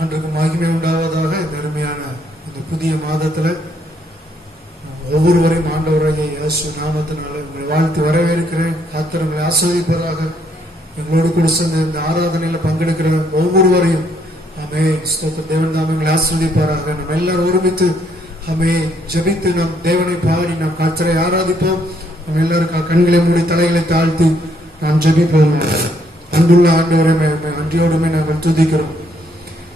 ஆண்டுக்கு மகிமை உண்டாவதாக. இந்த அருமையான இந்த புதிய மாதத்துல ஒவ்வொருவரையும் ஆண்டவராகிய இயேசு நாமத்தினால உங்களை வாழ்த்து வரவேற்கிறேன். கர்த்தர் உங்களை ஆசீர்வதிப்பதாக. எங்களோடு கூட சேர்ந்து இந்த ஆராதனையில பங்கெடுக்கிற ஒவ்வொருவரையும் ஸ்தோத்திர தேவன் தாமே உங்களை ஆசீர்வதிப்பாராக. நம்ம எல்லாரும் ஒருமித்து ஜெபித்து நம் தேவனை பாடி நாம் கர்த்தரை ஆராதிப்போம். நம்ம எல்லாரும் கண்களை மூடி தலைகளை தாழ்த்தி நாம் ஜெபிப்போம். அன்புள்ள ஆண்டவரை அன்றியோடுமே நாங்கள் துதிக்கிறோம்.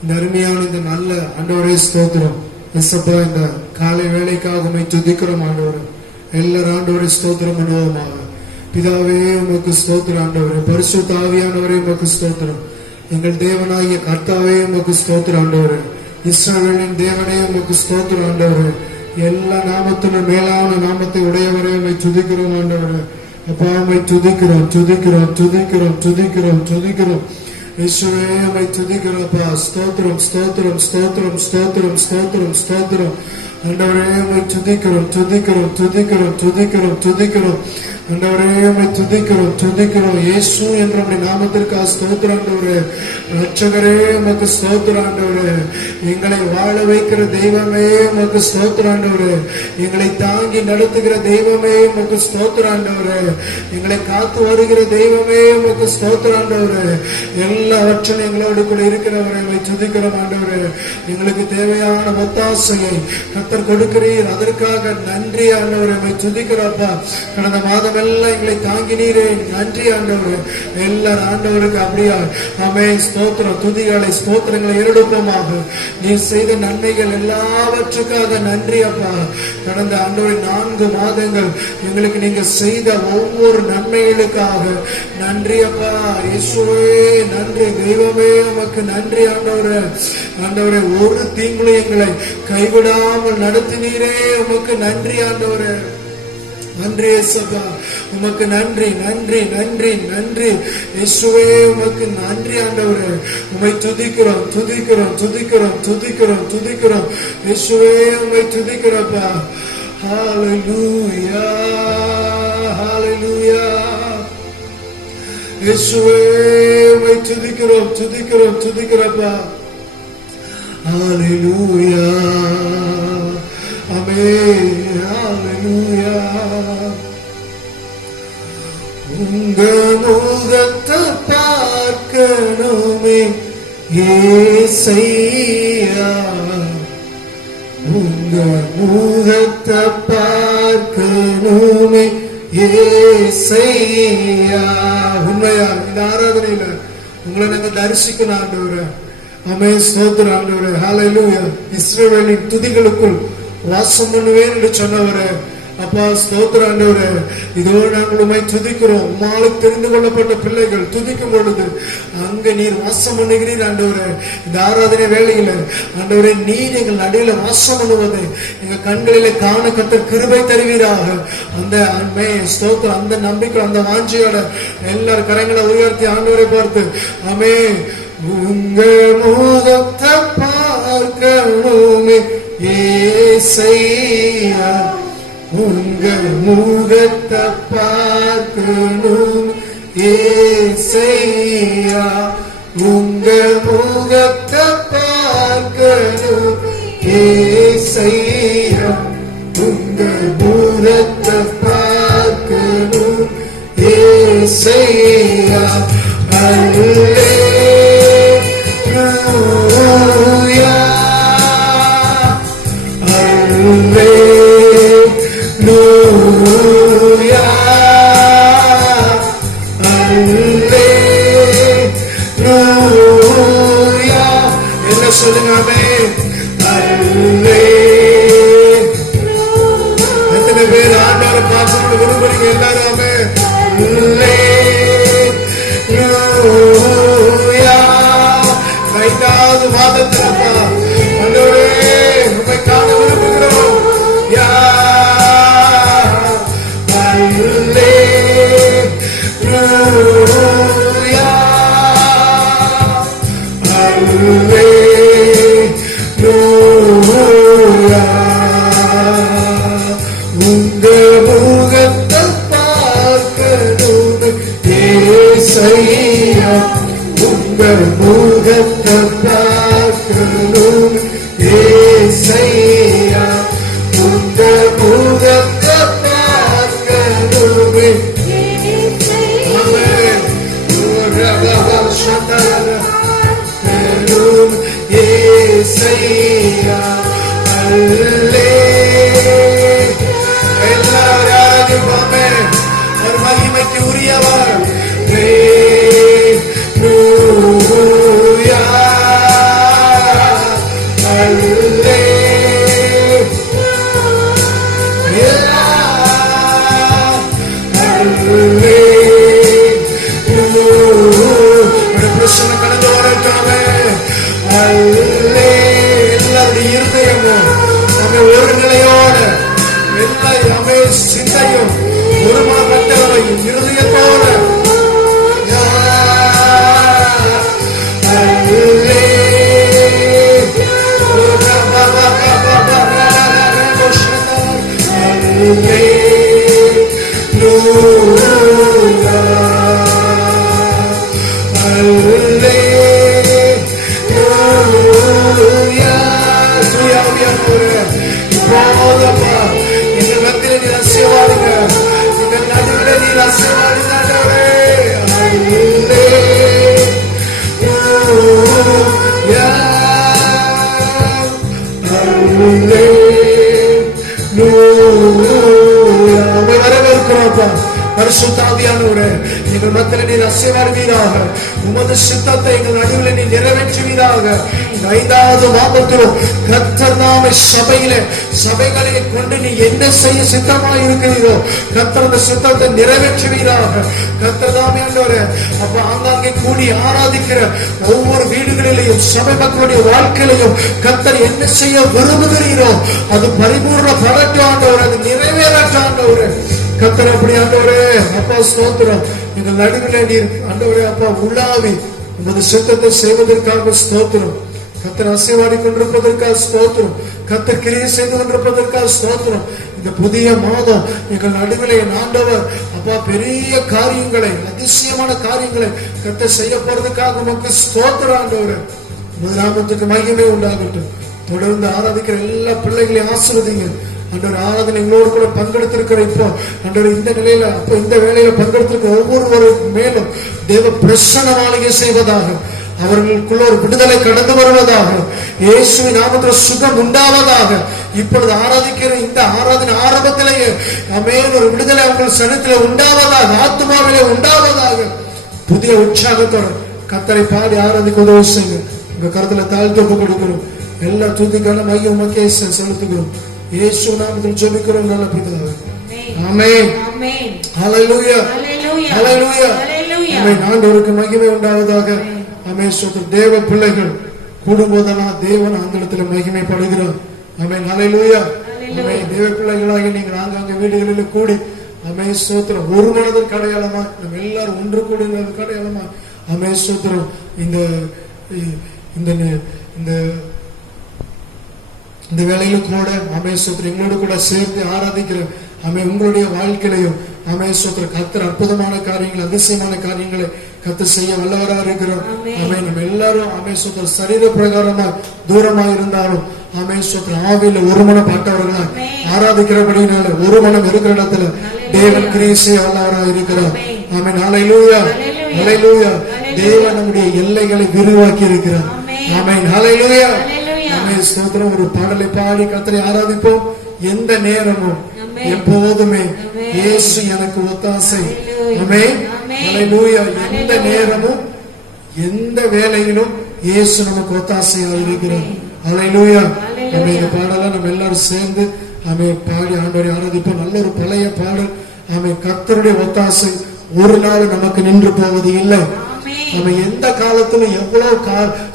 இந்த அருமையான இந்த நல்ல ஆண்டவரே ஸ்தோத்திரம். இந்த காலை வேலைக்காக துதிக்கிறோம் ஆண்டவரை. எல்லாரும் ஆண்டவரை ஸ்தோத்திரம் பண்ணுவோமாக. பிதாவே உமக்கு ஸ்தோத்திரம் ஆண்டவரே. பரிசுத்த ஆவியானவரே உமக்கு ஸ்தோத்திரம். எங்கள் தேவனாகிய கர்த்தாவே உமக்கு ஸ்தோத்திரம் ஆண்டவரே. இஸ்ரவேலின் தேவனே உமக்கு ஸ்தோத்திரம் ஆண்டவரே. எல்லா நாமத்திலும் மேலான நாமத்தை உடையவரே உம்மை துதிக்கிறோம் ஆண்டவரே. அப்பா உம்மை துதிக்கிறோம் துதிக்கிறோம் துதிக்கிறோம் துதிக்கிறோம் துதிக்கிறோம். യേശുവേ ഉമ്மை துதிக்கிறோம்ப்பா. ஸ்தோத்திரம் ஸ்தோத்திரம் ஸ்தோத்திரம் ஸ்தோத்திரம் ஸ்தோத்திரம் ஸ்தோத்திரம். ஆண்டவரே உம்மை துதிக்கிறோம் துதிக்கிறோம் துதிக்கிறோம் துதிக்கிறோம் துதிக்கிறோம். ஆண்டவரே உம்மை துதிக்கிறோம் துதிக்கிறோம். இயேசு என்ற நாமத்திற்காக ஸ்தோத்திரம் ஆண்டவரே. ரட்சகரே உமக்கு ஸ்தோத்திரம் ஆண்டவரே. எங்களை வாழ வைக்கிற தெய்வமே உமக்கு ஸ்தோத்திரம் ஆண்டவரே. எங்களை தாங்கி நடத்துகிற தெய்வமே உமக்கு ஸ்தோத்திரம் ஆண்டவரே. எங்களை காத்து வருகிற தெய்வமே உமக்கு ஸ்தோத்திரம் ஆண்டவரே. எல்லாவற்றும் எங்களோடு கூட இருக்கிறவரை துதிக்கிறோம் ஆண்டவரே. எங்களுக்கு தேவையான ஒத்தாசையை கர்த்தர் கொடுக்கிறீர். அதற்காக நன்றி ஆண்டவரை துதிக்கிறப்பா. கடந்த மாதம் எல்லாம் எங்களை தாங்கினீரே, நன்றி ஆண்டவரே. எல்லாரும் ஆண்டவருக்கு அப்படியா ஸ்தோத்திரம் துதிகளை ஸ்தோத்திரங்களை எடுப்போமாக. நீ செய்த நன்மைகள் எல்லாவற்றுக்காக நன்றி அப்பா. கடந்த ஆண்டவரை 4 மாதங்கள் எங்களுக்கு நீங்க செய்த ஒவ்வொரு நன்மைகளுக்காக நன்றி அப்பா. இயேசுவே நன்றி. தெய்வமே உமக்கு நன்றி ஆண்டவரே. ஆண்டவரே ஒரு தீங்குலையும் எங்களை கைவிடாமல் நடத்தினீரே, உமக்கு நன்றி ஆண்டவரே. நன்றி ஏசப்பா, உமக்கு நன்றி நன்றி நன்றி நன்றி. இயேசுவே உமக்கு நன்றி ஆண்டவரே. உம்மை துதிக்கிறோம் துதிக்கிறோம் துதிக்கிறோம் துதிக்கிறோம் துதிக்கிறோம். இயேசுவே உம்மை துதிக்கிறோம்ப்பா. ஹல்லேலூயா ஹல்லேலூயா. இயேசுவே உம்மை துதிக்கிறோம் துதிக்கிறோம் துதிக்கிறோம்ப்பா. ஹல்லேலூயா ஆமென் ஹல்லேலூயா. உங்க முகத்தை பார்க்கணுமே ஏசையா. உங்க முகத்தை பார்க்கணுமே ஏசையா. உண்மையா இந்த ஆராதனையில உங்களை நாங்கள் தரிசிக்கணும் ஆண்டவரே. ஆமென் ஸ்தோத்திரம் ஆண்டவரே. ஹல்லேலூயா. இஸ்ரவேலின் துதிகளுக்குள் வாசம் பண்ணுவேன் என்று சொன்னவரே அப்பா ஸ்தோத்திரம் ஆண்டவரே. இதோ நாங்கள் உம்மை துதிக்கிறோம். உம்மால் தெரிந்து கொள்ளப்பட்ட பிள்ளைகள் துதிக்கும் பொழுது அங்க நீர் வாசம் பண்ணுகிறீர் ஆண்டவரே. இந்த ஆராதனை வேளையில ஆண்டவரே நீர் எங்கள் நடுவில் வாசம் பண்ணுவதை எங்க கண்களிலே காண கர்த்தர் கிருபை தருவீராக. அந்த ஸ்தோத்திரம் அந்த நம்பிக்கை அந்த வாஞ்சியோட எல்லாரும் கரங்களை உயர்த்தி ஆண்டவரை பார்த்து ஆமென். உங்க முகத்தை பார்க்கணுமே ஏசையா. உங்க முகத்தை பார்க்கணும் ஏசையா. உங்க முகத்தை பார்க்கணும் ஏசையா. உங்க முகத்தை பார்க்கணும் ஏசையா. அல்லேலூயா அல்லேலூயா அல்லேலூயா. என்ன சொல்லுங்க ஆமென். எத்தனை பேர் ஆண்டவரை பார்க்கணும்னு விரும்புறீங்க எல்லாரும் ஆமென். சிந்தையும் ஒருமனப்பட்டவரையும் இருதயத்தோட பரிசுத்தாவியானவரே, எங்கள் மத்தியில் நீர் அசைவாடுவீராக. உமது சித்தத்தை எங்கள் நடுவில் நீர் நிறைவேற்றுவீராக. இந்த 5வது மாதத்திலும் கர்த்தர் நாம சபைகளை கொண்டு நீ என்ன செய்ய சித்தமாக இருக்கிறீரோ கர்த்தர் அந்த சித்தத்தை நிறைவேற்றுவீராக. கர்த்தர் நாமே ஆண்டவரே, அப்ப ஆங்காங்கே கூடி ஆராதிக்கிற ஒவ்வொரு வீடுகளிலேயும் சபை மக்களுடைய வாழ்க்கையிலையும் கர்த்தர் என்ன செய்ய விரும்புகிறீரோ அது பரிபூர்ண படட்டும் ஆண்டவர், அது நிறைவேறட்டும் ஆண்டவரே. கர்த்தர் அப்படி ஆண்டவரே அப்பா ஸ்தோத்திரம். எங்கள் நடுவிலே நீர் ஆண்டவரே அப்பா உலாவி உமது சித்தத்தை செய்வதற்காக ஸ்தோத்திரம். கர்த்தர் அசைவாடி கொண்டிருப்பதற்காக ஸ்தோத்திரம். கர்த்தர் கிரியை செய்து கொண்டிருப்பதற்காக ஸ்தோத்திரம். இந்த புதிய மாதம் எங்கள் நடுவிலே ஆண்டவர் அப்பா பெரிய காரியங்களை, அதிசயமான காரியங்களை கர்த்தர் செய்ய போறதுக்காக உமக்கு ஸ்தோத்திரம் ஆண்டவரே. உமது நாமத்துக்கு மகிமை உண்டாகட்டும். தொடர்ந்து ஆராதிக்கிற எல்லா பிள்ளைகளையும் ஆசீர்வதிங்க ஆண்டவர். ஆராதனை எங்களோடு கூட பங்கெடுத்திருக்கிற இப்போ ஆண்டவர் இந்த நிலையில அப்ப இந்த வேலையில பங்கெடுத்திருக்கிற ஒவ்வொருவரும் மேலும் தேவ பிரசன்ன மாளிகை செய்வதாக, அவர்களுக்குள்ள ஒரு விடுதலை கடந்து வருவதாக, இயேசுவின் நாமத்தில் சுகம் உண்டாவதாக. இப்பொழுது ஆராதிக்கிற இந்த ஆராதனை ஆரம்பத்திலேயே மேலும் ஒரு விடுதலை அவர்கள் சனத்திலே உண்டாவதாக, ஆத்மாவிலே உண்டாவதாக. புதிய உற்சாகத்தோட கர்த்தரை பாடி ஆராதிக்க உதவி செய்யுங்க. உங்க கருத்துல தாழ்த்து கொடுக்கிறோம். எல்லா துதிக்கான மையம் உமக்கே செலுத்துகிறோம். இயேசு நாமத்தில் ஜெபிக்கிறோம் நல்ல பிதாவே. ஆமென். ஹல்லேலூயா. ஹல்லேலூயா. ஆமென். ஆண்டவருக்கு மகிமை உண்டாவதாக. ஆமென். ஸ்தோத்திரம். தேவ பிள்ளைகள் கூடும்போதெல்லாம் தேவன் அந்த இடத்துல மகிமைப்படுகிறார். ஆமென். ஹல்லேலூயா. ஆமென். தேவ பிள்ளைகளாக நீங்கள் ஆங்காங்க வீடுகளில் கூடி ஆமென் ஸ்தோத்திரம் ஒரு மனதின் அடையாளமா நம்ம எல்லாரும் ஒன்று கூடுங்கிறது அடையாளமா ஆமென் ஸ்தோத்திரம். இந்த வேலையிலும் கூட ஆமென் ஸ்தோத்திரம் எங்களோடு கூட சேர்ந்து ஆராதிக்கிற ஆமென் உங்களுடைய வாழ்க்கையிலையும் ஆமென் ஸ்தோத்திரம் கர்த்தர் அற்புதமான காரியங்கள், அதிசயமான காரியங்களை கர்த்தர் செய்ய வல்லவராக இருக்கிறோம். ஆமென். நம்ம எல்லாரும் ஆமென் ஸ்தோத்திரம் சரீர பிரகாரமா தூரமா இருந்தாலும் ஆமென் ஸ்தோத்திரம் ஆவியில ஒருமனப்பட்டவர்களா ஆராதிக்கிறபடினால ஒரு மனம் இருக்கிற இடத்துல தேவன் கிரியை செய்ய வல்லவராக இருக்கிறார். ஆமென். ஹல்லேலூயா. ஹல்லேலூயா. தேவன் நம்முடைய எல்லைகளை விரிவாக்கி இருக்கிறார். ஆமென். ஹல்லேலூயா. ஆமென் ஸ்தோத்திரம். ஒரு பாடலை பாடி கர்த்தரை ஆராதிப்போம். எந்த நேரமும் எப்போதுமே இயேசு எனக்கு ஒத்தாசை. ஆமென். ஹல்லேலூயா. எந்த நேரமும் எந்த வேளையிலும் இயேசு நமக்கு ஒத்தாசையாக இருக்கிறார். ஹல்லேலூயா. ஆமென். இந்த பாடலை நம்ம எல்லாரும் சேர்ந்து ஆமென் பாடி ஆண்டவரை ஆராதிப்போம். நல்ல ஒரு பழைய பாடல். ஆமென். கர்த்தருடைய ஒத்தாசை ஒரு நாள் நமக்கு நின்று போவது இல்லை. நம்ம எந்த காலத்திலும் எவ்வளவு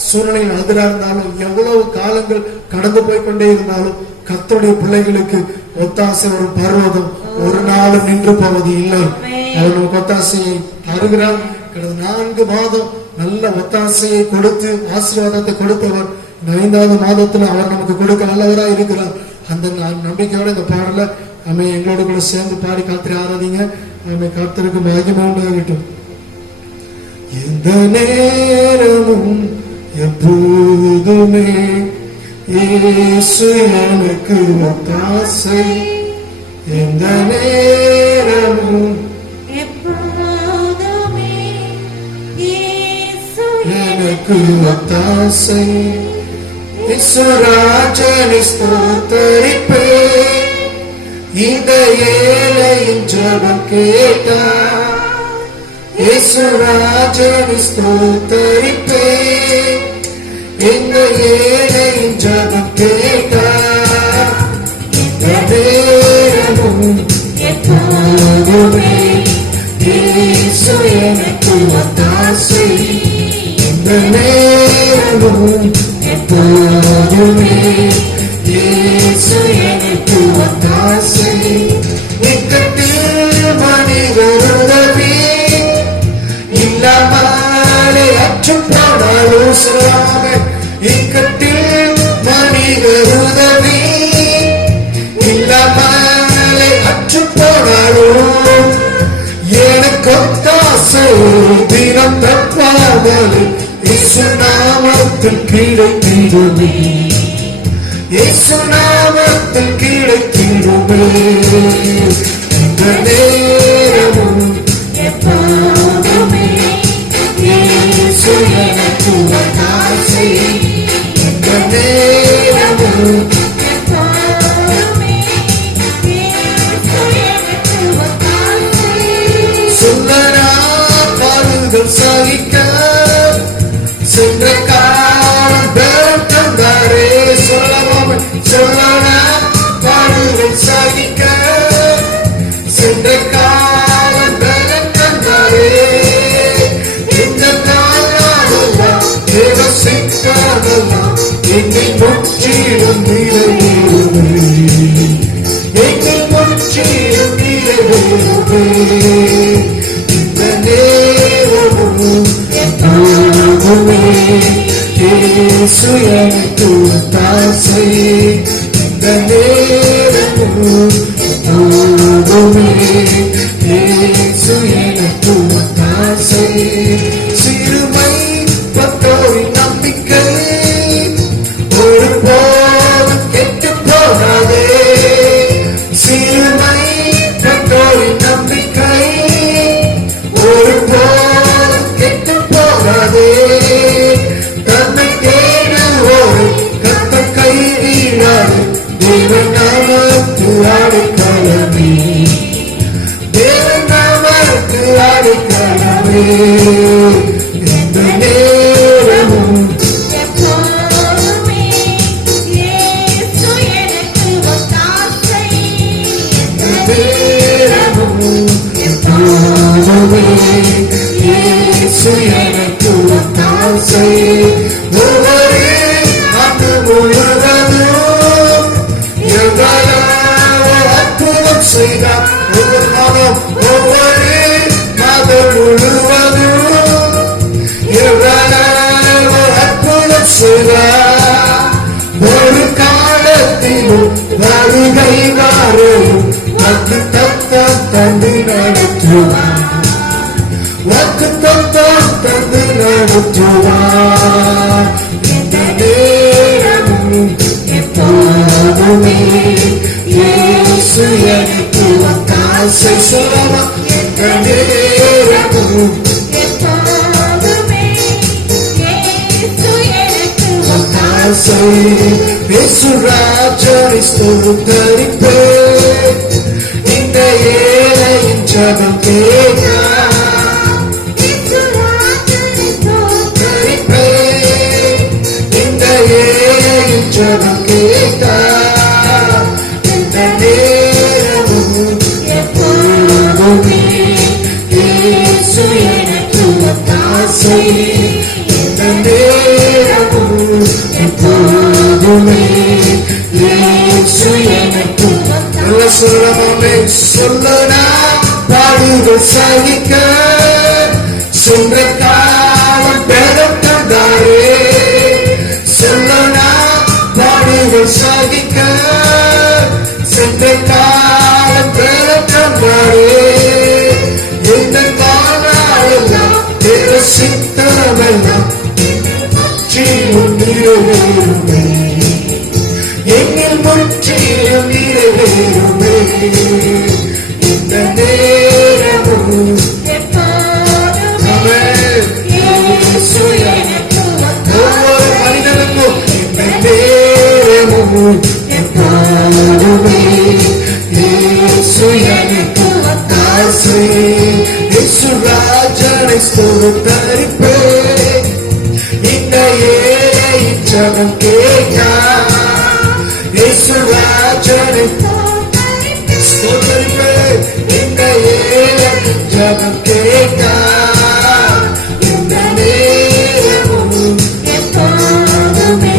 சூழ்நிலைகள் எதிராக இருந்தாலும் எவ்வளவு காலங்கள் கடந்து போய் கொண்டே இருந்தாலும் கர்த்தருடைய பிள்ளைகளுக்கு ஒத்தாசை ஒரு பர்வதம் ஒரு நாளும் நின்று போவது இல்லை. அவர் நமக்கு ஒத்தாசையை தருகிறார். கடந்த 4 மாதம் நல்ல ஒத்தாசையை கொடுத்து ஆசீர்வாதத்தை கொடுத்தவர். இந்த 5வது மாதத்துல அவர் நமக்கு கொடுக்க நல்லவராக இருக்கிறார். அந்த நம்பிக்கையோட இந்த பாடல நம்ம எங்களோட கூட சேர்ந்து பாடி கர்த்தரை ஆராதிங்க. நம்ம கர்த்தருக்கு மகிமை உண்டாகட்டும். எந்த நேரமும் எப்போதுமே இயேசு எனக்கு ஒத்தாசை. எந்த நேரமும் எப்போதுமே இயேசு எனக்கு ஒத்தாசை. இயேசுராஜனை ஸ்தோத்தரிப்பே, இந்த ஏழையின் ஜெபம் கேட்டார். இயேசுராஜனை ஸ்தோத்தரிப்பே, இந்த ஏழையின் ஜெபம் கேட்டார். இந்த நேரமும் எப்போதுமே இயேசு எனக்கு ஒத்தாசை. இந்த நேரமும் எப்போதுமே இயேசு எனக்கு ஒத்தாசை. தினம் தப்பாமலே இயேசு நாமத்தில் கிடைத்திடுமே, இயேசு நாமத்தில் கிடைத்திடுமே. இந்த நேரமும் எப்போதுமே இயேசு எனக்கு ஒத்தாசை. இந்த நேரமும் எப்போதுமே இயேசு எனக்கு ஒத்தாசை. சொல்லனா பாடுகள் சகிக்க சென்ற காலம் பெரும் தந்தாரே. சொல்லனா பாடுகள் சகிக்க சென்ற காலம் பெரும் தந்தாரே. இந்த காலம் தேவ சித்தமெல்லாம் என்னை முற்றிலும் நிறைவேறுமே, என்னை முற்றிலும் நிறைவேறுமே. இந்த நேரமும் எப்போதுமே இயேசு எனக்கு ஒத்தாசை. இந்த நேரமும் எப்போதுமே இயேசு எனக்கு ஒத்தாசை. சிறுமை பட்டோரின் நம்பிக்கை ஒருபோதும் கெட்டுப் போகாதே. சிறுமை பட்டோரின் நம்பிக்கை ஒருபோதும் கெட்டுப் போகாதே. தன்னை தேடுவோரை கர்த்தர் கைவிடாது. தேவன் நமக்கு அடைக்கலமே, தேவன் நமக்கு அடைக்கலமே. இந்த நேரமும் எப்போதுமே இயேசு எனக்கு ஒத்தாசை. இந்த நேரமும் எப்போதுமே இயேசு எனக்கு ஒத்தாசை. ஒவ்வொரு ஆண்டு முழுவதும் எவ்வளவு அற்புதம் செய்தார். ஒவ்வொரு மாதம் ஒவ்வொரு மாதம் முழுவதும் எவ்வளவு அற்புதம் செய்தார். ஒரு காலத்திலும் வருகை வரும் வாக்கு தத்தம் தந்து நடத்துவார், வாக்கு தத்தம் தந்து நடத்துவார். இந்த நேரமும் எப்போதுமே இயேசு எனக்கு ஒத்தாசை. சொல்லலாம். இந்த நேரமும் எப்போதுமே இயேசு எனக்கு ஒத்தாசை. இயேசு ராஜனை ஸ்தோத்தரிப்பேன். இந்த ஏழையின் ஜெபம் கேட்க ஜெபம் கேட்க. இந்த நேரமும் எப்போதுமே இயேசு எனக்கு ஒத்தாசை. இந்த நேரமும் எப்போதுமே இயேசு எனக்கு ஒத்தாசை. சொல்லமே சொல்லனா பாடுகள் சகிக்க சென்ற காலம் பெரும் தந்தாரே. சொல்லனா பாடுகள் சகிக்க சென்ற காலம் பெரும் தந்தாரே. இந்த காலமெல்லாம் தேவ சித்தமெல்லாம் முற்றிலும் நிறைவேறுமே, என்னில் முற்றிலும் நிறைவேறுமே. இந்த நேரமும் எப்போதுமே இயேசு எனக்கு ஒத்தாசை. ஒவ்வொரு மனிதனுக்கும் இந்த நேரமும் எப்போதுமே இயேசு எனக்கு ஒத்தாசை. இயேசு ராஜனை ஸ்தோத்தரிப்பேன். இந்த ஏழையின் ஜெபம் கேட்க. இயேசு ராஜனை ஸ்தோத்தரிப்பேன். இந்த ஏழையின் ஜெபம் கேட்க. இந்த நேரமும் எப்போதுமே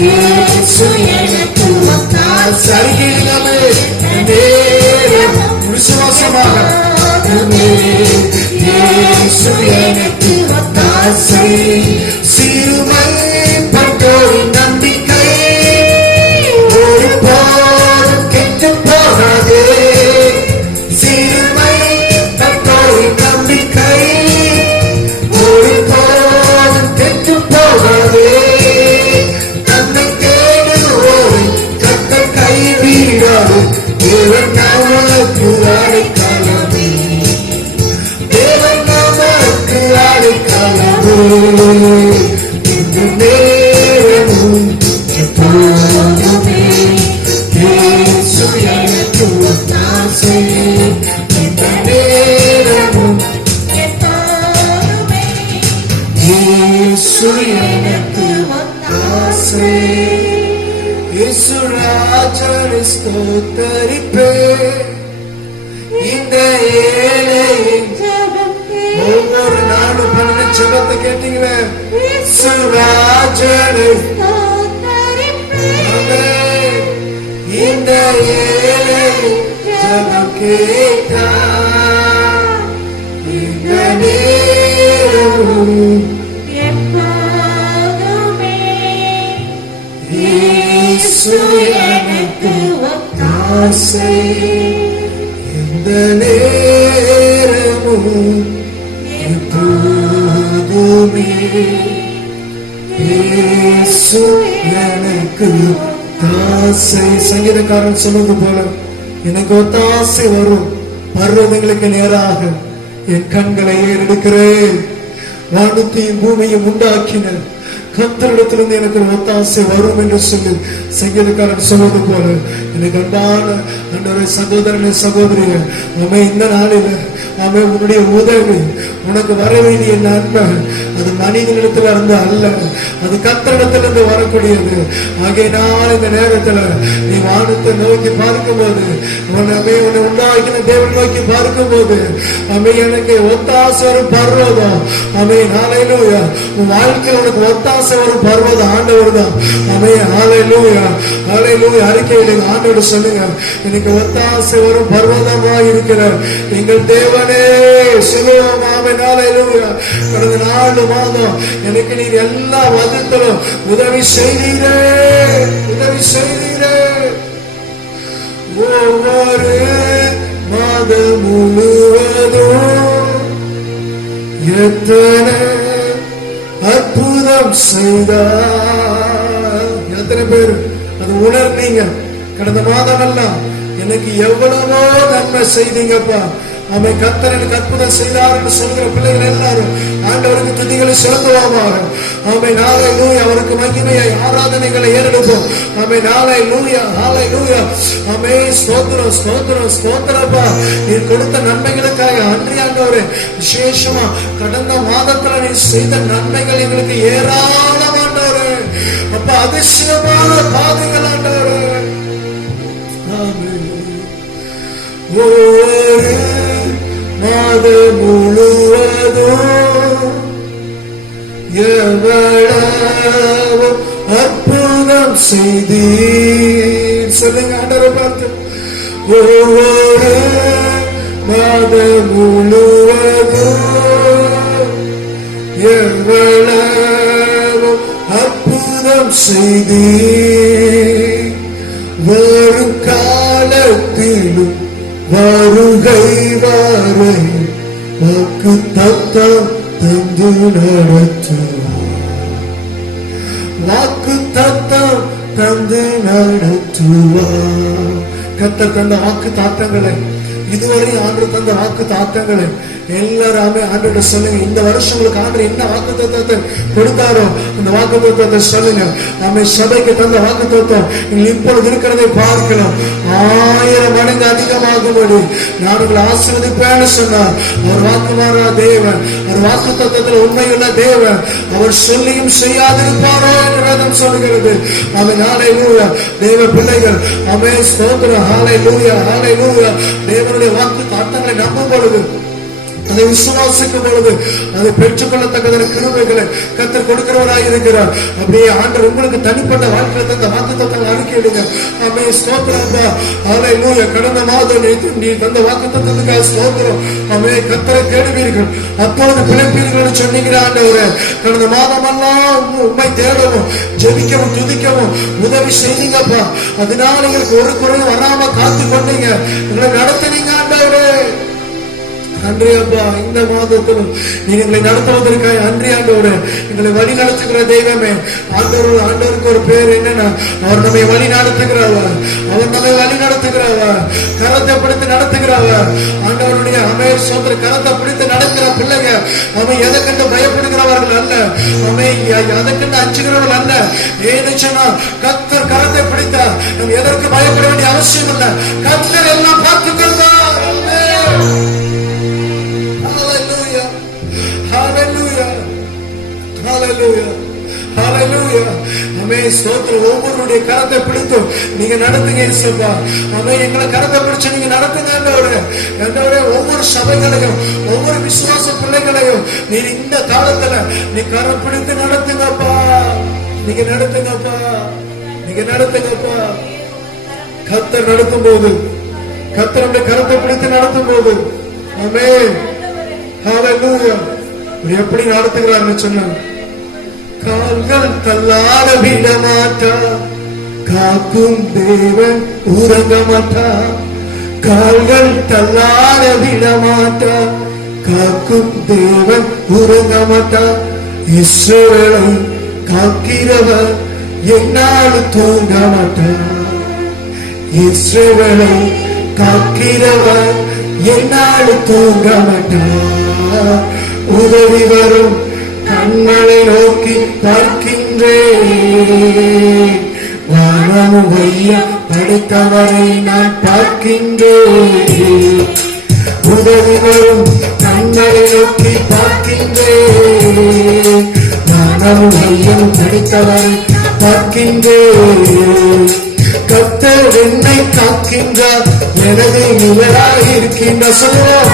இயேசு எனக்கு ஒத்தாசை. சரிகிலமே நேரமும் விசுவாசமாக இயேசு எனக்கு ஒத்தாசை. சிறுமை பட்டோரின் நம்பிக்கை ஒருபோதும் கெட்டுப் போகாதே. சிறுமை பட்டோரின் நம்பிக்கை எனக்கு ஒத்தாசை. இயேசு ராஜனை ஸ்தோத்தரிப்பே, இந்த ஏழையின் ஒவ்வொரு நாளும் பண்ண ஜெபத்தை கேட்டீங்களே. இயேசு ராஜனை இந்த ஏழையின் ஜெபம் கேட்டா, இந்த நேரம் இயேசு எனக்கு ஒத்தாசை. இந்த நேரமும் எப்போதுமே இயேசு எனக்கு ஒத்தாசை. சங்கீதக்காரன் சொல்வது போல, எனக்கு ஒத்தாசை வரும் பர்வதங்களுக்கு நேராக என் கண்களை ஏறெடுக்கிறேன். வானத்தையும் பூமியும் உண்டாக்கின கர்த்தரிடத்திலிருந்து எனக்கு ஒரு ஒத்தாசை வரும் என்று சொல்லி சங்கீதக்காரன் சொல்வது போல, எனக்கு அன்பான அன்றைய சகோதரனே சகோதரியே, அவை இந்த நாளில் அவை உன்னுடைய உதவி உனக்கு வர வேண்டிய நன்மை அது மனிதனிடத்துல இருந்து அல்ல, அது கர்த்தரிடத்திலிருந்து வரக்கூடியது. ஆகையினால் இந்த நேரத்துல நீ வானத்தை நோக்கி பார்க்கும் போது, உன்னை உண்டாக்கின தேவன் நோக்கி பார்க்கும் போது, அவை எனக்கு ஒத்தாசை வரும் பர்வதம். அவை ஹல்லேலூயா, உன் வாழ்க்கையில் உனக்கு ஒத்தாசை வரும் பர்வதம் ஆண்டவர் தான். அவை ஹல்லேலூயா ஹல்லேலூயா. அறிக்கையில் ஆண்டவர் சொல்லுங்க, எனக்கு ஒத்தாசை வரும் பர்வதமா இருக்கிற எங்கள் தேவனே சொல்லுவோம். ஆமென் ஹல்லேலூயா. கடந்த 4 மாதம் எனக்கு நீர் எல்லா விதத்திலும் உதவி செய்தீரே, உதவி செய்தீரே. ஒவ்வொரு மாதம் முழுவதும் எத்தனை அற்புதம் செய்தார். எத்தனை பேர் அது உணர்ந்தீங்க? கடந்த மாதம் எல்லாம் எனக்கு எவ்வளவோ நன்மை செய்தீங்கப்பா. அவை கர்த்தர் அற்புதம் செய்தார் என்று சொல்கிற பிள்ளைகள் எல்லாரும் ஆண்டவருக்கு துதிகளை செலுத்துவாங்க. அவை ஹல்லேலூயா, அவருக்கு மகிமையை ஆராதனைகளை ஏறெடுப்போம். அவை ஹல்லேலூயா ஹல்லேலூயா. அவை ஸ்தோத்திரம் ஸ்தோத்திரம் ஸ்தோத்திரப்பா. நீர் கொடுத்த நன்மைகளுக்காக நன்றி ஆண்டவரே. விசேஷமா கடந்த மாதத்துல நீர் செய்த நன்மைகள் எங்களுக்கு ஏராளமாண்டவரே அப்பா, அதிசயமான பாதைகள் ஆண்டவரே. ஒவ்வொரு மாதம் முழுவதும் எவ்வளவு அற்புதம் செய்தீர். சொல்லுங்க ஆண்டவரை பார்த்து. ஒவ்வொரு மாதம் முழுவதும் எவ்வளவு அற்புதம் செய்தீர். வரும் காலத்திலும் வருகை வரை வாக்கு தத்தம் தந்து நடத்துவார், வாக்கு தத்தம் தந்து நடத்துவார். கர்த்தர் தந்த வாக்கு தாத்தங்களை, இதுவரை ஆண்டு தந்த வாக்கு தாத்தங்களை எல்லாருமே ஆண்டோட சொல்லுங்க. இந்த வருஷம் உங்களுக்கு ஆண்டு என்ன வாக்கு தத்துவத்தை கொடுத்தாரோ அந்த வாக்கு தத்துவத்தை சொல்லுங்க. ஆமே, சபைக்கு தந்த வாக்கு தத்துவம் நீங்கள் இப்பொழுது இருக்கிறதை பார்க்கலாம் 1000 மடங்கு அதிகமாகும்படி நான் உங்களை ஆசீர்வதிப்பேன்னு சொன்னார். அவர் வாக்கு மாறா தேவன், அவர் வாக்கு தத்துவத்தில் உண்மையுள்ள தேவன். அவர் சொல்லியும் செய்யாதிருப்பாரோ என்று வேதம் சொல்கிறது. ஆமே, ஹல்லேலூயா. தேவ பிள்ளைகள் ஆமே ஸ்தோத்திரம். ஹல்லேலூயா ஹல்லேலூயா. தேவனுடைய வாக்கு தாத்தங்களை நம்பும் பொழுது, அதை விசுவாசிக்கும் பொழுது, அதை பெற்றுக்கொள்ளத்தக்கதான கிருபைகளை கர்த்தர் கொடுக்கிறவராக இருக்கிறார். அப்படியே ஆண்டவர் உங்களுக்கு தனிப்பட்ட வாழ்க்கையில் தந்த வாக்குத்தத்தங்களை அறிக்கையிடுங்க. ஆமே ஸ்தோத்திரப்பா. ஹல்லேலூயா. கடந்த மாதம் நீ தந்த வாக்குத்தத்தத்துக்காக ஸ்தோத்திரம். ஆமே, கர்த்தரை தேடுவீர்கள் அப்பொழுது பிழைப்பீர்கள் சொன்னீங்க ஆண்டவரே. கடந்த மாதமெல்லாம் உண்மை தேடவும் ஜெபிக்கவும் துதிக்கவும் உதவி செய்தீங்கப்பா. அதனால எங்களுக்கு ஒரு குறையும் வராம காத்து கொண்டீங்க, எங்களை நடத்தினீங்க ஆண்டவரே. நன்றி அப்பா. இந்த மாதத்திலும் நீங்க எங்களை நடத்துவதற்காக நன்றி ஆண்டவரே. எங்களை வழி நடத்துகிற தெய்வமே. ஆண்டவருக்கு ஒரு பேர் என்னன்னா, அவர் நம்மை வழி நடத்துகிறவர், அவர் நம்மை வழி நடத்துகிறவர், கரத்தை பிடித்து நடத்துகிறவர். ஆண்டவருடைய அமே சொந்த கரத்தை பிடித்து நடக்கிற பிள்ளைங்க அவன் எதை கண்டு பயப்படுகிறவர்கள் அல்ல, அவன் எதை கண்டு அஞ்சுகிறவர்கள் அல்ல. ஏன்னு சொன்னா கர்த்தர் கரத்தை பிடித்தார், நம்ம எதற்கு பயப்பட வேண்டிய அவசியம் இல்லை. கர்த்தர் எல்லாம் பார்த்துக்கிறதா. Hallelujah. Hallelujah. Hallelujah. அமே ஸ்தோத்திரம். ஒவ்வொருடைய கரத்தை பிடித்து நீங்க நடத்துங்க இயேசுப்பா. அமே எங்களை கரத்தை பிடிச்சு நீங்க நடத்துங்க ஆண்டவரே. ஒவ்வொரு சபைகளையும் ஒவ்வொரு விசுவாச பிள்ளைகளையும் நீ இந்த காலத்துல நீ கரம் பிடித்து நடத்துங்கப்பா. நீங்க நடத்துங்கப்பா. கர்த்தர் நடத்தும் போது, கர்த்தருடைய கரத்தை பிடித்து நடத்தும் போது, ஆமென், ஹல்லேலூயா. எப்படி நடத்துகிறார்னு சொன்னாங்க. கால்கள் தள்ளாட விட மாட்டார், காக்கும் தேவன் உறங்க மாட்டார். கால்கள் தள்ளாட விட மாட்டார், காக்கும் தேவன் உறங்க மாட்டார். இஸ்ரவேலை காக்கிறவர் என்னாலும் தூங்க மாட்டார். இஸ்ரவேலை காக்கிறவர் என்னாலும் தூங்க மாட்டார். உதவி வரும் கண்களை நோக்கி பார்க்கின்றேன். வானமும் வையம் படைத்தவரை நான் பார்க்கின்றேன். உதவி வரும் கண்களை நோக்கி பார்க்கின்றேன். வானமும் வையம் படைத்தவரை பார்க்கின்றேன். கர்த்தர் என்னை காக்கின்றார், எனது நிழலாக இருக்கின்றார். சொல்லுவோம்,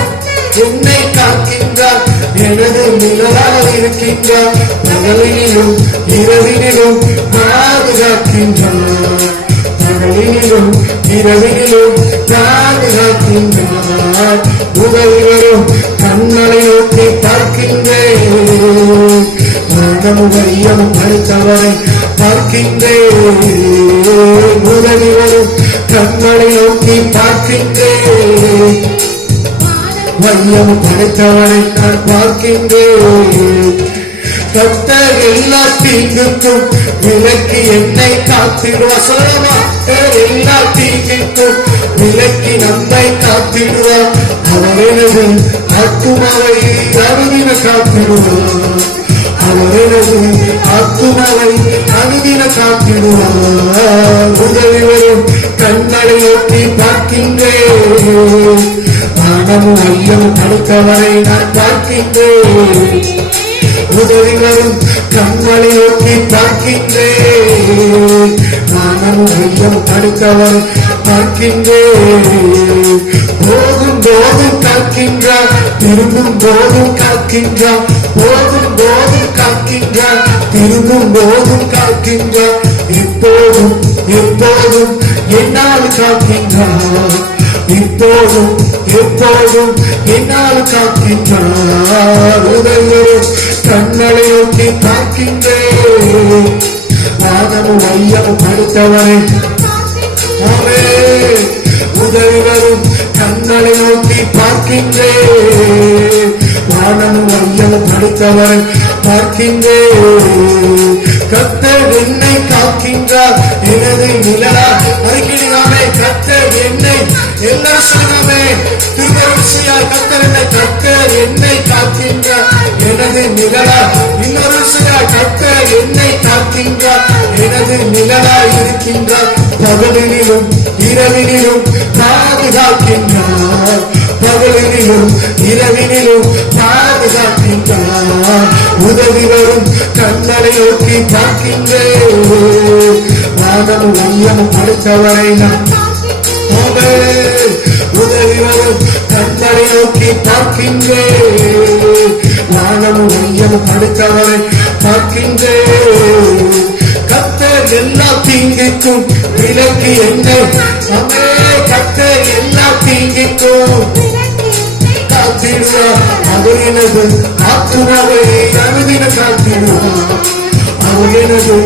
என்னை காக்கின்றார், எனது நிழலாக இருக்கின்றார். பகலினிலும் இரவினிலும் பாதுகாக்கின்றார். பகலினிலும் இரவினிலும் பாதுகாக்கின்றார். உதவி வரும் கண்களை நோக்கி பார்க்கின்றேன். மனமும் வையமும் படைத்தவரை பார்க்கின்றேன். உதவி வரும் கண்களை நோக்கி பார்க்கின்றேன். வையம் படைத்தவரை நான் பார்க்கின்றேன். கர்த்தர் எல்லா தீங்குக்கும் விலக்கி என்னை காத்திடுவார். சொல்லலாமா? எல்லா தீங்குக்கும் விலக்கி நம்மை காத்திடுவார். அவர் எனது ஆத்துமாவை அனுதின காத்திடுவார். அவர் எனது ஆத்துமாவை அனுதின காத்திடுவார். உதவி வரும் கண்களை நோக்கி பார்க்கின்றேன். வானமும் வையமும் படைத்தவரை நான் பார்க்கின்றேன். உதவி வரும் கண்களை நோக்கி பார்க்கின்றேன். வானமும் வையமும் படைத்தவரை பார்க்கின்றேன். போதும் போதும் காக்கின்றார், திரும்பும் போதும் காக்கின்றார். போதும் போதும் காக்கின்றார், திரும்பும் போதும் காக்கின்றார். எப்போதும் எப்போதும் என்னால் காக்கின்றார். இப்போதும் எப்போதும் என்னால் காக்கின்றார். உதவிவரும் கண்களை நோக்கி பார்க்கின்றேன். வானமும் வையமும் படைத்தவரை உதவி வரும் கண்களை நோக்கி பார்க்கின்றேன். வானமும் வையமும் படைத்தவரை பார்க்கின்றேன். கர்த்தர் என்னை காக்கின்றார், எனது நிழலா. அறிக்கையினாமே கர்த்தர் என்னை எல்லாரும் சொல்லுமே திருவருசியாய் கர்த்தர் என்னை காக்கின்றார், எனது நிழலா. இன்னொரு கர்த்தர் என்னை காக்கின்றார், எனது நிழலா இருக்கின்றார். பகலிலும் இரவினிலும் பாதுகாக்கின்றார். பகலிலும் இரவினிலும் பாதுகாக்கின்றார். உதவி வரும் கண்களை நோக்கி பார்க்கின்றேன். வானமும் வையமும் படைத்தவரை நான் உதவி வரும் கண்களை நோக்கி பார்க்கின்றேன். வானமும் வையமும் படைத்தவரை பார்க்கின்றேன். கர்த்தர் எல்லா தீங்குக்கும் விலக்கி என்னை கர்த்தர் எல்லா தீங்குக்கும் காத்திடுவார். அவர் எனது ஆத்துமாவை அனுதின காத்திடுவார். அவர் எனது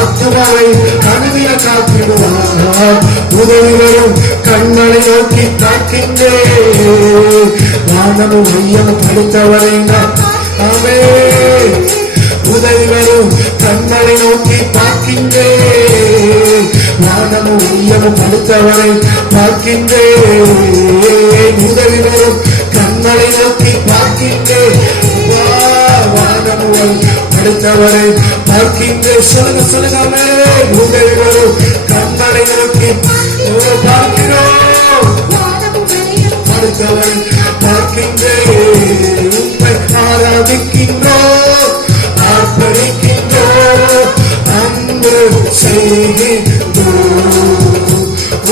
ஆத்துமாவை அனுதின காத்திடுவார். உதவி வரும் கண்களை நோக்கி காக்கின்றேன். வானமும் வையமும் படைத்தவரை நான் உதவி வரும் கண்களை நோக்கி பார்க்கின்றேன். வானமும் வையமும் படைத்தவரை பார்க்கின்றேன். உதவி வரும் கண்களை நோக்கி பார்க்கின்றேன். வானமும் படைத்தவரை பார்க்கின்றேன். சொல்லுங்க உதவி வரும் கண்களை நோக்கி பார்க்கிறோம். படைத்தவரை பார்க்கின்றேன். உண்மை ஆராதிக்கின்றோம், ஆர்ப்பணிக்கின்றோம். செய்கின்றோம்.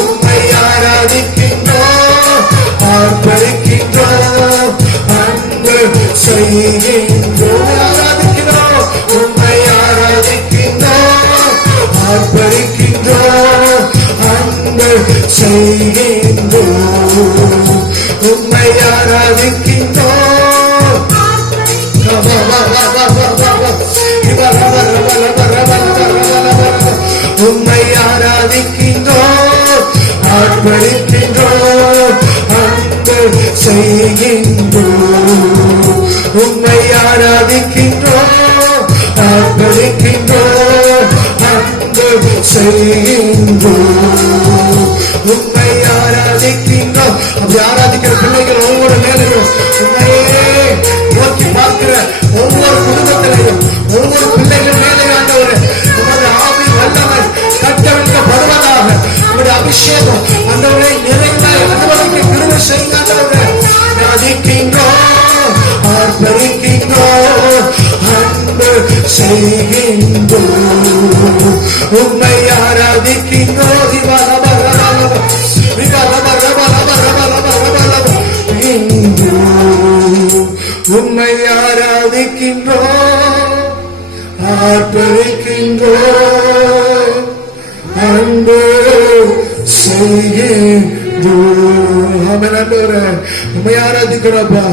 உம்மை ஆராதிக்கின்றோம், ஆர்ப்பரிக்கின்றோம், அன்பு செய்கின்றோம். ஆராதிக்கிறோம், உம்மை ஆராதிக்கின்றோம், ஆர்ப்பரிக்கின்றோம், அன்பு செய்கின்றோம். உம்மை ஆராதிக்கின்றோம், உம்மை ஆராதிக்கின்றோம், ஆர்ப்பரிக்கின்றோம், அன்பு செய்கின்றோம். உம்மை ஆராதிக்கின்றோம், ஆர்ப்பரிக்கின்றோம், அன்பு செய்கின்றோம். உம்மை ஆராதிக்கின்றோம். அப்படி ஆராதிக்கிற பிள்ளைகள் ஒவ்வொரு மேலையும் உண்மையே நோக்கி பார்க்கிற ஒவ்வொரு குடும்பத்திலையும் ஒவ்வொரு பிள்ளைகள் மேலே ஆண்டவரே உங்களுடைய ஆவி வல்லமை கட்டவிழ்க்கப்படுவதாக. உங்களுடைய அபிஷேகம் ஆண்டவரை நிறைவாய் அனுபவிக்க கிருபை செய்யுங்க ஆண்டவரே. ஆராதிக்கின்றோம், ஆர்ப்பரிக்கின்றோம், அன்பு செய்கின்றோம். உம்மை ஆராதிக்கின்றோம். உம்மை ஆராதிக்கின்றோம், ஆர்ப்பரிக்கின்றோம், அன்பு செய்கின்றோம். ஆமென் ஆண்டவரே, உம்மை ஆராதிக்கிறோம்ப்பா,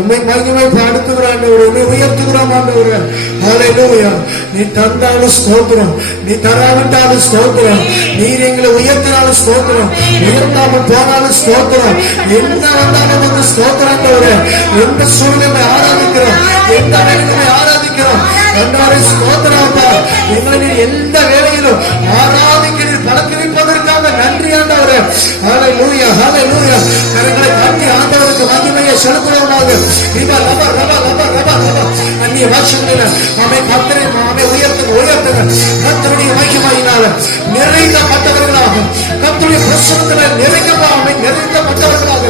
உம்மை மகிமை பாடுத்துகிறோம் ஆண்டவரே, உம்மை உயர்த்துகிறோம் ஆண்டவரே. ஹல்லேலூயா. நீ தந்தாலும் ஸ்தோத்திரம், நீ தராவிட்டாலும் ஸ்தோத்திரம், நீர் எங்களை உயர்த்தினாலும் ஸ்தோத்திரம், உயர்த்தாமல் போனாலும் ஸ்தோத்திரம், என்ன வந்தாலும் வந்து ஸ்தோத்திரம் ஆண்டவரே. எந்த சூழ்நிலை ஆராதிக்கிறோம், எந்த வேலைகளை ஆராதிக்கிறோம் ஆண்டவரே, ஸ்தோத்திரம்ப்பா. எங்களை எந்த வேலையிலும் ஆராதிக்கிறீர், பழக்கிவிப்பதற்காக நன்றி ஆண்டவரே. ஹல்லேலூயா, ஹல்லேலூயா. கரங்களை காட்டி ஆண்டவருக்கு மகிமையை செலுத்துவோமாக. அந்நிய பாஷைகளில் ஆமை கர்த்தரை ஆமை உயர்த்துங்க. கர்த்தருடைய மகிமையினால நிறைந்தப்பட்டவர்களாக, கர்த்தருடைய பிரசன்னத்தில் நிறைக்கப்படாமை நிறைந்தப்பட்டவர்களாக.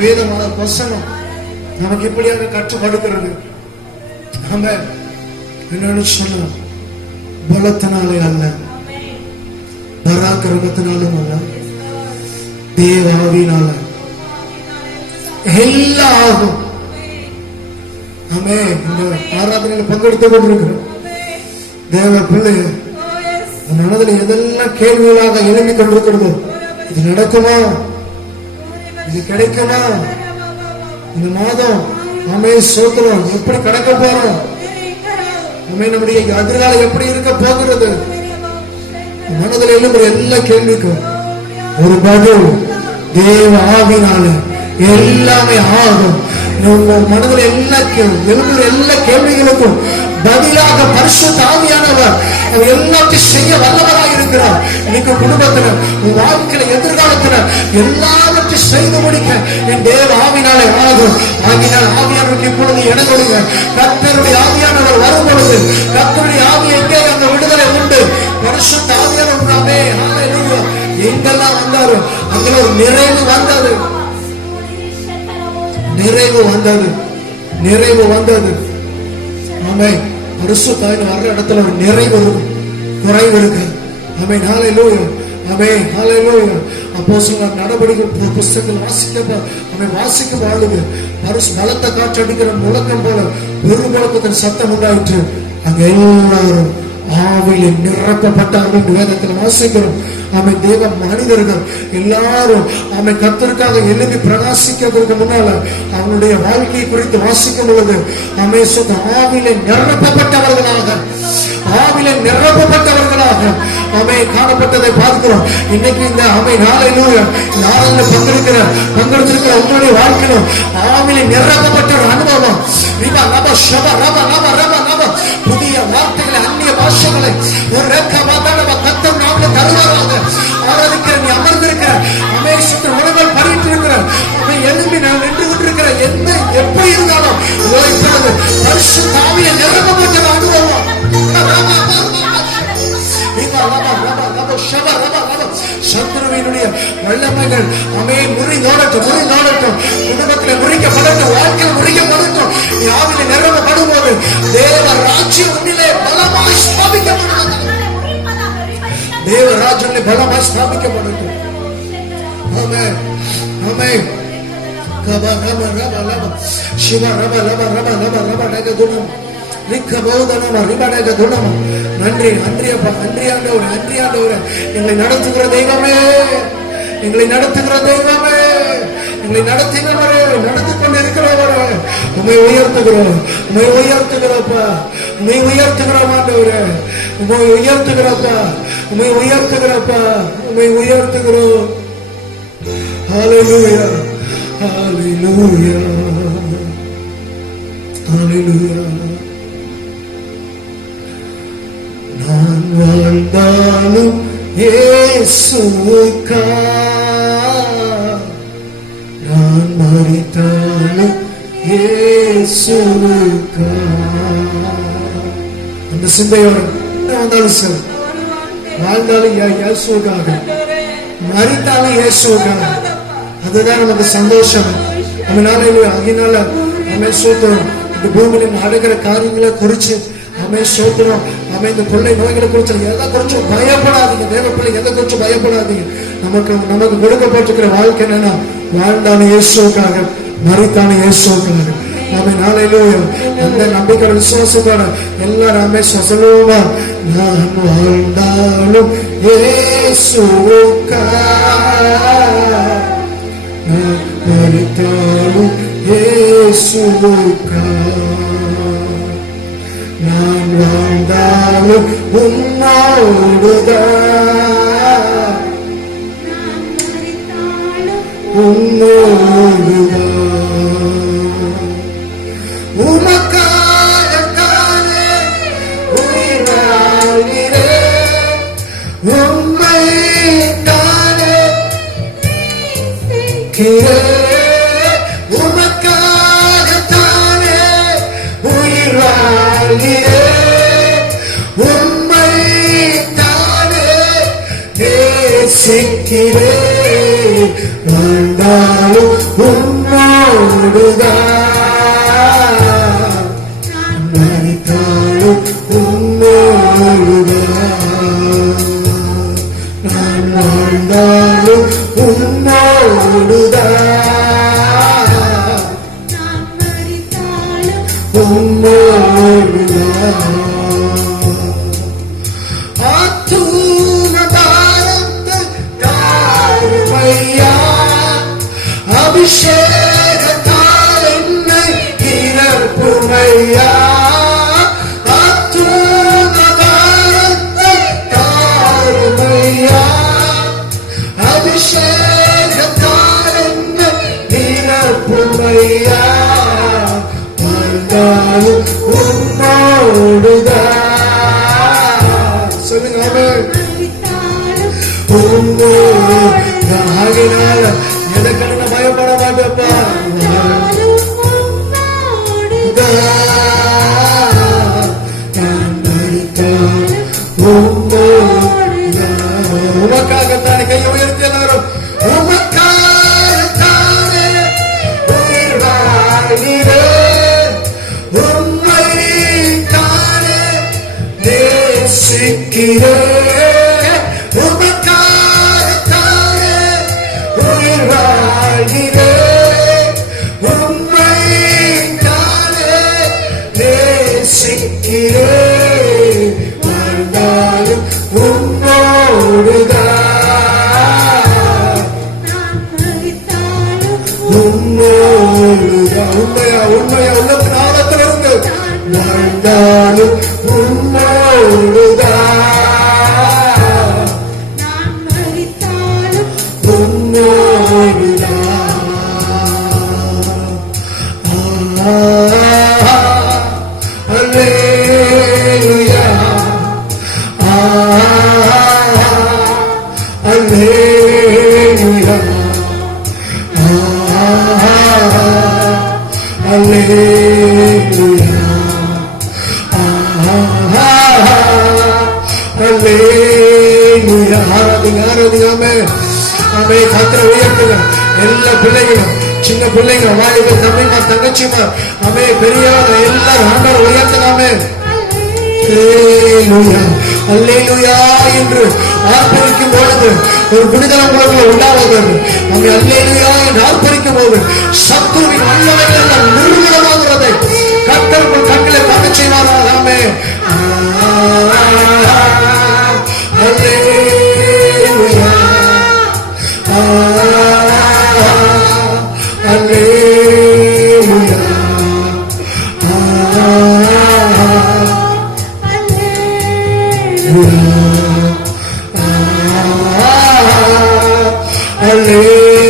வேதமான வசனம் நமக்கு எப்படியாக கற்றுப்படுகிறது. ஆமென். என்னன்னு சொன்ன பலத்தினாலே அல்ல, பராக்கிரமத்தினாலும் அல்ல, தேவாவினால எல்லாம் ஆகும். ஆமென். இந்த ஆராதனையில் பங்கெடுத்துக் கொண்டிருக்கிறோம் தேவ பிள்ளைய மனதில் எதெல்லாம் கேள்விகளாக எழுப்பி கொண்டிருக்கிறதோ, இது நடக்குமா, இது கிடைக்குமா, இந்த மாதம் ஆமே சோத்திரம் எப்படி கடக்க போறோம், ஆமே நம்முடைய எதிர்காலம் எப்படி இருக்க போகிறது, மனதில் எழும்புற எல்லா கேள்விக்கும் ஒரு பதில் தேவ ஆவினால எல்லாமே ஆகும். மனதில் எழும்புற எல்லா கேள்விகளுக்கும் பதிலாக பரிசுத்த ஆவியானவர் எல்லாத்தையும் செய்ய வல்லவராக இருக்கிறார். இன்னைக்கு குடும்பத்துல உன் வாழ்க்கையில எதிர்காலத்துல எல்லாவற்றையும் செய்து முடிக்க என் தேவ ஆவினாலே ஆகும். ஆகினால் ஆவியானவருக்கு இப்பொழுது இடம் கொடுங்க. கர்த்தருடைய ஆவியானவர் வரும் பொழுது கர்த்தருடைய ஆவி எங்கே அந்த விடுதலை உண்டு. பரிசுத்த ஆவியானவர் எங்கெல்லாம் வந்தாரோ அங்கே ஒரு நிறைவு வந்தது, நிறைவு வந்தது, நிறைவு வந்தது. ஆமென். பரிசுத்தாவின் வர்ற இடத்துல ஒரு நிறைவு இருக்கு, குறைவு இருக்கு. ஆமென். ஹல்லேலூயா, ஆமென், ஹல்லேலூயா. அப்போஸ்தலர் நடவடிக்கை புத்தகத்தில் வாசிக்க வாழுது. பலத்த காற்றடிக்கிற முழக்கம் போல பெருமுழக்கத்தின் சத்தம் உண்டாயிற்று. அங்க எல்லாரும் ஆவியில் நிரப்பப்பட்டார்கள் வேதத்தில் வாசிக்கிறோம். ஆமை தேவ மனிதர்கள் எல்லாரும் ஆமை கர்த்தருக்காக எழுதி பிரகாசிக்கிறதுக்கு முன்னால அவனுடைய வாழ்க்கையை குறித்து வாசிக்கும் பொழுது ஆமை சொந்த ஆவிலே நிரப்பப்பட்டவர்களாக, ஆவிலே நிரப்பப்பட்டவர்களாக ஆமை காணப்பட்டதை பார்க்கிறோம். இன்னைக்கு இந்த ஆமை நாளையிலும் நாளில் பங்கெடுத்திருக்கிற உங்களுடைய வாழ்க்கையிலும் ஆவிலே நிரப்பப்பட்ட ஒரு அனுபவம். புதிய வார்த்தைகளை, அந்நிய பாஷைகளை ஒரு கத்தம் நாம தருவாராக. ஆராதிக்கிற நீ அமர்ந்திருக்கிற அமேசத்தில் உணவுகள் பண்ணிட்டு இருக்கிற அவை எழுப்பி நான் நின்று கொண்டிருக்கிற எந்த எப்படி இருந்தாலும் இப்பொழுது பரிசுத்த ஆவியை நிரப்பப்பட்ட அனுபவம். சத்துருவினுடைய ஆவிக்குரிய வல்லமைகள் முறிந்தோடட்டும், குடும்பத்தில் முறிக்கப்படட்டும், வாழ்க்கையில் முறிக்கப்படட்டும். நீ ஆவியில நிரப்பப்படும் போது தேவ ராஜ்யம் உன்னிலே பலமாய் ஸ்தாபிக்கப்படும். தேவ ராஜ்யம் பலமாய் ஸ்தாபிக்கப்படட்டும். ஆமென், ஆமென். கபா ரப ரப ரப சிவ ரப ரப ரப ரப ரப நகதுனம் ரிக்கபோதனம் ரிபடகதுனம். நன்றி, நன்றியப்பா, நன்றி ஆண்டவரே, நன்றி ஆண்டவரே. எங்களை நடத்துகிற தெய்வமே, எங்களை நடத்துகிற தெய்வமே, எங்களை நடத்தினவரே, நடத்தி கொண்டு இருக்கிறவரே, உம்மை உயர்த்துகிறோம், உம்மை உயர்த்துகிறப்பா, உம்மை உயர்த்துகிறோம் ஆண்டவரே, உம்மை உயர்த்துகிறப்பா, உம்மை உயர்த்துகிறப்பா, உம்மை உயர்த்துகிறோம். ஹalleluya, ஹalleluya, ஹalleluya. நான் வாழ்ந்தாலும் இயேசுவுக்கா, நான் மரித்தாலும் இயேசுவுக்கா. அந்த சிந்தையோடு வந்தாலும் சார், வாழ்ந்தாலும் இயேசுவுக்காக, மரித்தாலும் இயேசுவுக்காக. அதுதான் நமக்கு சந்தோஷம். அதனால நம்ம சோத்திரம். இந்த பூமியில நடக்கிற காரியங்களை குறிச்சு நம்ம சோத்திரம். நம்ம இந்த கொள்ளை நோய்களை குறிச்சு எதை குறிச்சும் பயப்படாதீங்க. தேவ பிள்ளை எதை குறிச்சும் பயப்படாதீங்க. நமக்கு கொடுக்கப்பட்டிருக்கிற வாழ்க்கை என்னன்னா, வாழ்ந்தாலும் இயேசுவுக்காக, மரித்தாலும் இயேசுவுக்காக. நம்ம நாளையிலூயா அந்த நம்பிக்கையோட விசுவாசத்தோட எல்லாரும் சொல்லுவோமா, நான் வாழ்ந்தாலும் இயேசுவுக்காக, நான் மரித்தாலும் இயேசுவுக்காக, நான் வாழ்ந்தாலும் உன்னோடுதான், உன்னோடுதான். உமக்காகத்தானே உயிர் வாழ்கிறேன், உம்மை தானே உமக்காகத்தானே உயிர் வாழ்கிறேன், உம்மை தானே நேசிக்கிறேன். வாழ்ந்தாலும் உன்னோடுதான், மரித்தாலும் உன்னோடுதான். நான் வாழ்ந்தாலும் உன்னோடுதான், உன்னோடுதான். ஆத்துமபாரத்தை தாழ்மையா, அபிஷேகத்தால் என்னை நிரப்புமையா. ஆத்துமபாரத்தை தாழ்மையா, அபிஷேகத்தால் என்னை நிரப்புமையா. வாழ்ந்தாலும் உன்னோடுதான். சொல்லுங்க ஆமென். ஆகினால எதற்கான பயப்பட மாட்டேப்பா. உமக்காகத்தானே கையை உயர்த்தி எல்லாரும், உமக்காகத்தானே உயிர் வாழ்கிறேன், உம்மை தானே நேசிக்கிறேன். உமக்காகத்தானே உயிர் வாழ்கிறேன், உம்மை தானே நேசிக்கிறேன். வாழ்ந்தாலும் உன்னோடுதான், உன்னோடுதான். உண்மையா உண்மையா உள்ளத்தின் ஆழத்தில் இருந்து வாழ்ந்தாலும் உன்னோடுதான், உன்னோடுதான். அல்லேலூயா, அல்லேலூயா, அல்லேலூயா, அல்லேலூயா. ஆராதிங்க, ஆராதிங்க. ஆமென். ஆமே கர்த்தரை உயர்த்துங்க. எல்லா பிள்ளைகளும், சின்ன பிள்ளைங்க, வாலிபர், தம்பிமார், தங்கச்சிமார், ஆமே பெரியவங்க எல்லாரும் ஆண்டவரை உயர்த்தலாமே. அல்லேலூயா என்று ஆர்ப்பரிக்கும் பொழுது ஒரு விடுதலை உலகில் உண்டாவது. அங்கே அல்லேலூயா என்று ஆர்ப்பரிக்கும் போது சத்துருவின் வல்லமைகள் எல்லாம் நிர்மூலமாகிறதை கர்த்தர் உங்கள் கண்களை பார்க்க செய்வாராமே. அல்லேலூயா அல்லேலூயா Hallelujah,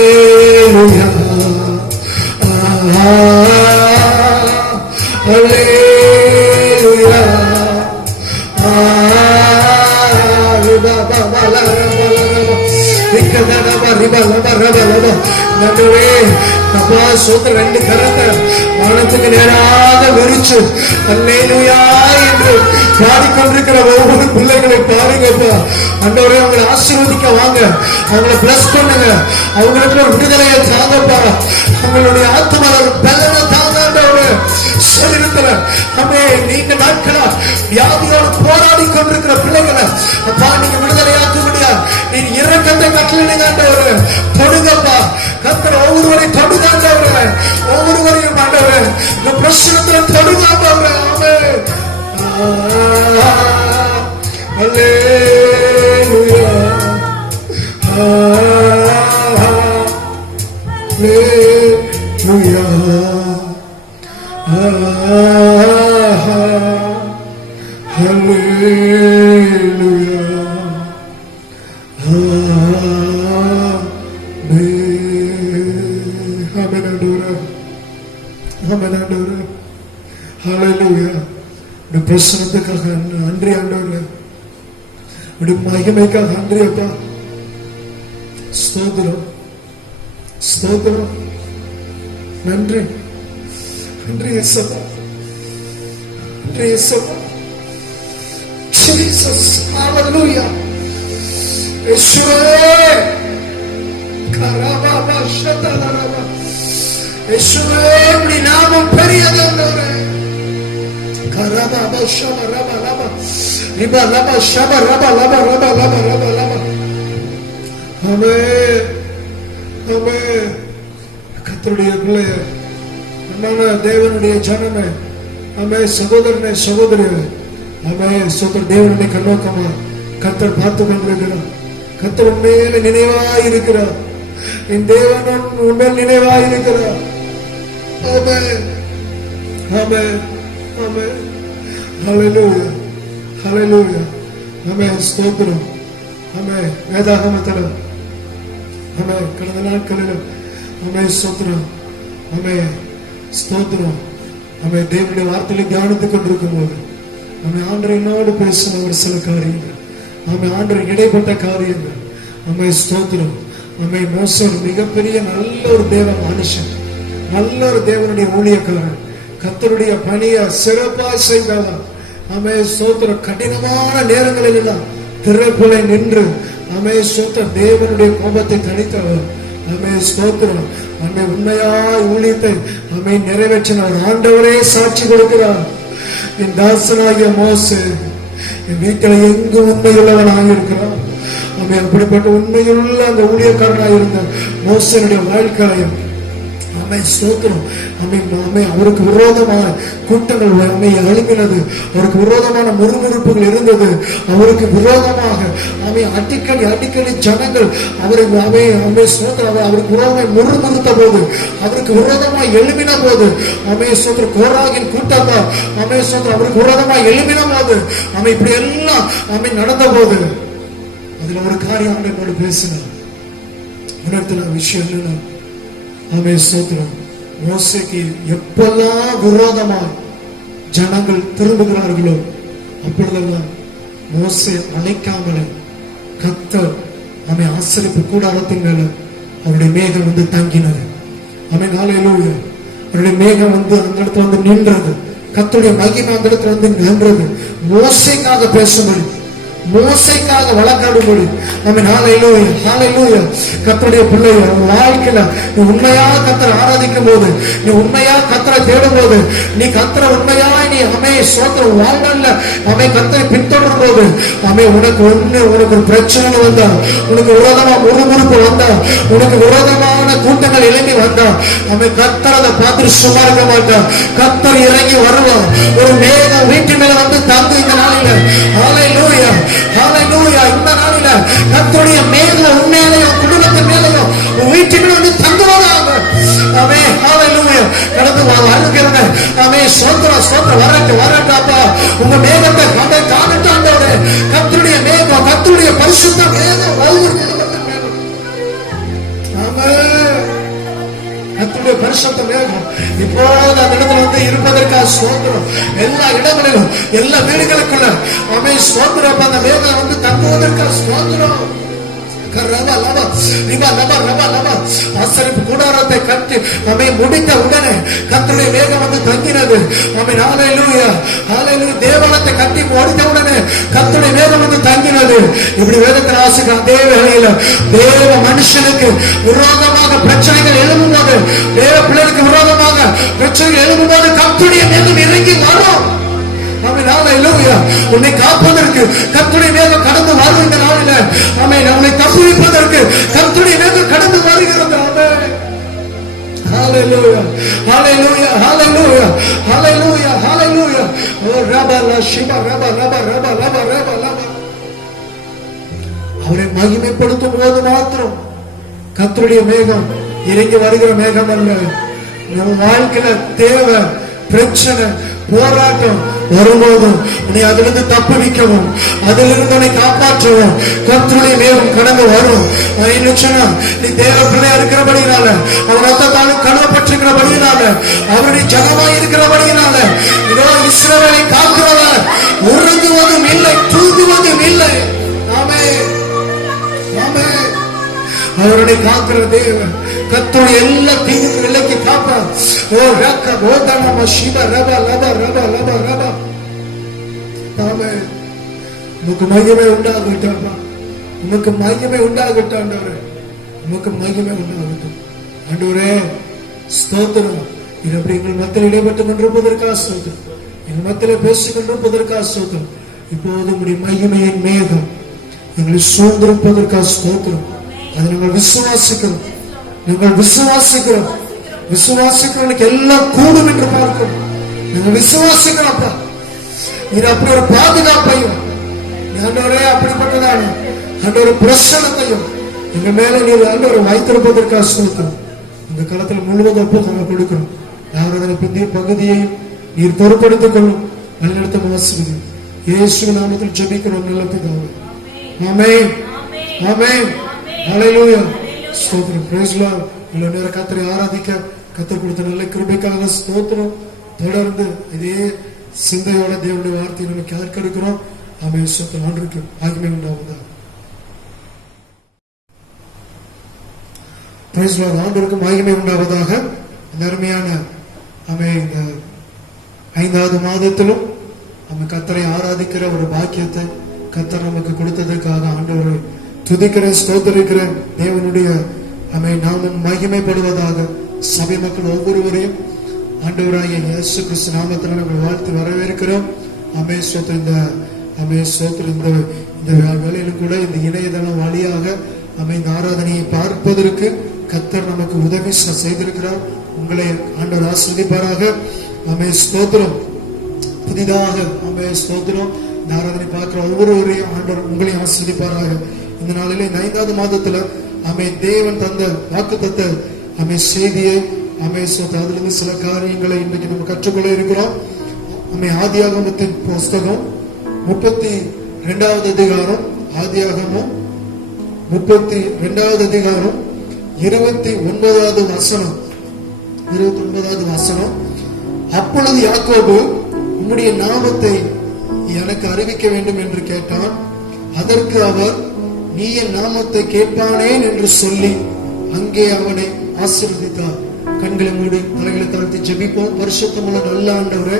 Hallelujah, ரெண்டு கரத்தை வானத்துக்கு நேராக விரிச்சு அல்லேலூயா என்று பாடிக்கொண்டிருக்கிற ஒவ்வொரு பிள்ளைகளை பாருங்கப்பா. ஆண்டவரே அவங்களை ஆசீர்வதிக்க வாங்க, அவங்களை பிளஸ் பண்ணுங்க, அவங்களுக்கு ஒரு விடுதலையை தாங்கப்பா, அவங்களுடைய ஆத்மாவில் பலனை தாங்காண்டவரு சொல்லிருக்கிற அம்மே நீங்க நாட்களா வியாதியோடு போராடி கொண்டிருக்கிற பிள்ளைகளை அப்பா நீங்க விடுதலையாக்க முடியாது. நீங்க இறக்கத்தை கட்டளையிடாண்டவரு தொடுங்கப்பா. கர்த்தர் ஒவ்வொருவரையும் தொடுதாண்டவரு, ஒவ்வொருவரையும் ஆண்டவரு இந்த பிரச்சனத்துல தொடுதாண்டவரு. அல்லேலூயா அல்லேலூயா Hallelujah. Hallelujah. பிரசனத்துக்காக நன்றி ஆண்டவரே, மகிமைக்காக நன்றி அப்பா. ஸ்தோத்திரம் ஸ்தோத்திரம், நன்றி நன்றி இயேசுவா, நன்றி இயேசுவா. Jesus, hallelujah. Yeshua, karaba shatalaraba. Yeshua, உம்முடைய நாமம் பெரியது ஆண்டவரே. karaba shaba raba raba. riba raba shaba raba raba raba raba raba raba. ஆமென் ஆமென். கர்த்தருடைய பிள்ளையே, அன்பான தேவனுடைய ஜனமே, ஆமென் சகோதரனே சகோதரியே, ஆமென் சோதர தேவனுடைய கண்ணோக்கமா கர்த்தர் பார்த்து கொண்டிருக்கிறார். கர்த்தர் உண்மையில நினைவாயிருக்கிறார். என் தேவன் உண்மையில் நினைவாயிருக்கிறார். ஆமென் ஆமென் ஆமென். ஹல்லேலூயா ஹல்லேலூயா. ஆமென் ஸ்தோத்திரம். ஆமென். வேதாகமத்தில் ஆமென் கடந்த நாட்களில் ஆமென் ஸ்தோத்திரம். ஆமென் ஸ்தோத்திரம். ஆமென் தேவனுடைய வார்த்தையை தியானித்துக் கொண்டிருக்கும் போது ஆமென் ஆண்டவர் என்னோடு பேசின ஒரு சில காரியங்கள், ஆமென் ஆண்டவர் இடைப்பட்ட காரியங்கள். ஆமென் ஸ்தோத்திரம். ஆமென் மோசே மிகப்பெரிய நல்ல ஒரு தேவ மனுஷன், நல்ல ஒரு தேவனுடைய ஊழியக்காரன், கர்த்தருடைய பணியை சிறப்பாக செய்தவர். ஆமென் ஸ்தோத்திரம். கடினமான நேரங்களில் எல்லாம் திரைப்புலை நின்று ஆமென் ஸ்தோத்திரம் தேவனுடைய கோபத்தை தணித்தவர். ஆமென் ஸ்தோத்திரம். ஆமென் உண்மையாய் ஊழியத்தை ஆமென் நிறைவேற்றினார். ஆண்டவரே சாட்சி கொடுக்கிறார். என் தாசனாகிய மோசே என் வீட்டில் எங்கு உண்மையுள்ளவனாக இருக்கிறான். ஆமென் அப்படிப்பட்ட உண்மையுள்ள அந்த ஊழியக்காரனாக இருந்த மோசேனுடைய வாழ்க்கையும் ஆமென் ஸ்தோத்திரம். ஆமென் ஆமென் அவருக்கு விரோதமான கூட்டங்கள் எழுப்பினது, அவருக்கு விரோதமான முறுமுறுப்புகள் இருந்தது, அவருக்கு விரோதமாக ஆமென் அடிக்கடி அடிக்கடி ஜனங்கள் அவரை ஆமென் ஆமென் ஸ்தோத்திரம் அவருக்கு விரோதமாக முறுமுறுத்த போது, அவருக்கு விரோதமாக எழுப்பின போது ஆமென் ஸ்தோத்திரம் கோராகின் கூட்டத்தார் ஆமென் ஸ்தோத்திரம் அவருக்கு விரோதமாக எழுப்பின போது ஆமென் இப்படி எல்லாம் ஆமென் நடந்த போது அதுல ஒரு காரியம் ஆண்டவரோடு பேசினார், உணர்த்தின விஷயம் என்னன்னா ஆமென் ஸ்தோத்திரம் மோசேக்கு எப்பெல்லாம் விரோதமாய் ஜனங்கள் திரும்புகிறார்களோ அப்பொழுதெல்லாம் மோசே அழைக்காமலே கர்த்தர் ஆமென் ஆசரிப்பு கூடாரத்தின் மேல அவருடைய மேகம் வந்து தங்கினது. ஆமென் ஹல்லேலூயா. அவருடைய மேகம் வந்து அந்த இடத்துல வந்து நின்றது. கர்த்தருடைய மகிமை அந்த இடத்துல வந்து நின்றது. மோசேக்காக பேசும்படி மோசைக்காக வழக்காடும்படி ஆமென். ஹல்லேலூயா, ஹல்லேலூயா. கர்த்தருடைய பிள்ளை வாழ்க்கையில நீ உண்மையா கர்த்தரை ஆராதிக்கும் போது, நீ உண்மையா கர்த்தரை தேடும் போது, நீ கர்த்தரை உண்மையா நீ ஸ்தோத்திரம் வாழ்நாள்ல கர்த்தரை பின்தொடரும் போது உனக்கு ஒரு பிரச்சனை வந்தா, உனக்கு விரோதமா முறுமுறுப்பு வந்தா, உனக்கு விரோதமான கூட்டங்கள் எழுப்பி வந்தா கர்த்தர் அதை பார்த்துட்டு சும்மா இருக்க மாட்டான். கர்த்தர் இறங்கி வருவான். ஒரு மேகம் வீட்டு மேல வந்து தங்கு இந்த நாளில. ஹல்லேலூயா, ஹல்லேலூயா. இந்த நாளில கர்த்தருடைய மேகம் உண்மையிலேயும் குடும்பத்தின் மேலையும் வீட்டு மேல வந்து தங்குவதாக. ஆமென், ஹல்லேலூயா. கடந்து வருகிறது. ஆமென். ஸ்தோத்திரம், ஸ்தோத்திரம். வரட்டு வரட்டாப்பா, உங்க மேகத்தை காணட்டும் ஆண்டவரே. கர்த்தருடைய மேகம், கர்த்தருடைய பரிசுத்த மேகம் ஒவ்வொரு குடும்பத்தின் மேலும். ஆமென். கர்த்தருடைய பரிசுத்த மேகம் இப்போது அந்த இடத்துல வந்து இருப்பதற்காக ஸ்தோத்திரம். எல்லா இடங்களிலும், எல்லா வீடுகளுக்குள்ள ஆமென் ஸ்தோத்திரம். அந்த மேகம் வந்து தங்குவதற்காக ஸ்தோத்திரம். ஆசரிப்பு கூடாரத்தை கட்டி முடித்த உடனே கர்த்தருடைய வேகம் வந்து தங்கினது. ஹல்லேலூயா, ஹல்லேலூயா. தேவாலயத்தை கட்டி முடித்த உடனே கர்த்தருடைய வேகம் வந்து தங்கினது. இப்படி வேதத்தில் ஆசிரியர் அதே வேளையில தேவ மனுஷனுக்கு விரோதமாக பிரச்சனைகள் எழும்பும்போது, தேவ பிள்ளைகளுக்கு விரோதமாக பிரச்சனைகள் எழும்பும்போது கர்த்தருடைய வேகம் இறங்கி வரும். உன்னை காப்பதற்கு கர்த்தருடைய வேகம் கடந்து வரும். இந்த நாளில நம்மை தப்புவிப்பதற்கு கர்த்தருடைய வேகம் கடந்து வருகிறது. ஹல்லேலூயா, ஹல்லேலூயா, ஹல்லேலூயா, ஹல்லேலூயா, ஹல்லேலூயா. ஓ ரபா லா ஷிபா ரபா ரபா ரபா ரபா ரபா ரபா. அவரை மகிமைப்படுத்தும் போது மாத்திரம் கர்த்தருடைய மேகம் இறங்கி வருகிற மேகம் அல்ல. நம்ம வாழ்க்கையில தேவை, பிரச்சனை, போராட்டம் வரும்போதும் நீ அதிலிருந்து தப்புவிக்கவும், அதிலிருந்து உன்னை காப்பாற்றவும் கர்த்தருடைய மேகம் கடந்து வரும். நீ தேவ பிள்ளையா இருக்கிறபடினால, அவர் ரத்தத்தாலும் கழுவப்பட்டிருக்கிறபடினால, அவருடைய ஜனமாய் இருக்கிறபடினால, இதோ இஸ்ரவேலை காக்கிறவர் உறங்குவதும் இல்லை, தூங்குவதும் இல்லை. ஆமென், ஆமென். அவருடைய காக்கிற தேவன் கர்த்தருடைய எல்லா தீங்குக்கு விலக்கி காப்பார். ஓ ரக்க போதனம சிவ ரப லப ரப லப ரப. ஆமென். உமக்கு மகிமை உண்டாகட்டும், உமக்கு மகிமை உண்டாகட்டும் ஆண்டவரே, உமக்கு மகிமை உண்டாகட்டும் ஆண்டவரே. ஸ்தோத்திரம். இது அப்படி எங்கள் மத்தியில் இடைப்பட்டுக் கொண்டிருப்பதற்காக ஸ்தோத்திரம், எங்கள் மத்தியில் பேசிக் கொண்டிருப்பதற்காக ஸ்தோத்திரம். இப்போது உம்முடைய மகிமையின் மேகம் எங்களை சூழ்ந்திருப்பதற்காக ஸ்தோத்திரம். அதை நாங்கள் விசுவாசிக்கிறோம், நாங்கள் விசுவாசிக்கிறோம். விசுவாசிக்கிறவனுக்கு எல்லாம் கூடும் என்று பார்க்கிறோம். நாங்கள் விசுவாசிக்கிறோம்ப்பா. இது அப்படி ஒரு பாதுகாப்பையும் ஆண்டவரே அப்படிப்பட்டதான அந்த ஒரு பிரசனத்தையும் எங்க மேல நீர் ஆண்டவரை வைத்திருப்பதற்காக ஸ்தோத்திரம். இந்த காலத்தில் முழுவதும் அப்போ நாங்கள் கொடுக்கிறோம். யாரும் பிந்திய பகுதியையும் நீர் பொறுப்படுத்திக் கொள்ளும். நல்லிடத்தை ஆசீர்வதி. இயேசு நாமத்தில் ஜெபிக்கிறோம் நல்ல பிதாவே. ஆமென், ஆமென். ஹல்லேலூயா, ஸ்தோத்திரம். Praise Lord. இவ்வளவு நேரம் கர்த்தரை ஆராதிக்க கர்த்தர் கொடுத்த நல்ல கிருபைக்காக ஸ்தோத்திரம். தொடர்ந்து இதே சிந்தையோட தேவனுடைய வார்த்தையை நம்ம கேட்க இருக்கிறோம். ஆமென். ஸ்தோத்திரம். ஆண்டவருக்கு மகிமை உண்டாவதாக. Praise Lord. ஆண்டவருக்கு மகிமை உண்டாவதாக. அருமையான ஆமென். இந்த 5வது மாதத்திலும் நம்ம கர்த்தரை ஆராதிக்கிற ஒரு பாக்கியத்தை கர்த்தர் நமக்கு கொடுத்ததற்காக ஆண்டவரை துதிக்கிறேன், ஸ்தோத்திரிக்கிறேன். தேவனுடைய நாமம் மகிமைப்படுவதாக. சபை மக்கள் ஒவ்வொருவரையும் ஆண்டவராகிய இயேசு கிறிஸ்து நாமத்தில் நாங்கள் வாழ்த்து வரவேற்கிறோம். ஆமென். ஸ்தோத்திரம். இந்த வேளையிலும் கூட இந்த இணையதளம் வழியாக இந்த ஆராதனையை பார்ப்பதற்கு கர்த்தர் நமக்கு உதவி செய்திருக்கிறார். உங்களை ஆண்டவர் ஆசீர்வதிப்பாராக. ஆமென். ஸ்தோத்திரம். புதிதாக ஆமென். ஸ்தோத்திரம். இந்த ஆராதனை பார்க்கிற ஒவ்வொருவரையும் ஆண்டவர் உங்களையும் ஆசீர்வதிப்பாராக. இந்த நாளிலே 5வது மாதத்துல தேவன் தந்த வாக்குத்தத்த செய்தியை அதிலிருந்து சில காரியங்களை இன்றைக்கு நம்ம கற்றுக்கொள்ள இருக்கிறோம். ஆதியாகமத்தின் புஸ்தகம் 32வது அதிகாரம், ஆதியாகமம் 32வது அதிகாரம் 29வது வசனம். 29வது வசனம். அப்பொழுது யாக்கோபு உம்முடைய நாமத்தை எனக்கு அறிவிக்க வேண்டும் என்று கேட்டான். அதற்கு அவர், நீ என் நாமத்தை கேட்பானேன் என்று சொல்லி அங்கே அவனை ஆசீர்வதித்தார். கண்களை மூடி தலைகளை தாழ்த்தி ஜெபிப்போம். பரிசுத்தமுள்ள நல்ல ஆண்டவரே,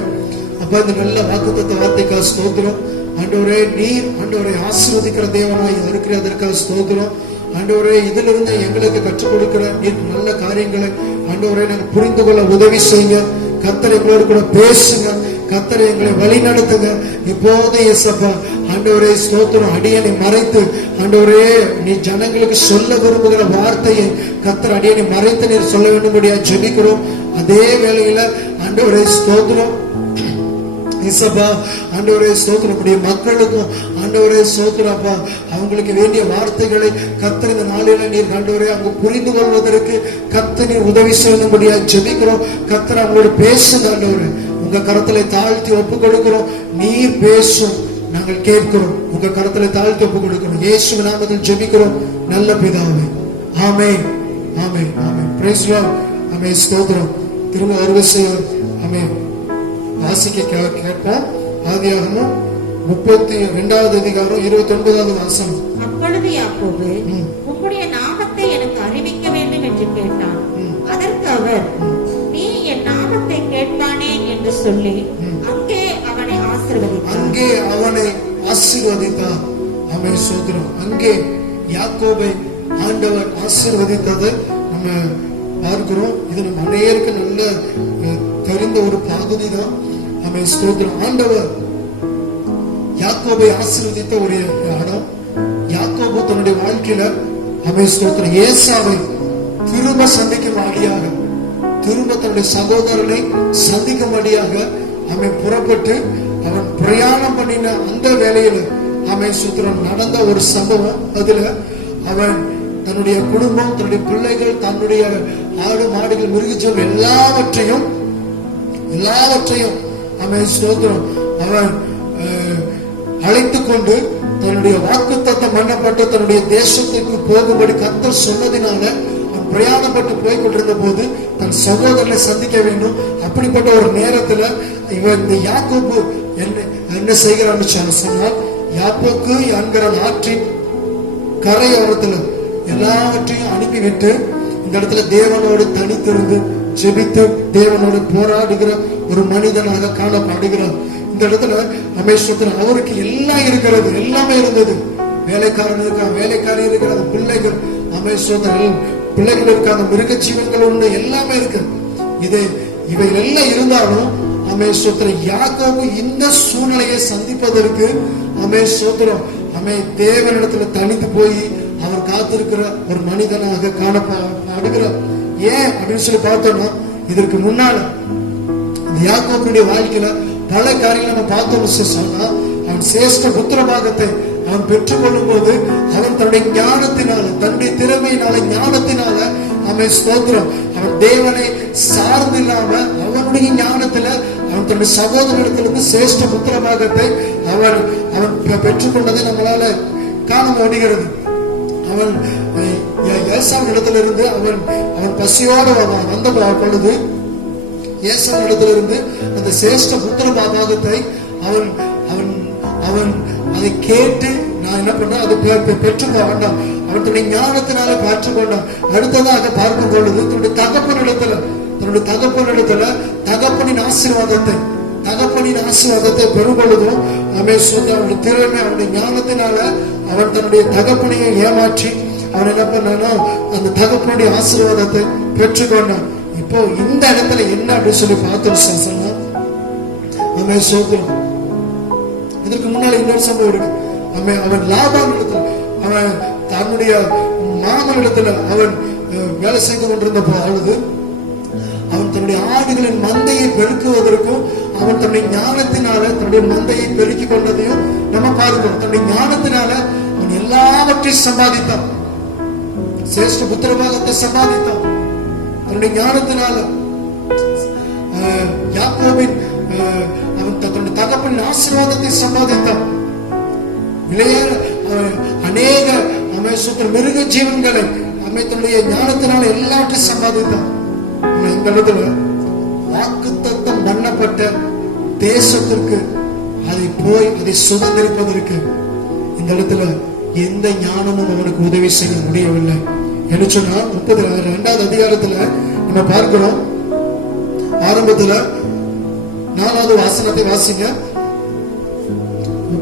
அப்ப இந்த நல்ல வாக்குத்தத்த வார்த்தைக்காக ஸ்தோத்திரம். ஆண்டவரே நீர் ஆண்டவரை ஆசீர்வதிக்கிற தேவனாய் இருக்கிறதற்காக ஸ்தோத்திரம். ஆண்டவரே இதிலிருந்து எங்களுக்கு கற்றுக் கொடுக்கிற நீர் நல்ல காரியங்களை ஆண்டவரே நாங்கள் புரிந்து கொள்ள உதவி செய்யுங்க. கர்த்தர் எங்களோடு கூட பேசுங்க. கர்த்தர் எங்களை வழி நடத்துங்க. இப்போது இயேசப்பா ஆண்டவரே ஸ்தோத்திரம். அடியனை மறைத்து ஆண்டவரே நீ ஜனங்களுக்கு சொல்ல விரும்புகிற வார்த்தையை கர்த்தர் அடியனை மறைத்து நீர் சொல்ல வேண்டும்படியா ஜெபிக்கிறோம். அதே வேளையில ஆண்டவரே ஸ்தோத்திரம் இசப்பா ஆண்டவரே ஸ்தோத்திரம். கூடிய மக்களுக்கும் ஆண்டவரே ஸ்தோத்திரம் அப்பா அவங்களுக்கு வேண்டிய வார்த்தைகளை கர்த்தர் இந்த நாளில நீர் ஆண்டவரே அவங்க புரிந்து கொள்வதற்கு கர்த்தர் நீர் உதவி செய்யும்படியா ஜெபிக்கிறோம். கர்த்தர் அவங்களோட பேசுங்க ஆண்டவரே. உங்க கரத்துல தாழ்த்தி ஒப்பு கொடுக்கிறோம். நீர் பேசும், நாங்கள் கேட்கிறோம். உங்க கரத்துல தாழ்த்தி ஒப்பு கொடுக்கிறோம். இயேசு நாமத்தில் ஜெபிக்கிறோம் நல்ல பிதாவே. ஆமென் ஆமென் ஆமென். Praise the Lord. ஆமென் ஸ்தோத்திரம். திரும்ப வருவசையோர் ஆமென் வாசிக்க கேட்போம். ஆதியாகமம் 32வது அதிகாரம் 29வது வசனம். அப்பொழுது யாக்கோபு உம்முடைய நாமத்தை எனக்கு அறிவிக்க வேண்டும் என்று கேட்டான். அதற்கு அவர் நீ என் நாமத்தை கேட்பானே என்று சொல்லி அங்கே அவனை ஆசீர்வதித்தார். ஆமென் ஸ்தோத்திரம். அங்கே யாக்கோபை ஆண்டவர் ஆசீர்வதித்ததை நம்ம பார்க்கிறோம். இது நம்ம அனைவருக்கு நல்ல தெரிந்த ஒரு பகுதி தான். ஆமென் ஸ்தோத்திரம். ஆண்டவர் யாக்கோபை ஆசீர்வதித்த ஒரு இடம். யாக்கோபு தன்னுடைய வாழ்க்கையில ஆமென் ஸ்தோத்திரம் ஏசாவை திரும்ப சந்திக்கும்படியாக, திரும்ப தன்னுடைய சகோதரனை சந்திக்கும்படியாக அவன் புறப்பட்டு அவன் பிரயாணம் பண்ணின அந்த வேளையில ஆமென் ஸ்தோத்திரம் நடந்த ஒரு சம்பவம். அதுல அவன் தன்னுடைய குடும்பம், தன்னுடைய பிள்ளைகள், தன்னுடைய ஆடு மாடுகள், மிருகஜீவன் எல்லாவற்றையும் ஆமென் ஸ்தோத்திரம் அவன் அழைத்துக் கொண்டு தன்னுடைய வாக்குத்தத்தம் பண்ணப்பட்டு தன்னுடைய தேசத்துக்கு போகும்படி கர்த்தர் சொன்னதினால அவன் பிரயாணப்பட்டு போய் கொண்டிருந்த போது தன் சகோதரனை சந்திக்க வேண்டும். அப்படிப்பட்ட ஒரு நேரத்துல இவன் இந்த யாக்கோபு என்ன செய்கிறான்னு சொன்னால், யாப்போக்கு என்கிற ஆற்றின் கரையோரத்துல எல்லாவற்றையும் அனுப்பிவிட்டு இந்த இடத்துல தேவனோடு தனித்திருந்து ஜெபித்து தேவனோடு போராடுகிற ஒரு மனிதனாக காணப்படுகிறார். இந்த இடத்துல அமேஸ்வரத்தில் அவருக்கு எல்லாம் இருக்கிறது, எல்லாமே இருந்தது. வேலைக்காரன் இருக்கான், வேலைக்காரி இருக்கிற பிள்ளைகள், அமேஸ்வரத்தில் பிள்ளைகள் இருக்காங்க, மிருக ஜீவன்கள் ஒண்ணு எல்லாமே இருக்கு. இவை எல்லாம் இருந்தாலும் அமேஸ்வரத்தில் யாக்கோபு இந்த சூழ்நிலையை சந்திப்பதற்கு அமேஸ்வரம் தேவனிடத்துல தனித்து போய் அவர் காத்திருக்கிற ஒரு மனிதனாக காணப்படுகிறார். ஏன் அப்படின்னு சொல்லி பார்த்தோம்னா, இதற்கு முன்னால இந்த யாக்கோபுடைய வாழ்க்கையில பல காரியங்களை நம்ம பார்த்தோம்னு சொன்னா, அவன் சிரேஷ்ட புத்திர பாகத்தை அவன் பெற்றுக்கொள்ளும் போது அவன் தன்னுடைய ஞானத்தினால, தன்னுடைய திறமையினால, ஞானத்தினால அவன் ஸ்தோத்திரம் அவன் தேவனை சார்ந்து இல்லாம அவனுடைய ஞானத்துல அவன் தன்னுடைய சகோதரத்திலிருந்து சிரேஷ்ட புத்திர பாகத்தை அவன் பெற்றுக்கொண்டதை நம்மளால காண முடிகிறது. அவன் ஏசாவின் இடத்துல இருந்து அவன் பசியோடு வந்த பொழுது ஏசாவின் இடத்துல இருந்து அந்த சிரேஷ்ட புத்திர பாகத்தை அவன் அதை கேட்டு நான் என்ன பண்ண அதை பெற்றுக்கொண்டான். அவன் தன்னுடைய ஞானத்தினால பெற்றுக்கொண்டான். அடுத்ததாக பார்க்கும் பொழுது தன்னுடைய தகப்பனிடத்துல தகப்பனின் ஆசீர்வாதத்தை பெறும் பொழுதும் அவனுடைய திறமை, அவனுடைய ஞானத்தினால அவன் தன்னுடைய தகப்பனையை ஏமாற்றி அவன் என்ன பண்ணானோ அந்த தகப்பனுடைய ஆசீர்வாதத்தை பெற்றுக்கொண்டான். இப்போ இந்த இடத்துல என்ன அப்படின்னு சொல்லி பார்த்தோம் சொன்னா, அவன் சோதரம் இதற்கு முன்னால இன்னொரு சம்பவம் இருக்கு. அவன் லாபான் இடத்துல அவன் தன்னுடைய மாமன் இடத்துல அவன் வேலை செய்து கொண்டிருந்த பொழுது அவன் தன்னுடைய ஆடுகளின் மந்தையை பெருக்குவதற்கும் அவன் தன்னுடைய ஞானத்தினால தன்னுடைய மந்தையை பெருக்கிக் கொண்டதையும் நம்ம பார்க்கிறோம். தன்னுடைய ஞானத்தினால அவன் எல்லாவற்றையும் சம்பாதித்தான், சிரேஷ்ட புத்திரபாகத்தை சம்பாதித்தான். தன்னுடைய ஞானத்தினால யாக்கோபின் அவன் தன்னுடைய தகப்பனின் ஆசீர்வாதத்தை சம்பாதித்தான். அநேக மிருக ஜீவன்களை தன்னுடைய ஞானத்தினால எல்லாவற்றையும் சம்பாதித்தான். இந்த இடத்துல வாக்குத்தத்தம் பண்ணப்பட்ட தேசத்திற்கு அதை சுதந்திரிப்பதற்கு இந்த இடத்துல எந்த ஞானமும் அவனுக்கு உதவி செய்ய முடியவில்லை. என்ன சொன்னா 32வது அதிகாரத்துல நம்ம பார்க்கிறோம். ஆரம்பத்துல 4வது வசனத்தை வாசிங்க.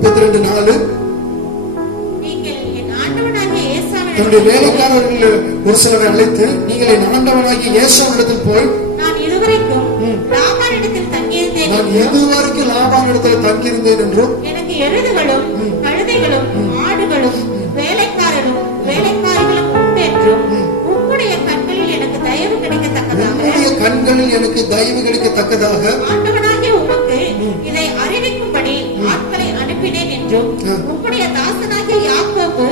32:4 நீங்கள் என் ஆண்டவனாகிய தன்னுடைய ஏசாவினிடத்தில் வேலைக்காரர்கள் ஒரு சிலரை அழைத்து, நீங்கள் என் ஆண்டவனாகிய ஏசாவினிடத்தில் போய், நான் இதுவரைக்கும் லாபானிடத்தில் தங்கியிருந்தேன் நான் என்றும், எதுவரைக்கும் லாபானிடத்தில் தங்கியிருந்தேன் என்றும், எனக்கு எருதுகளும் கழுதைகளும் ஆடுகளும் வேலைக்காரரும் வேலைக்காரிகளும் உண்டு என்றும், உம்முடைய கண்களில் எனக்கு தயவு கிடைக்கத்தக்கதாக உம்முடைய கண்களில் எனக்கு தயவு கிடைக்கத்தக்கதாக ஆண்டவனாகிய உமக்கு இதை அறிவிக்கும்படி ஆட்களை அனுப்பினேன் என்றும், உம்முடைய தாசனாகிய யாக்கோபு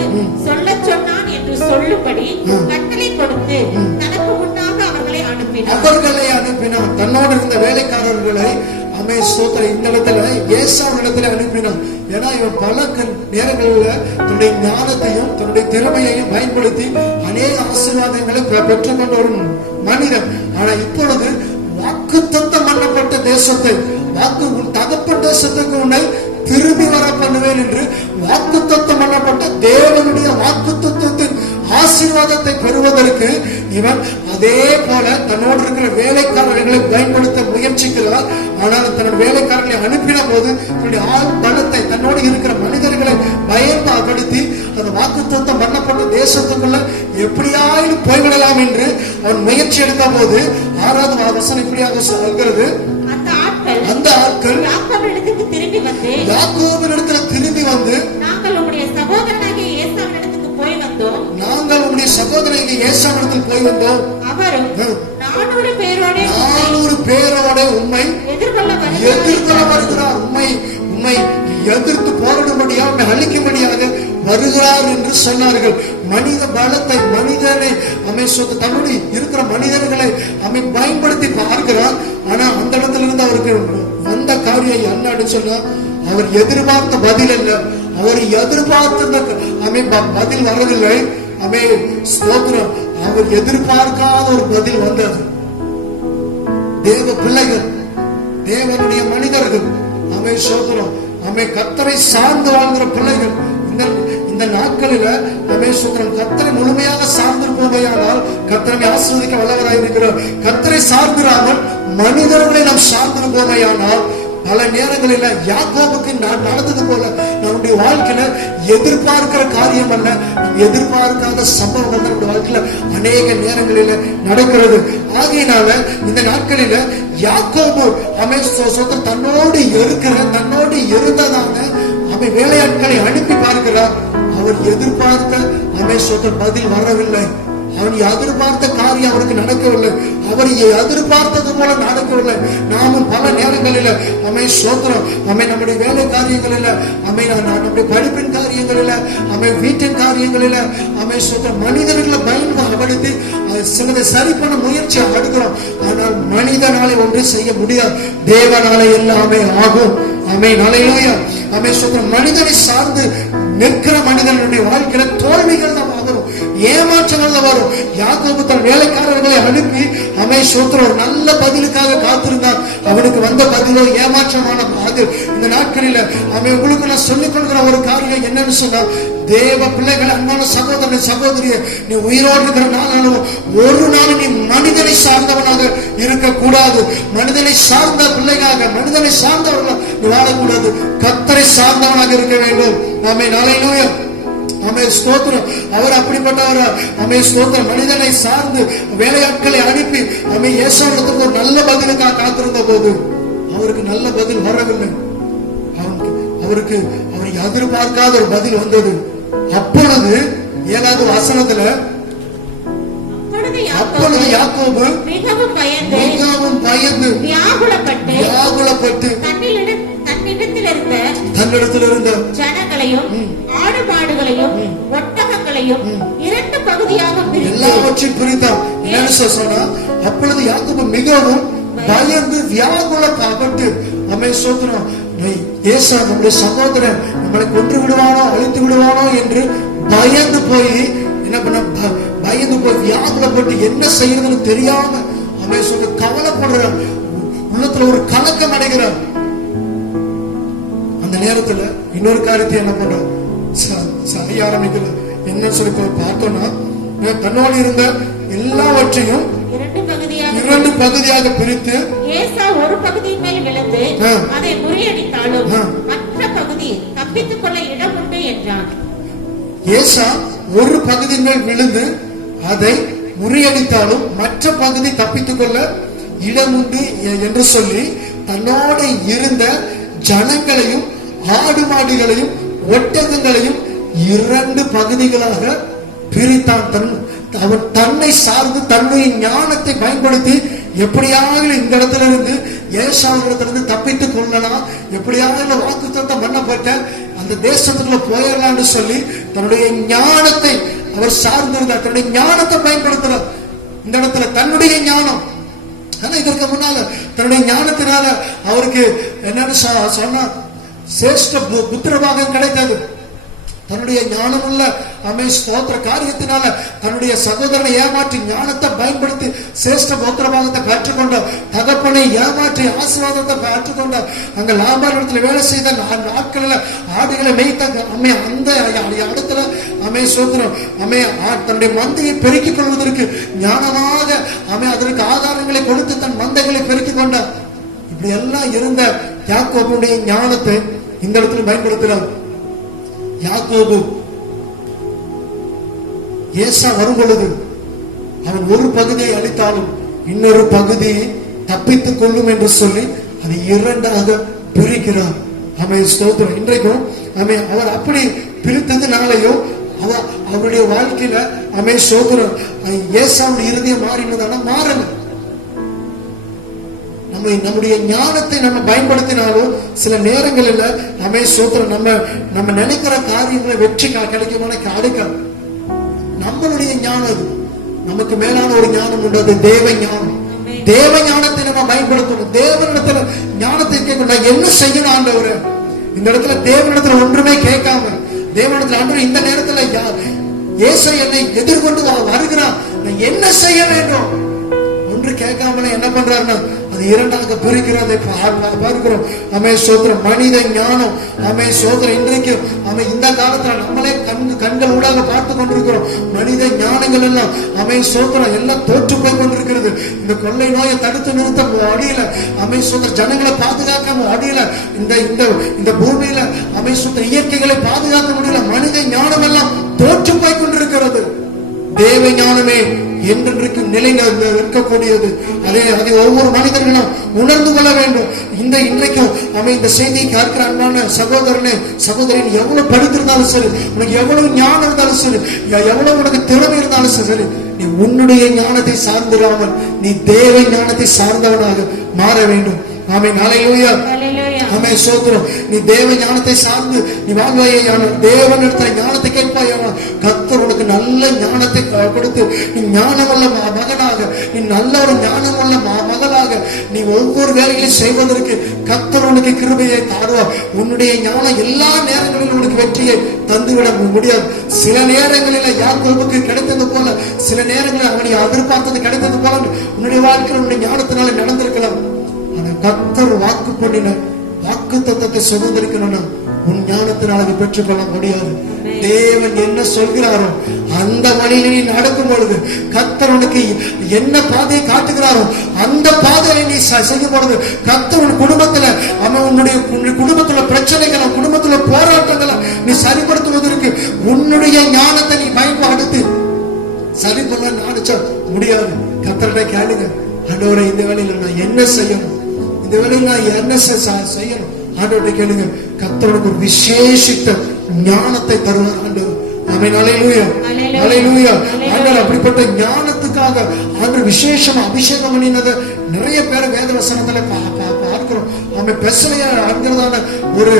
சொல்லச் சொன்னான் என்று சொல்லும்படி கட்டளை கொடுத்து தனக்கு முன்னாக அவர்களை அனுப்பினார். அவர்களை அனுப்பினான். தன்னோடு இருந்த வேலைக்காரர்களை ஸ்தோத்திரம் இந்த இடத்துல ஏசாவினிடத்துல அனுப்பினான். ஏன்னா இவன் பல நேரங்களில் தன்னுடைய ஞானத்தையும் தன்னுடைய திறமையையும் பயன்படுத்தி அநேக ஆசீர்வாதங்களை பெற்றுக்கொண்ட ஒரு மனிதன். ஆனா இப்பொழுது வாக்குத்தத்தம் பண்ணப்பட்ட தேசத்தை, உன் தகப்பன் தேசத்துக்கு உன்னை திரும்பி வர பண்ணுவேன் என்று வாக்குத்தத்தம் பண்ணப்பட்ட தேவனுடைய வாக்குத்தத்தத்தின் ஆசீர்வாதத்தை பெறுவதற்கு இவன் அதே போல தன்னோடு இருக்கிற வேலைக்காரர்களை பயன்படுத்த முயற்சிக்கிறார். ஆனால் தன்னுடைய வேலைக்காரர்களை அனுப்பின போது தன்னுடைய ஆள் பலத்தை, தன்னோடு இருக்கிற மனிதர்களை பயன்படுத்தி அந்த வாக்குத்தத்தம் பண்ணப்பட்ட தேசத்துக்குள்ள எப்படியாயிலும் போய்விடலாம் என்று அவன் முயற்சி எடுத்த போது 6வது வசனம் இப்படியாக சொல்கிறது, அந்த ஆட்கள் யாக்கோபினிடத்துக்கு திரும்பி வந்து, யாக்கோபினிடத்துல திரும்பி வந்து, நாங்கள் உம்முடைய சகோதரனாகிய ஏசாவினிடத்துக்கு போய் வந்தோம், நாங்கள் உம்முடைய சகோதரனாகிய ஏசாவினிடத்தில் போய் வந்தோம், அவரும் 400 பேரோட உம்மை எதிர்கொள்ள வருகிறார், உம்மை எதிர்த்து போராடும்படியா, உம்மை அழிக்கும்படியாக வருகிறார் என்று சொன்னார்கள். மனித பலத்தை, மனிதனை தன்னுடைய இருக்கிற மனிதர்களை பயன்படுத்தி பார்க்கிறார். ஆனா அந்த இடத்துல இருந்து அவருக்கு வந்த காரியம் என்னன்னு சொன்னா, அவர் எதிர்பார்த்த பதில் அல்ல, அவர் எதிர்பார்த்த பதில் வரவில்லை. ஸ்தோத்திரம், அவர் எதிர்பார்க்காத ஒரு பதில் வந்தது. தேவ பிள்ளைகள், தேவனுடைய மனிதர்கள், ஸ்தோத்திரம், கர்த்தரை சார்ந்து வாழ்கிற பிள்ளைகள் இந்த நாட்களில கர்த்தரை முழுமையாக சார்ந்திருப்போமையானால் கர்த்தரை ஆசீர்வதிக்க வல்லவராயிருக்கிறார். கர்த்தரை சார்ந்திராமல் மனிதர்களை நாம் சார்ந்திருப்போமையானால் பல நேரங்களில் யாக்கோபுக்கு நடந்தது போல நம்முடைய வாழ்க்கையில எதிர்பார்க்கிற காரியம் அல்ல, எதிர்பார்க்காத சம்பவங்கள் நம்முடைய வாழ்க்கையில அநேக நேரங்களில நடக்கிறது. ஆகையினால இந்த நாட்களில யாக்கோபு தன்னோடு இருந்ததான வேலையாட்களை அனுப்பி பார்க்கிறார். அவர் எதிர்பார்த்த பதில் வரவில்லை. அவன் எதிர்பார்த்த காரியம் அவருக்கு நடக்கவில்லை. அவர் எதிர்பார்த்தது போல நடக்கவில்லை. நாமும் பல நேரங்களில் சோத்திரம் நம்முடைய வேலை காரியங்களில், நம்முடைய படிப்பின் காரியங்களில், வீட்டின் காரியங்களில் சோத்திரம் மனிதர்களை பயன்படுத்தி சிலதை சரி பண்ண முயற்சி எடுக்கிறோம். ஆனால் மனிதனாலே ஒன்று செய்ய முடியாது, தேவனாலே எல்லாமே ஆகும். மனிதனை சார்ந்து நிற்கிற மனிதனுடைய வாழ்க்கையில தோல்விகள் தான் வரும், ஏமாற்றங்கள் தான் வரும். யாக்கோபு தன் வேலைக்காரர்களை அனுப்பி ஒரு நல்ல பதிலுக்காக காத்திருந்தான். அவனுக்கு வந்த பதிலோ ஏமாற்றமான பதில். இந்த நாட்களில் உங்களுக்கு நான் சொல்லிக் கொள்கிற ஒரு காரியம் என்னன்னு சொன்னா, தேவ பிள்ளைகள், அன்பான சகோதரன் சகோதரிய, நீ உயிரோடு இருக்கிற நாளும் ஒரு நாள் நீ மனிதனை சார்ந்தவனாக இருக்கக்கூடாது. மனிதனை சார்ந்த பிள்ளைகாக, மனிதனை சார்ந்தவர்களாக நீ வாழக்கூடாது. கர்த்தரை சார்ந்தவனாக இருக்க வேண்டும். நாளையிலும் ஸ்தோத்திரம், அவர் அப்படிப்பட்டவர். ஸ்தோத்திரம், மனிதனை சார்ந்து வேலையாட்களை அனுப்பி ஏசாவிடத்துக்கு ஒரு நல்ல பதிலுக்காக காத்திருந்த போது அவருக்கு நல்ல பதில் வரவில்லை. அவருக்கு அவர் எதிர்பார்க்காத ஒரு பதில் வந்தது. அப்பொழுது 7வது வசனத்துல, அப்பொழுது யாக்கோபு மிகவும் பயந்து வியாகுலப்பட்டு தன்னிடத்தில் இருந்த ஜனங்களையும் ஆடு மாடுகளையும் ஒட்டகங்களையும் 2 பகுதியாக எல்லாவற்றையும் பிரித்தான். என்ன சொன்னா, அப்பொழுது யாக்கோபு மிகவும் பயந்து வியாகுலப்பட்டு சோதனம், ஏசா நம்முடைய சகோதரன் நம்மளை கொன்று விடுவானோ அழித்து விடுவானோ என்று பயந்து போய் என்ன பண்ண, பயந்து போய் வியாகுலப்பட்டு என்ன செய்யறதுன்னு தெரியாம கவலைப்படுற, உள்ளத்துல ஒரு கலக்கம் அடைகிறார். அந்த நேரத்துல இன்னொரு காரியத்தை என்ன பண்ற செய்ய ஆரம்பிக்கிறது. என்ன சொல்லி பார்த்தோம்னா, தன்னோடு இருந்த எல்லாவற்றையும் 2 பகுதியாக பிரித்து, ஏசா ஒரு பகுதியின் மேல் விழுந்து அதை முறியடித்தாலும் மற்ற பகுதி தப்பி என்றான். ஏசா ஒரு பகுதியின் மேல் விழுந்து அதை முறியடித்தாலும் மற்ற பகுதி தப்பித்துக் கொள்ள இடம் உண்டு என்று சொல்லி தன்னோடு இருந்த ஜனங்களையும் ஆடு மாடுகளையும் ஒட்டகங்களையும் 2 பகுதிகளாக பிரித்தான். அவன் தன்னை சார்ந்து தன்னுடைய ஞானத்தை பயன்படுத்தி எப்படியாவது இந்த இடத்துல இருந்து ஏசாவிடத்திலிருந்து தப்பித்துக் கொள்ளலாம், எப்படியாவது வாக்குத்தத்தம் பண்ணப்பட்ட அந்த தேசத்துக்குள்ள போயிடலாம்னு சொல்லி தன்னுடைய ஞானத்தை அவர் சார்ந்திருந்தார். தன்னுடைய ஞானத்தை பயன்படுத்துறார் இந்த இடத்துல, தன்னுடைய ஞானம். ஆனா இதற்கு முன்னால தன்னுடைய ஞானத்தினால அவருக்கு என்னன்னு சொன்னா சிரேஷ்ட புத்திரபாகம் கிடைத்தது. தன்னுடைய ஞானமுள்ள ஸ்தோத்திர காரியத்தினால தன்னுடைய சகோதரனை ஏமாற்றி ஞானத்தை பயன்படுத்தி சிரேஷ்ட புத்திரபாகத்தை பெற்றுக்கொண்ட, தகப்பனை ஏமாற்றி ஆசீர்வாதத்தை பெற்றுக்கொண்ட, அங்க லாபாரத்தில் வேலை செய்த நாட்களில் ஆடுகளை மேய்த்த அந்த இடத்துல சோத்திரம் தன்னுடைய மந்தையை பெருக்கிக் கொள்வதற்கு ஞானமாக அதற்கு ஆதாரங்களை கொடுத்து தன் மந்தைகளை பெருக்கிக் கொண்டார். இப்படி எல்லாம் இருந்த யாக்கோபுடைய ஞானத்தை இந்த இடத்துல பயன்படுத்துறார். யாக்கோபு ஏசா வரும் பொழுது அவன் ஒரு பகுதியை அளித்தாலும் இன்னொரு பகுதியை தப்பித்துக் கொள்ளும் என்று சொல்லி அதை 2ஆக பிரிக்கிறார். ஸ்தோத்திரம். இன்றைக்கும் அவர் அப்படி பிரித்ததுனாலையோ அவருடைய வாழ்க்கையில சோதரம் ஏசாவுடைய இருதயம் மாறினதான மாறல. நம்முடைய ஞானத்தை நம்ம பயன்படுத்தினாலும் சில நேரங்களில் சோதரம் நம்ம நினைக்கிற காரியங்களை வெற்றி கிடைக்குமான கிடைக்காது. நம்மளுடைய ஞானம் அது, நமக்கு மேலான ஒரு ஞானம் உண்டு, அது தேவ ஞானம். தேவ ஞானத்தை நம்ம பயன்படுத்தணும். தேவனிடத்துல ஞானத்தை கேட்கணும். நான் என்ன செய்யணும் ஆண்டவரே? இந்த இடத்துல தேவனிடத்துல ஒன்றுமே கேட்காம தேவனிடத்துல ஆண்டவரே இந்த நேரத்துல ஏசா என்னை எதிர்கொண்டு வருகிறான், நான் என்ன செய்ய வேண்டும்? ஒன்று கேட்காமல என்ன பண்றாருன்னா அது 2ஆக பிரிக்கிறதை பார்க்கிறோம். சோதரம் மனித ஞானம். சோதரம் இன்றைக்கு இந்த காலத்துல நம்மளே கண்கள் ஊடாக பார்த்து கொண்டிருக்கிறோம். மனித ஞானங்கள் எல்லாம் சோதரம் எல்லாம் தோற்று போய் கொண்டிருக்கிறது. இந்த கொள்ளை நோயை தடுத்து நிறுத்த அடியில சோதர ஜனங்களை பாதுகாக்க அடியில இந்த பூமியில சோதர இயற்கைகளை பாதுகாக்க முடியல. மனித ஞானம் எல்லாம் தோற்று போய் கொண்டிருக்கிறது. தேவ ஞானமே என்றென்றைக்கு நிலை நிற்கக்கூடியது. அதை ஒவ்வொரு மனிதர்களும் உணர்ந்து கொள்ள வேண்டும். இன்றைக்கும் இந்த செய்தியை கேட்கிற அன்பான சகோதரனே சகோதரன், எவ்வளவு படித்திருந்தாலும் சரி, உனக்கு எவ்வளவு ஞானம் இருந்தாலும் சரி, எவ்வளவு உனக்கு திறமை இருந்தாலும் சரி, நீ உன்னுடைய ஞானத்தை சார்ந்திராமல் நீ தேவ ஞானத்தை சார்ந்தவனாக மாற வேண்டும். ஹல்லேலூயா. சோதரம். நீ தேவ ஞானத்தை சார்ந்து நீ வாழ்வாயான தேவனிடத்துல ஞானத்தை கேட்பாயான கர்த்தர் உனக்கு நல்ல ஞானத்தை கொடுத்து நீ ஞானமுள்ள மகனாக, நீ நல்ல ஒரு ஞானமுள்ள மகளாக நீ ஒவ்வொரு வேலைகளையும் செய்வதற்கு கர்த்தர் உனக்கு கிருபையை தாருவார். உன்னுடைய ஞானம் எல்லா நேரங்களிலும் உனக்கு வெற்றியை தந்துவிட முடியாது. சில நேரங்களில் யாக்கோபுக்கு கிடைத்தது போல, சில நேரங்களில் அவனை எதிர்பார்த்தது கிடைத்தது போல உன்னுடைய வாழ்க்கையில் உன்னுடைய ஞானத்தினால நடந்திருக்கலாம். ஆனா கர்த்தர் வாக்கு பண்ணின வாக்கு தத்தத்தை சுதந்திரிக்கணும்னா உன் ஞானத்தினால் அதை பெற்றுக்கொள்ள முடியாது. தேவன் என்ன சொல்கிறாரோ அந்த வழியில நீ நடக்கும் பொழுது, கர்த்தர் உனக்கு என்ன பாதையை காட்டுகிறாரோ அந்த பாதையை நீ செய்யும் பொழுது, கர்த்தர் உன் குடும்பத்துல உன்னுடைய குடும்பத்துல பிரச்சனைகளை, குடும்பத்துல போராட்டங்களை நீ சரிப்படுத்துவதற்கு உன்னுடைய ஞானத்தை நீ பயன்படுத்தி சரி பண்ண நினைச்சா முடியாது. கர்த்தர்கிட்ட கேளுங்க, ஆண்டவரே இந்த வேலையில நான் என்ன செய்யணும், இந்த வேலையில நான் என்ன செய்யணும் ஆண்டவர்கிட்ட கேளுங்க. கர்த்தருக்கு ஒரு விசேஷித்த ஞானத்தை தருவார் ஆண்டவர். ஹல்லேலூயா. ஹல்லேலூயா. ஆண்டவர் அப்படிப்பட்ட ஞானத்துக்காக ஆண்டவர் விசேஷமா அபிஷேகம் பண்ணினதை நிறைய பேர் வேத வசனத்துல பார்க்கிறோம். பெசலையா ஆகிறதான ஒரு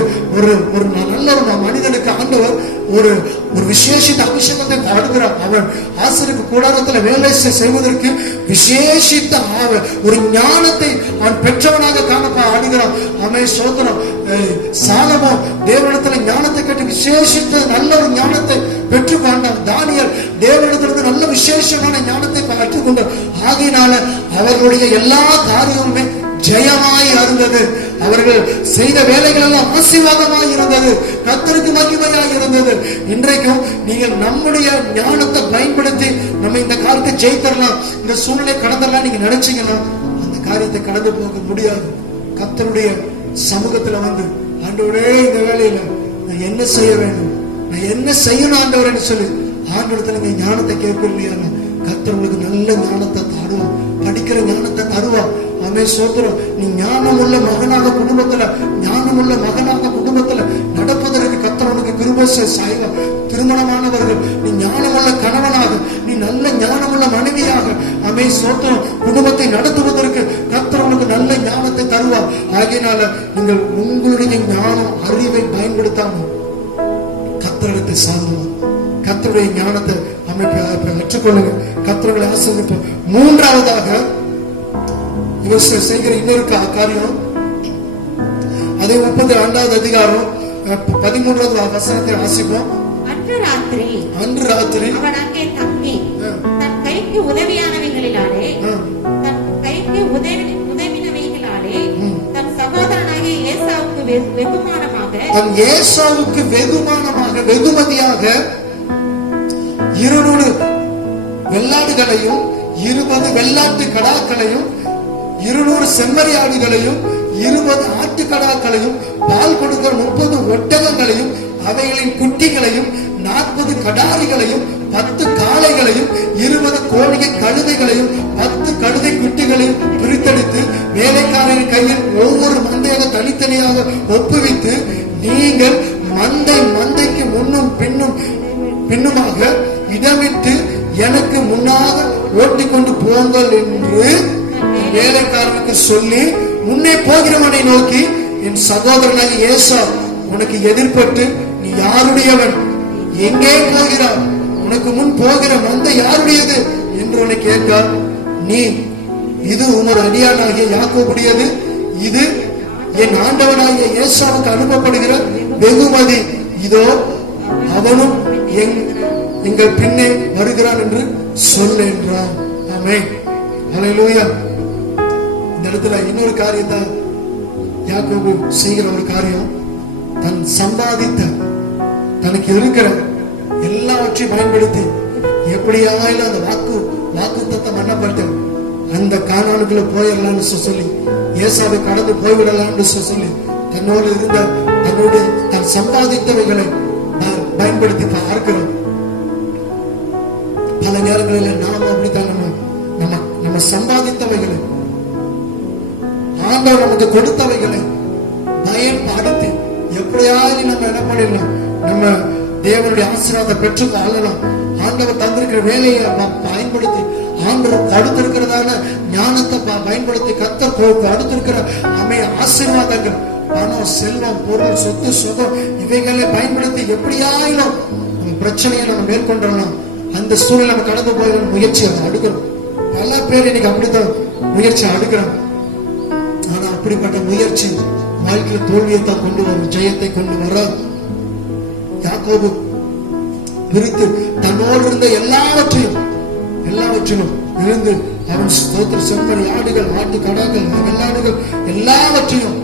நல்ல ஒரு மனிதனுக்கு ஆண்டவர் ஒரு விசேஷித்த அபிஷேகத்தை கொடுக்கிறார். அவன் ஆசிரியருக்கு கூடாரத்தில் வேலை செய்வதற்கு விசேஷித்த ஒரு ஞானத்தை அவன் பெற்றவனாக காணப்படுகிறான். சோதரம் சாலமோ தேவனிடத்துல ஞானத்தை கேட்டு விசேஷித்த நல்ல ஒரு ஞானத்தை பெற்றுக்கொண்டான். தானியேல் தேவனிடத்திலிருந்து நல்ல விசேஷமான ஞானத்தை கற்றுக்கொண்டார். ஆகையினால அவர்களுடைய எல்லா காரியமுமே ஜெயமாய் இருந்தது. அவர்கள் செய்த வேலைகள் எல்லாம் ஆசீர்வாதமாய் இருந்தது, கர்த்தருக்கு மகிமையாய் இருந்தது. இன்றைக்கும் நீங்கள் நம்முடைய ஞானத்தை பயன்படுத்தி நம்ம இந்த காரியத்தை ஜெயித்தரலாம், இந்த சூழ்நிலை கடந்தரலாம் நீங்க நினைச்சீங்கன்னா அந்த காரியத்தை கடந்து போக முடியாது. கர்த்தருடைய சமூகத்துல வந்து ஆண்டவரே இந்த வேலையில நான் என்ன செய்ய வேண்டும், நான் என்ன செய்யணும் ஆண்டவர்னு சொல்லி ஆண்டவரத்துல நீங்க ஞானத்தை கேட்கலையா, கர்த்தர் உங்களுக்கு நல்ல ஞானத்தை தருவா, படிக்கிற ஞானத்தை தருவா. ஆமே சோதரம். நீ ஞானமுள்ள மகனாக குடும்பத்துல, ஞானமுள்ள மகனாக குடும்பத்துல நடப்பதற்கு கர்த்தர் உனக்கு கிருபை செய்வா. திருமணமானவர்கள் நீ ஞானமுள்ள கணவனாக, நீ நல்ல ஞானமுள்ள மனைவியாக, ஆமே சோதரம், குடும்பத்தை நடத்துவதற்கு கர்த்தர் உனக்கு நல்ல ஞானத்தை தருவா. ஆகையினால நீங்கள் உங்களுடைய ஞானம் அறிவை பயன்படுத்தாம கர்த்தரிடத்தை சார்ந்தோம், கர்த்தருடைய ஞானத்தை பெற்றுக்கொள்ளுங்க. கர்த்தர்களை ஆசீர்வதிப்போம். மூன்றாவதாக இவர் செய்கிற இன்னொரு காரியம், அதே 32வது அதிகாரம் 13வது வசனத்தை வாசிப்போம். அன்று ராத்திரி அவன் அங்கே தங்கி தன் கைக்கு உதவியானவைகளினாலே தன் சகோதரனாகிய ஏசாவுக்கு வெகுமானமாக வெகுமதியாக 200 வெள்ளாடுகளையும் 20 வெள்ளாட்டு கடாக்களையும் 200 செம்மறியாடுகளையும் 20 ஆட்டுக்கடாக்களையும் பால் கொடுக்கிற 30 ஒட்டகங்களையும் அவைகளின் குட்டிகளையும் 40 கடாரிகளையும் 10 காளைகளையும் 20 கோழிகை கழுதைகளையும் 10 கழுதை குட்டிகளையும் பிரித்தெடுத்து வேலைக்காரரின் கையில் ஒவ்வொரு மந்தையாக தனித்தனியாக ஒப்புவித்து, நீங்கள் மந்தைக்கு முன்னும் பின்னுமாக இடமிட்டு எனக்கு முன்னாக ஓட்டிக்கொண்டு போங்கள் என்று வேலைக்காரனுக்கு சொல்லி, முன்னே போகிறவனை நோக்கி, என் சகோதரனாக ஏசா உனக்கு எதிர்பட்டு நீ யாருடையவன், எங்கே போகிறார், உனக்கு முன் போகிற மந்தை யாருடையது என்று உன்னை கேட்கார். நீ, இது உமது அடியானாகிய யாக்கோபுடையது, இது என் ஆண்டவனாகிய ஏசாவுக்கு அனுப்பப்படுகிற வெகுமதி, இதோ அவனும் எங்கள் பின்னே வருகிறான் என்று சொல் என்றார். ஆமென். ஹல்லேலூயா. இந்த இடத்துல இன்னொரு காரியத்தை யாக்கோபு செய்கிற ஒரு காரியம், தன் சம்பாதித்த தனக்கு இருக்கிற எல்லாவற்றையும் பயன்படுத்தி எப்படியாவது அந்த வாக்குத்தத்தம் பண்ணப்பட்டு அந்த கானானுக்குள்ள போயிடலாம்னு சொல்லி, ஏசாவை கடந்து போய்விடலாம்னு சொல்லி தன்னோடு இருந்த தன் சம்பாதித்தவைகளை பயன்படுத்தி பார்க்கிறோம். பல நேரங்களில் நாம அப்படித்தான் நம்ம சம்பாதித்தவைகளை, ஆண்டவர் நமக்கு கொடுத்தவைகளை பயன்படுத்தி எப்படியாவது நம்ம என்ன பண்ணிடலாம், நம்ம தேவனுடைய ஆசீர்வாதத்தை பெற்று ஆளலாம். ஆண்டவர் தந்திருக்கிற வேலையை பயன்படுத்தி, ஆண்டவர் அடுத்திருக்கிறதான ஞானத்தை பயன்படுத்தி, கர்த்தர் அடுத்திருக்கிற ஆசீர்வாதங்கள், பணம், செல்வம், பொருள், சொத்து, சுகம் இவைகளை பயன்படுத்தி எப்படியாயிலும் நம்ம பிரச்சனையை நம்ம மேற்கொண்டோம். அந்த சூழல் நம்ம கடந்து போய் முயற்சியை அடுக்கிறோம். பல பேர் இன்னைக்கு அப்படித்தான் முயற்சி அடுக்கிறோம். ஆனா அப்படிப்பட்ட முயற்சி வாழ்க்கையில தோல்வியை தான் கொண்டு வரும், ஜெயத்தை கொண்டு வராது. யாக்கோபு பிரித்து தன்னோடு இருந்த எல்லாவற்றையும் இருந்து அவன் ஸ்தோத்திர செம்மறி ஆடுகள், ஆட்டு கடாக்கள், வெள்ளாடுகள் எல்லாவற்றையும்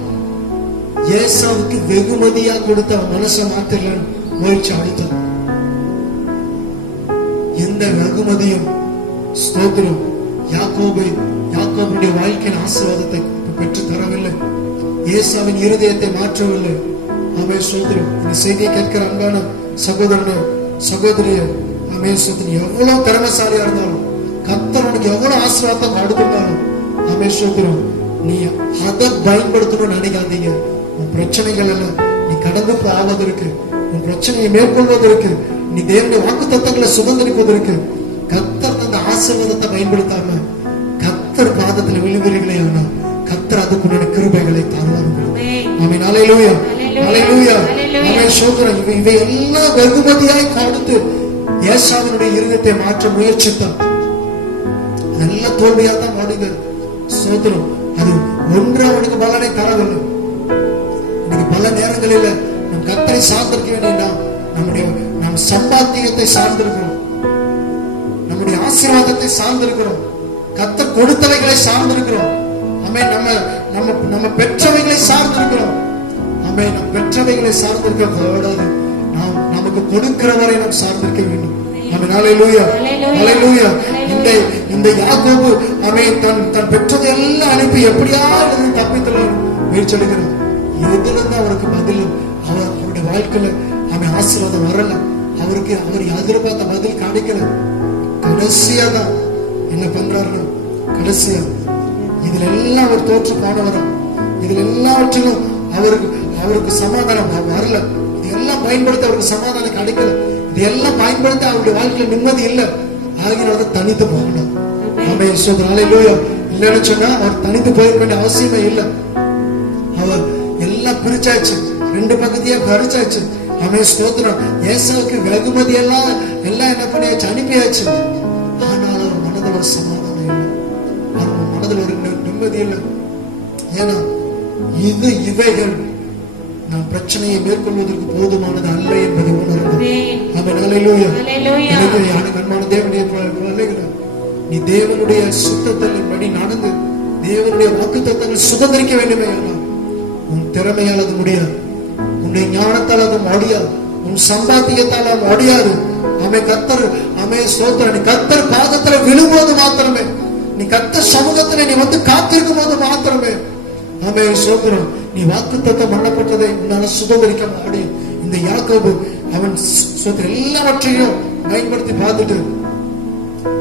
ஏசாவுக்கு வெகுமதியா கொடுத்த மனசை மாத்திரலாம் முயற்சி அளித்தான். எந்த வெகுமதியும் ஸ்தோத்திரம் யாக்கோபுடைய வாழ்க்கையின் ஆசீர்வாதத்தை பெற்று தரவில்லை. ஏசாவின் இருதயத்தை மாற்றவில்லை. ஆமே ஸ்தோத்திரம். இந்த செய்தியை கேட்கிற அன்பான சகோதரனே, சகோதரிய, ஆமே ஸ்தோத்திரம், எவ்வளவு திறமைசாலியா இருந்தாலும், கர்த்தர் உனக்கு எவ்வளவு ஆசீர்வாதம் கொடுத்திருந்தாலும், ஆமே ஸ்தோத்திரம், நீ அதை பயன்படுத்தணும்னு நினைக்காதீங்க. உன் பிரச்சனைகள் எல்லாம் நீ கடந்து போவதற்கு, உன் பிரச்சனையை மேற்கொள்வதற்கு, நீ தேவனுடைய வாக்குத்தத்தங்களை சுதந்திரிப்பதற்கு கர்த்தர் தந்த ஆசீர்வாதத்தை பயன்படுத்தாம கர்த்தர் பாதத்துல விழுவீர்களே, ஆனால் கர்த்தர் அதுக்குள்ள கிருபைகளை தருவார்கள். ஆமென். ஹல்லேலூயா, ஹல்லேலூயா, ஆமென். ஸ்தோத்திரம். இவை எல்லாம் வெகுமதியாய் கொடுத்து ஏசாவினுடைய இருதயத்தை மாற்ற முயற்சித்தான். நல்ல தோல்வியா தான் மாறுகிறது. ஸ்தோத்திரம். அது ஒன்று அவனுக்கு பலனை தரவில்லை. இன்னைக்கு பல நேரங்களில் நம் கர்த்தரை சார்ந்திருக்க வேண்டிய நம் சம்பாத்தியத்தை சார்ந்திருக்கிறோம், நம்முடைய ஆசீர்வாதத்தை சார்ந்திருக்கிறோம், கர்த்தர் கொடுத்தவைகளை சார்ந்திருக்கிறோம். நம்ம பெற்றவைகளை சார்ந்திருக்கிறோம். நம் பெற்றவைகளை சார்ந்திருக்க கூடாது. நாம் நமக்கு கொடுக்கிறவரை நாம் சார்ந்திருக்க வேண்டும். ஹல்லேலூயா, ஹல்லேலூயா. இந்த யாக்கோபு தன் பெற்றதை எல்லாம் அனுப்பி எப்படியாவது தப்பித்தல முயற்சி எடுக்கிறார். எதிலிருந்து அவருக்கு பதில் அவருடைய வாழ்க்கையில அவன் ஆசீர்வாதம் வரல, அவருக்கு அவர் எதிர்பார்த்த பதில் கிடைக்கல. கடைசியா தான் என்ன பண்றாருன்னா, கடைசியா இதுல எல்லாம் அவர் தோற்று போனவரும், இதுல எல்லாவற்றிலும் அவருக்கு சமாதானம் வரல. இதெல்லாம் பயன்படுத்த அவருக்கு சமாதானம் கிடைக்கல. இதெல்லாம் பயன்படுத்த அவருடைய வாழ்க்கையில நிம்மதி இல்லை. ஆகினால தனித்து போகணும். ஆமென் ஸ்தோத்திரம் ஹல்லேலூயா. இல்லைன்னு சொன்னா அவர் தனித்து போயிருக்க வேண்டிய அவசியமே இல்லை. அவர் எல்லாம் பிரிச்சாச்சு, 2 பகுதியா பறிச்சாச்சு. ஆமென் ஸ்தோத்திரம். ஏசாவுக்கு வெகுமதி எல்லாம் என்ன பண்ணியாச்சு, அனுப்பியாச்சு. ஆனால் அவர் மனதில் ஒரு சமாதானம் இல்லை, அவர் மனதில் ஒரு நிம்மதி இல்லை. ஏன்னா இவைகள் நான் பிரச்சனையை மேற்கொள்வதற்கு போதுமானது அல்ல என்பதை உணர்ந்தது. ஆமென் ஹல்லேலூயா. அன்பான தேவனுடைய பிள்ளைகளே, நீ தேவனுடைய சுத்தத்தின்படி நடந்து தேவனுடைய வாக்குத்தத்தங்கள் சுதந்திரிக்க வேண்டுமே. ஆனால் உன் திறமையால் அது முடியாது, உன்னுடைய ஞானத்தால் அது முடியாது, உன் சம்பாத்தியத்தால் அது முடியாது. ஸ்தோத்திரம். நீ கர்த்தர் பாதத்துல விழும்போது மாத்திரமே, நீ கர்த்தர் சமூகத்துல நீ வந்து காத்திருக்கும் போது மாத்திரமே, ஸ்தோத்திரம், நீ வாக்குத்தத்தம் பண்ணப்பட்டதை உன்னால சுதந்திரிக்க முடியும். இந்த யாக்கோபு அவன் எல்லாவற்றையும் பயன்படுத்தி பார்த்துட்டு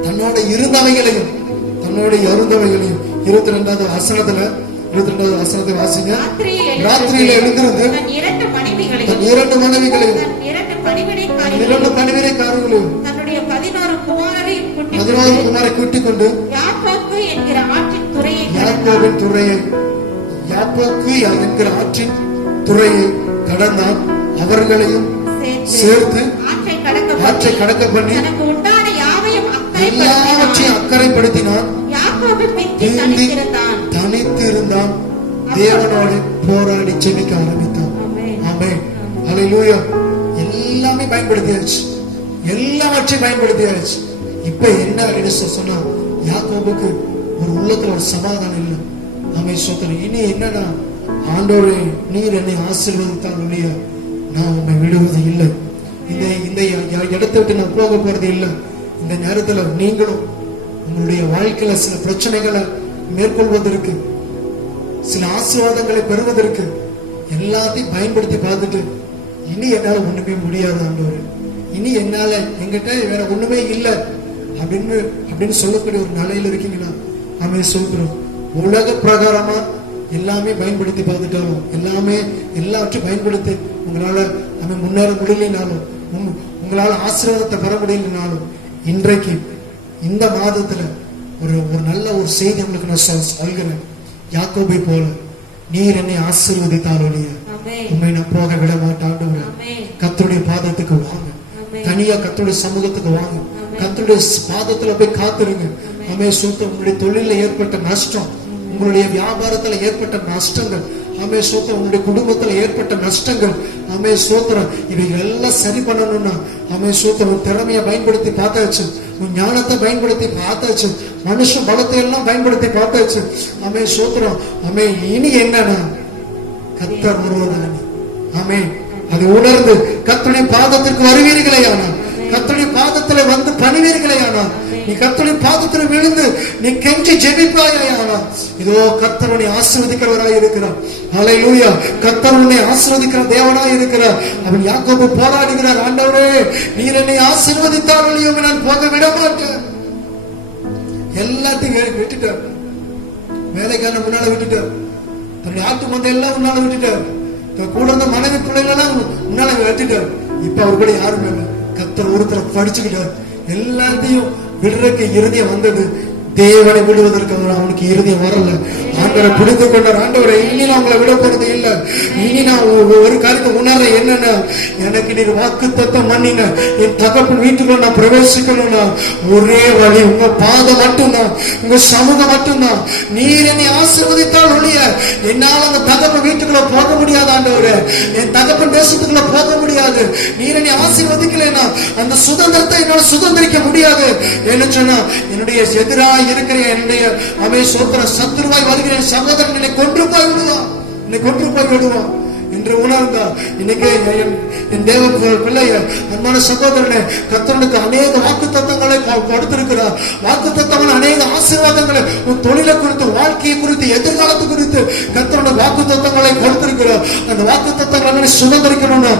தன்னோட இருந்தவைகளையும் தன்னோட அருந்தவைகளையும் 22வது வசனத்தை வாசிங்க. ராத்திரியில எழுந்திருந்து தன் 2 மனைவிகளையும் 2 பணிவிடைக்காரர்களையும் தன்னுடைய 11 குமாரை கூட்டிக் கொண்டு யாப்போக்கு என்கிற ஆற்றின் துறையை கடந்தான். அவர்களையும் சேர்த்து ஆற்றை கடக்க பண்ணி எல்லாவற்றையும் அக்கறைப்படுத்தினான். தனித்திருந்தான், தேவனோடு போராடி ஜெபிக்க ஆரம்பித்தான். ஆமென் ஹல்லேலூயா. எல்லாமே பயன்படுத்தியாச்சு, எல்லாவற்றையும் பயன்படுத்தியாச்சு. இப்ப என்ன சொன்னா, யாக்கோபுக்கு ஒரு உள்ளத்துல ஒரு சமாதானம் இல்லை. ஆமென் ஸ்தோத்திரம். இனி என்னன்னா, ஆண்டவரே நீர் என்னை ஆசீர்வதித்தால் ஒழிய நான் உன்னை விடுவது இல்லை, இந்த இடத்தை விட்டு நான் போக போறது இல்லை. இந்த நேரத்துல நீங்களும் உங்களுடைய வாழ்க்கையில சில பிரச்சனைகளை மேற்கொள்வதற்கு, சில ஆசீர்வாதங்களை பெறுவதற்கு எல்லாத்தையும் பயன்படுத்தி பார்த்துட்டு இனி என்னால ஒண்ணுமே முடியாது ஆண்டவரே, இனி என்னால என்கிட்ட வேற ஒண்ணுமே இல்லை அப்படின்னு சொல்லக்கூடிய ஒரு நிலையில இருக்கீங்களா? ஆமென் சொல்கிறோம். உலக பிரகாரமா எல்லாமே பயன்படுத்தி பார்த்துட்டாலும், எல்லாவற்றையும் பயன்படுத்தி உங்களால முன்னேற முடியலனாலும், உங்களால ஆசீர்வாதத்தை பெற முடியலனாலும், இன்றைக்கு இந்த மாதத்துல ஒரு நல்ல ஒரு செய்தி உங்களுக்கு நான் சொல்கிறேன். யாக்கோபை போல நீர் என்னை ஆசீர்வதித்தால் ஒழிய உண்மை நான் போக விட மாட்டாண்டு. கர்த்தருடைய பாதத்துக்கு வாங்க, தனியா கர்த்தருடைய சமூகத்துக்கு வாங்க, கர்த்தருடைய பாதத்துல போய் காத்துருங்க. சூத்திரம். உங்களுடைய தொழில ஏற்பட்ட நஷ்டம், உங்களுடைய வியாபாரத்துல ஏற்பட்ட நஷ்டங்கள், சூத்திரம், உங்களுடைய குடும்பத்துல ஏற்பட்ட நஷ்டங்கள், சூத்திரம், இவைகள் எல்லாம் சரி பண்ணணும்னா சூத்திரம், திறமையை பயன்படுத்தி பார்த்தாச்சு, உன் ஞானத்தை பயன்படுத்தி பார்த்தாச்சு, மனுஷ பலத்தை எல்லாம் பயன்படுத்தி பார்த்தாச்சு. சூத்திரம். இனி என்னன்னா கர்த்தர் வருவதானே. அது உணர்ந்து கர்த்தருடைய பாதத்திற்கு வருவீர்களே ஆனால், கர்த்தருடைய பாதத்துல வந்து பணிவீர்களே ஆனால், நீ கர்த்தருடைய பாதத்துல விழுந்து நீ கெஞ்சி ஜெபிப்பாயே ஆனால், இதோ கர்த்தர் உன்னை ஆசீர்வதிக்கிறவராய் இருக்கிறார். ஹல்லேலூயா. கர்த்தர் உன்னை ஆசீர்வதிக்கிற தேவனாய் இருக்கிறார். அவன் யாக்கோபு போராடுகிறார். ஆண்டவரே நீர் என்னை ஆசீர்வதித்தால் நான் போக விட மாட்டேன். எல்லாத்தையும் விட்டுட்டார். வேலைக்கான முன்னால விட்டுட்டார், தன்னுடைய ஆட்டு மந்தை எல்லாம் முன்னால விட்டுட்டார், கூட இருந்த மனைவி பிள்ளைகளெல்லாம் முன்னால விட்டுட்டார். இப்ப அவர் கூட யாருமே இல்லை. கர்த்தர் ஒருத்தர் படிச்சுக்கிட்டார். எல்லாத்தையும் விடுறதுக்கு இறுதியம் வந்தது. தேவனை விடுவதற்கு அவனுக்கு இறுதியம் வரல. ஆண்டவரை புரிந்து கொண்டார். ஆண்டவரை இனி நான் உங்களை விட போறது இல்லை. இனி நான் ஒரு காரியத்தை உணர, என்னன்னா எனக்கு நீர் வாக்குத்தத்தம் பண்ணின என் தகப்பன் வீட்டுக்குள்ள நான் பிரவேசிக்கணும்னா ஒரே வழி உங்க பாதம் மட்டும்தான், உங்க சமூகம் மட்டும்தான். நீர் என்னை ஆசீர்வதித்தால் ஒழிய என்னால அந்த தகப்பன் வீட்டுக்குள்ள போக முடியாது. ஆண்டவரே என் தகப்பன் தேசத்துக்குள்ள போக முடியாது. நீர் என்னை ஆசீர்வதிக்கலைன்னா அந்த சுதந்திரத்தை என்னால சுதந்திரிக்க முடியாது. என்ன சொன்னா, என்னுடைய எதிராக இருக்கிற என்னுடைய சத்துருவாய் வருகிற சகோதரன் என்னை கொன்று போய் விடுவான் என்று உணர்ந்தா, இன்னைக்கு என் தேவ பிள்ளைய அன்பான சகோதரனே, கர்த்தருக்கு அநேக வாக்கு தத்தங்களை கொடுத்திருக்கிறார். வாக்கு தத்தங்கள் அநேக ஆசீர்வாதங்களை உன் தொழிலை குறித்து, வாழ்க்கையை குறித்து, எதிர்காலத்தை குறித்து கர்த்தருடைய வாக்கு தத்தங்களை கொடுத்திருக்கிறார். அந்த வாக்கு தத்தங்களை சுதந்திரிக்கணும்னா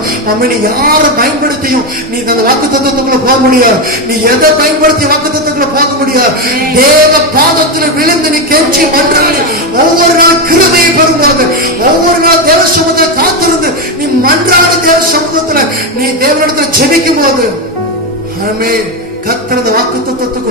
நீ யாரை பயன்படுத்தியும் நீ அந்த வாக்கு தத்தத்துக்குள்ள போக முடியாது. நீ எதை பயன்படுத்தி வாக்கு தத்தத்துக்குள்ள போக முடியாது. தேவ பாதத்தில் விழுந்து நீ கெஞ்சி மன்றாடி ஒவ்வொரு நாள் கிருபையை பெறும்போது, ஒவ்வொரு நாள் தேவ சமூகத்தை காத்திருந்து நீ மன்றாடி தேவ சமூகத்துல நீ தேவனிடத்துல ஜெபிக்கும் போது கர்த்தர் வாக்கு தத்துவத்துக்கு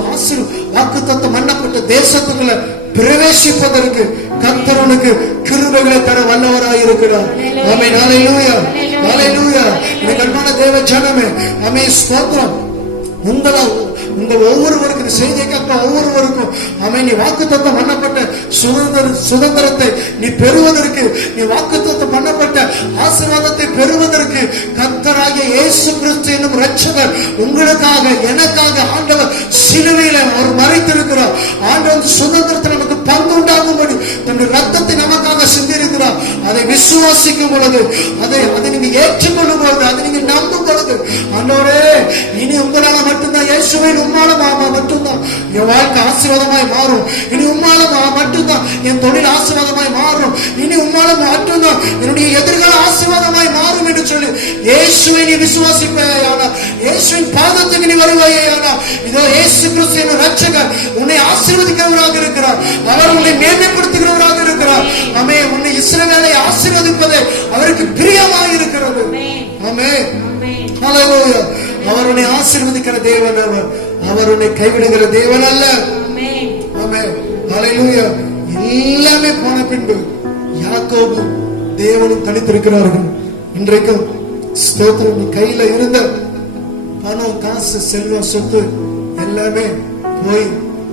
வாக்கு தத்துவம் மன்னப்பட்ட தேசத்துக்குள்ள பிரவேசிப்பதற்கு கர்த்தர் உனக்கு கிருபைகளை தர வல்லவராய் இருக்கிறார். ஆமென். ஹல்லேலூயா, ஹல்லேலூயா. எனக்கு அன்பான தேவ ஜனமே, ஆமென், ஸ்தோத்திரம். உங்கள் ஒவ்வொருவருக்கும் இந்த செய்தியை கேட்க ஒவ்வொருவருக்கும் ஆமென், நீ வாக்குத்தத்தம் பண்ணப்பட்ட சுதந்திரத்தை நீ பெறுவதற்கு, நீ வாக்குத்தத்தம் பண்ணப்பட்ட ஆசீர்வாதத்தை பெறுவதற்கு கர்த்தராகிய இயேசு கிறிஸ்து என்னும் இரட்சகர் உங்களுக்காக எனக்காக ஆண்டவர் சிலுவையில அவர் மரித்திருக்கிறார். ஆண்டவர் சுதந்திரத்தை நமக்கு பங்கு உண்டாகும்படி தன்னுடைய ரத்தத்தை நமக்காக சிந்திருக்கிறார். அதை விசுவாசிக்கும் பொழுது, அதை நீங்க ஏற்றுக்கொள்ளும் பொழுது, அதை நீங்க நம்பும் பொழுது, ஆண்டவரே இனி உங்களால மட்டும்தான், இயேசுவின் உம்மால மட்டும்தான் என் வாழ்க்கை ஆசீர்வாதமாய் மாறும். இனி உம்மால மட்டும்தான் என் தொழில் ஆசீர்வாதமாய் மாறும். இனி உம்மால மட்டும்தான் என்னுடைய எதிர்கால ஆசீர்வாதமாய் மாறும் என்று சொல்லி இயேசுவை நீ விசுவாசிப்பாயானா, இயேசுவின் பாதத்துக்கு நீ வருவாயானா, இதோ இயேசு கிறிஸ்து என்ற இரட்சகர் உன்னை ஆசீர்வதிக்கிறவராக இருக்கிறார். அவர் உன்னை மேன்மைப்படுத்துகிறவராக இருக்கிறார். ஆமென். உன்னை இஸ்ரவேலை ஆசீர்வதிப்பதே அவருக்கு பிரியமாக இருக்கிறது. ஆமென். ஹல்லேலூயா. அவர் உன்னை ஆசீர்வதிக்கிற தேவன், அவர் உன்னை கைவிடுகிற தேவன் அல்ல. ஆமென். ஹல்லேலூயா. எல்லாமே போன பின்பு யாக்கோபும் தேவனும் தனித்திருக்கிறார்கள். இன்றைக்கும் ஸ்தோத்திரம், நீ கையில இருந்த பணம், காசு, செல்வம், சொத்து எல்லாமே போய்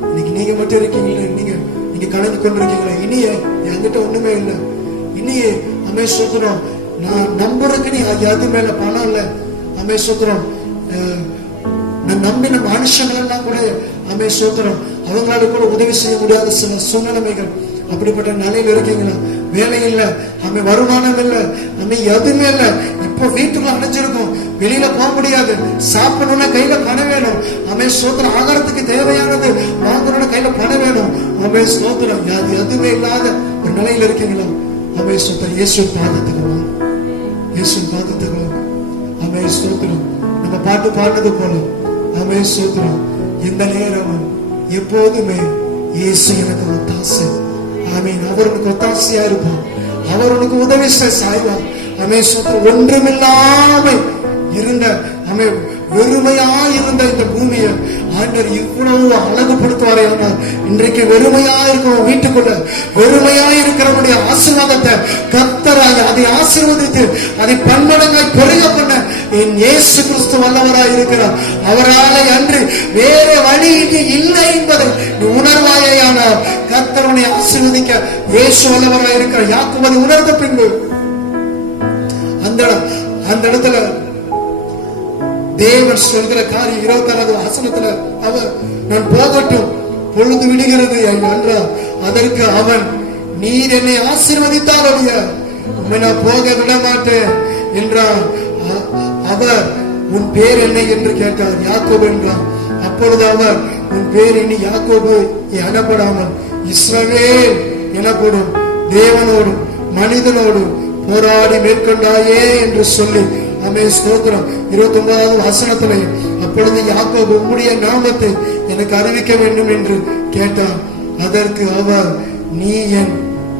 இன்னைக்கு நீங்க மட்டும் இருக்கீங்களே, நீங்க கடந்து கொண்டிருக்கீங்களா? இனியே என்கிட்ட ஒண்ணுமே இல்லை. இனியே அமேஸ்வரம் நான் நம்புறதுக்கு நீ அது மேல பணம் இல்ல. அமேஸ்வரம் நான் நம்பின மனுஷங்கள் எல்லாம் கூட அமேஸ்வரம் அவங்களால கூட உதவி செய்ய முடியாத சில சூழ்நிலைமைகள். அப்படிப்பட்ட நிலையில இருக்கீங்களா? வேலை இல்ல, வருமானம் இல்ல, எதுவுமே இல்ல. இப்போ வீட்டுக்குள்ள அடைஞ்சிருக்கும், வெளியில போக முடியாது. சாப்பிடணும்னா கையில பணம் வேணும். சோத்திரம் ஆகாரத்துக்கு தேவையானது வாங்கணும்னா கையில பணம் வேணும். சோத்திரம் அது எதுவுமே இல்லாத ஒரு நிலையில இருக்கீங்களா? சோத்திரம் இயேசு பாதத்துக்கு வாங்க, இயேசு பாதத்துக்கு வாங்க. ஸ்தோத்திரம். நம்ம பாட்டு பாடுறது போல ஸ்தோத்திரம். எந்த நேரமும் எப்போதுமே இயேசு எனக்கு ஒத்தாசை. ஆமீன். அவர் உனக்கு ஒத்தாசையா இருப்பார். அவர் உனக்கு உதவி சாய்வார். ஸ்தோத்திரம். ஒன்றுமில்லாம இருந்த வெறுமையா இருந்த இந்த பூமியை ஆண்டவர் இவ்வளவு அழகுபடுத்துவாரே. இன்றைக்கு வெறுமையா இருக்கிற வீட்டுக்குள்ள வெறுமையா இருக்கிறவனுடைய ஆசீர்வாதத்தை கர்த்தராக அதை ஆசீர்வதித்து அதை பன்மடங்காய் பெருக பண்ண என் இயேசு கிறிஸ்து வல்லவராய் இருக்கிறார். அவராலே அன்று வேற வழி இல்லை என்பதை உணர்வாயானால் கர்த்தருடைய ஆசீர்வதிக்க இயேசு வல்லவராய் இருக்கிறார். யாக்கோபு உணர்ந்த பின்பு அந்த இடத்துல தேவன் சொல்கிற காரியம் 26வது வசனத்துல அவர் நான் போகட்டும் பொழுது விடுகிறது என்றார். அதற்கு அவன் நீர் என்னை ஆசீர்வதித்தால் ஒழிய உம்மை நான் போக விட மாட்டேன் என்றார். அவர் உன் பேர் என்ன என்று கேட்டார். யாக்கோபு என்றார். அப்பொழுது அவர் உன் பேர் இனி யாக்கோபு எனப்படாமல் இஸ்ரவேல் எனப்படும், தேவனோடும் மனிதனோடும் போராடி மேற்கொண்டாயே என்று சொல்லி ஸ்தோத்திரம். 29வது வசனத்திலே அப்பொழுது யாக்கோபு உம்முடைய நாமத்தை எனக்கு அறிவிக்க வேண்டும் என்று கேட்டார். அதற்கு அவர் நீ என்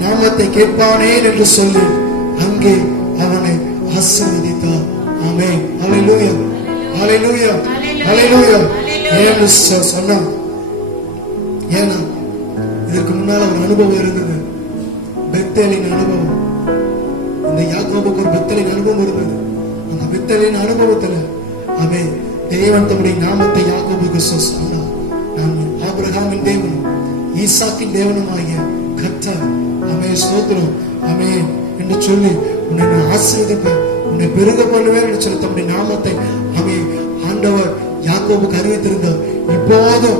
நாமத்தை கேட்பானேன் என்று சொல்லி அங்கே அவனை ஆசீர்வதித்தார். ஆமென். ஹல்லேலூயா, ஹல்லேலூயா, ஹல்லேலூயா. ஏன்னு சொன்னான். ஏன்னா இதற்கு முன்னால் ஒரு அனுபவம் இருந்தது, பெத்தேலின் அனுபவம். இந்த யாக்கோபுக்கு ஒரு பெத்தேலின் அனுபவம் இருந்தது. அந்த பெத்தேலின் அனுபவத்துல அவன் தேவன் தம்முடைய நாமத்தை யாக்கோபுக்கு சொன்னார். நான் ஆபிரகாமின் தேவனும் ஈசாக்கின் தேவனும் ஆகிய கர்த்தர் ஸ்தோத்திரம் என்று சொல்லி உன்னை ஆசீர்வதிப்பேன், உன்னை பெருக பண்ணுவேன் என்று சொல்லி தம்முடைய நாமத்தை ஆண்டவர் யாக்கோபுக்கு அறிவித்திருந்தார். இப்போதும்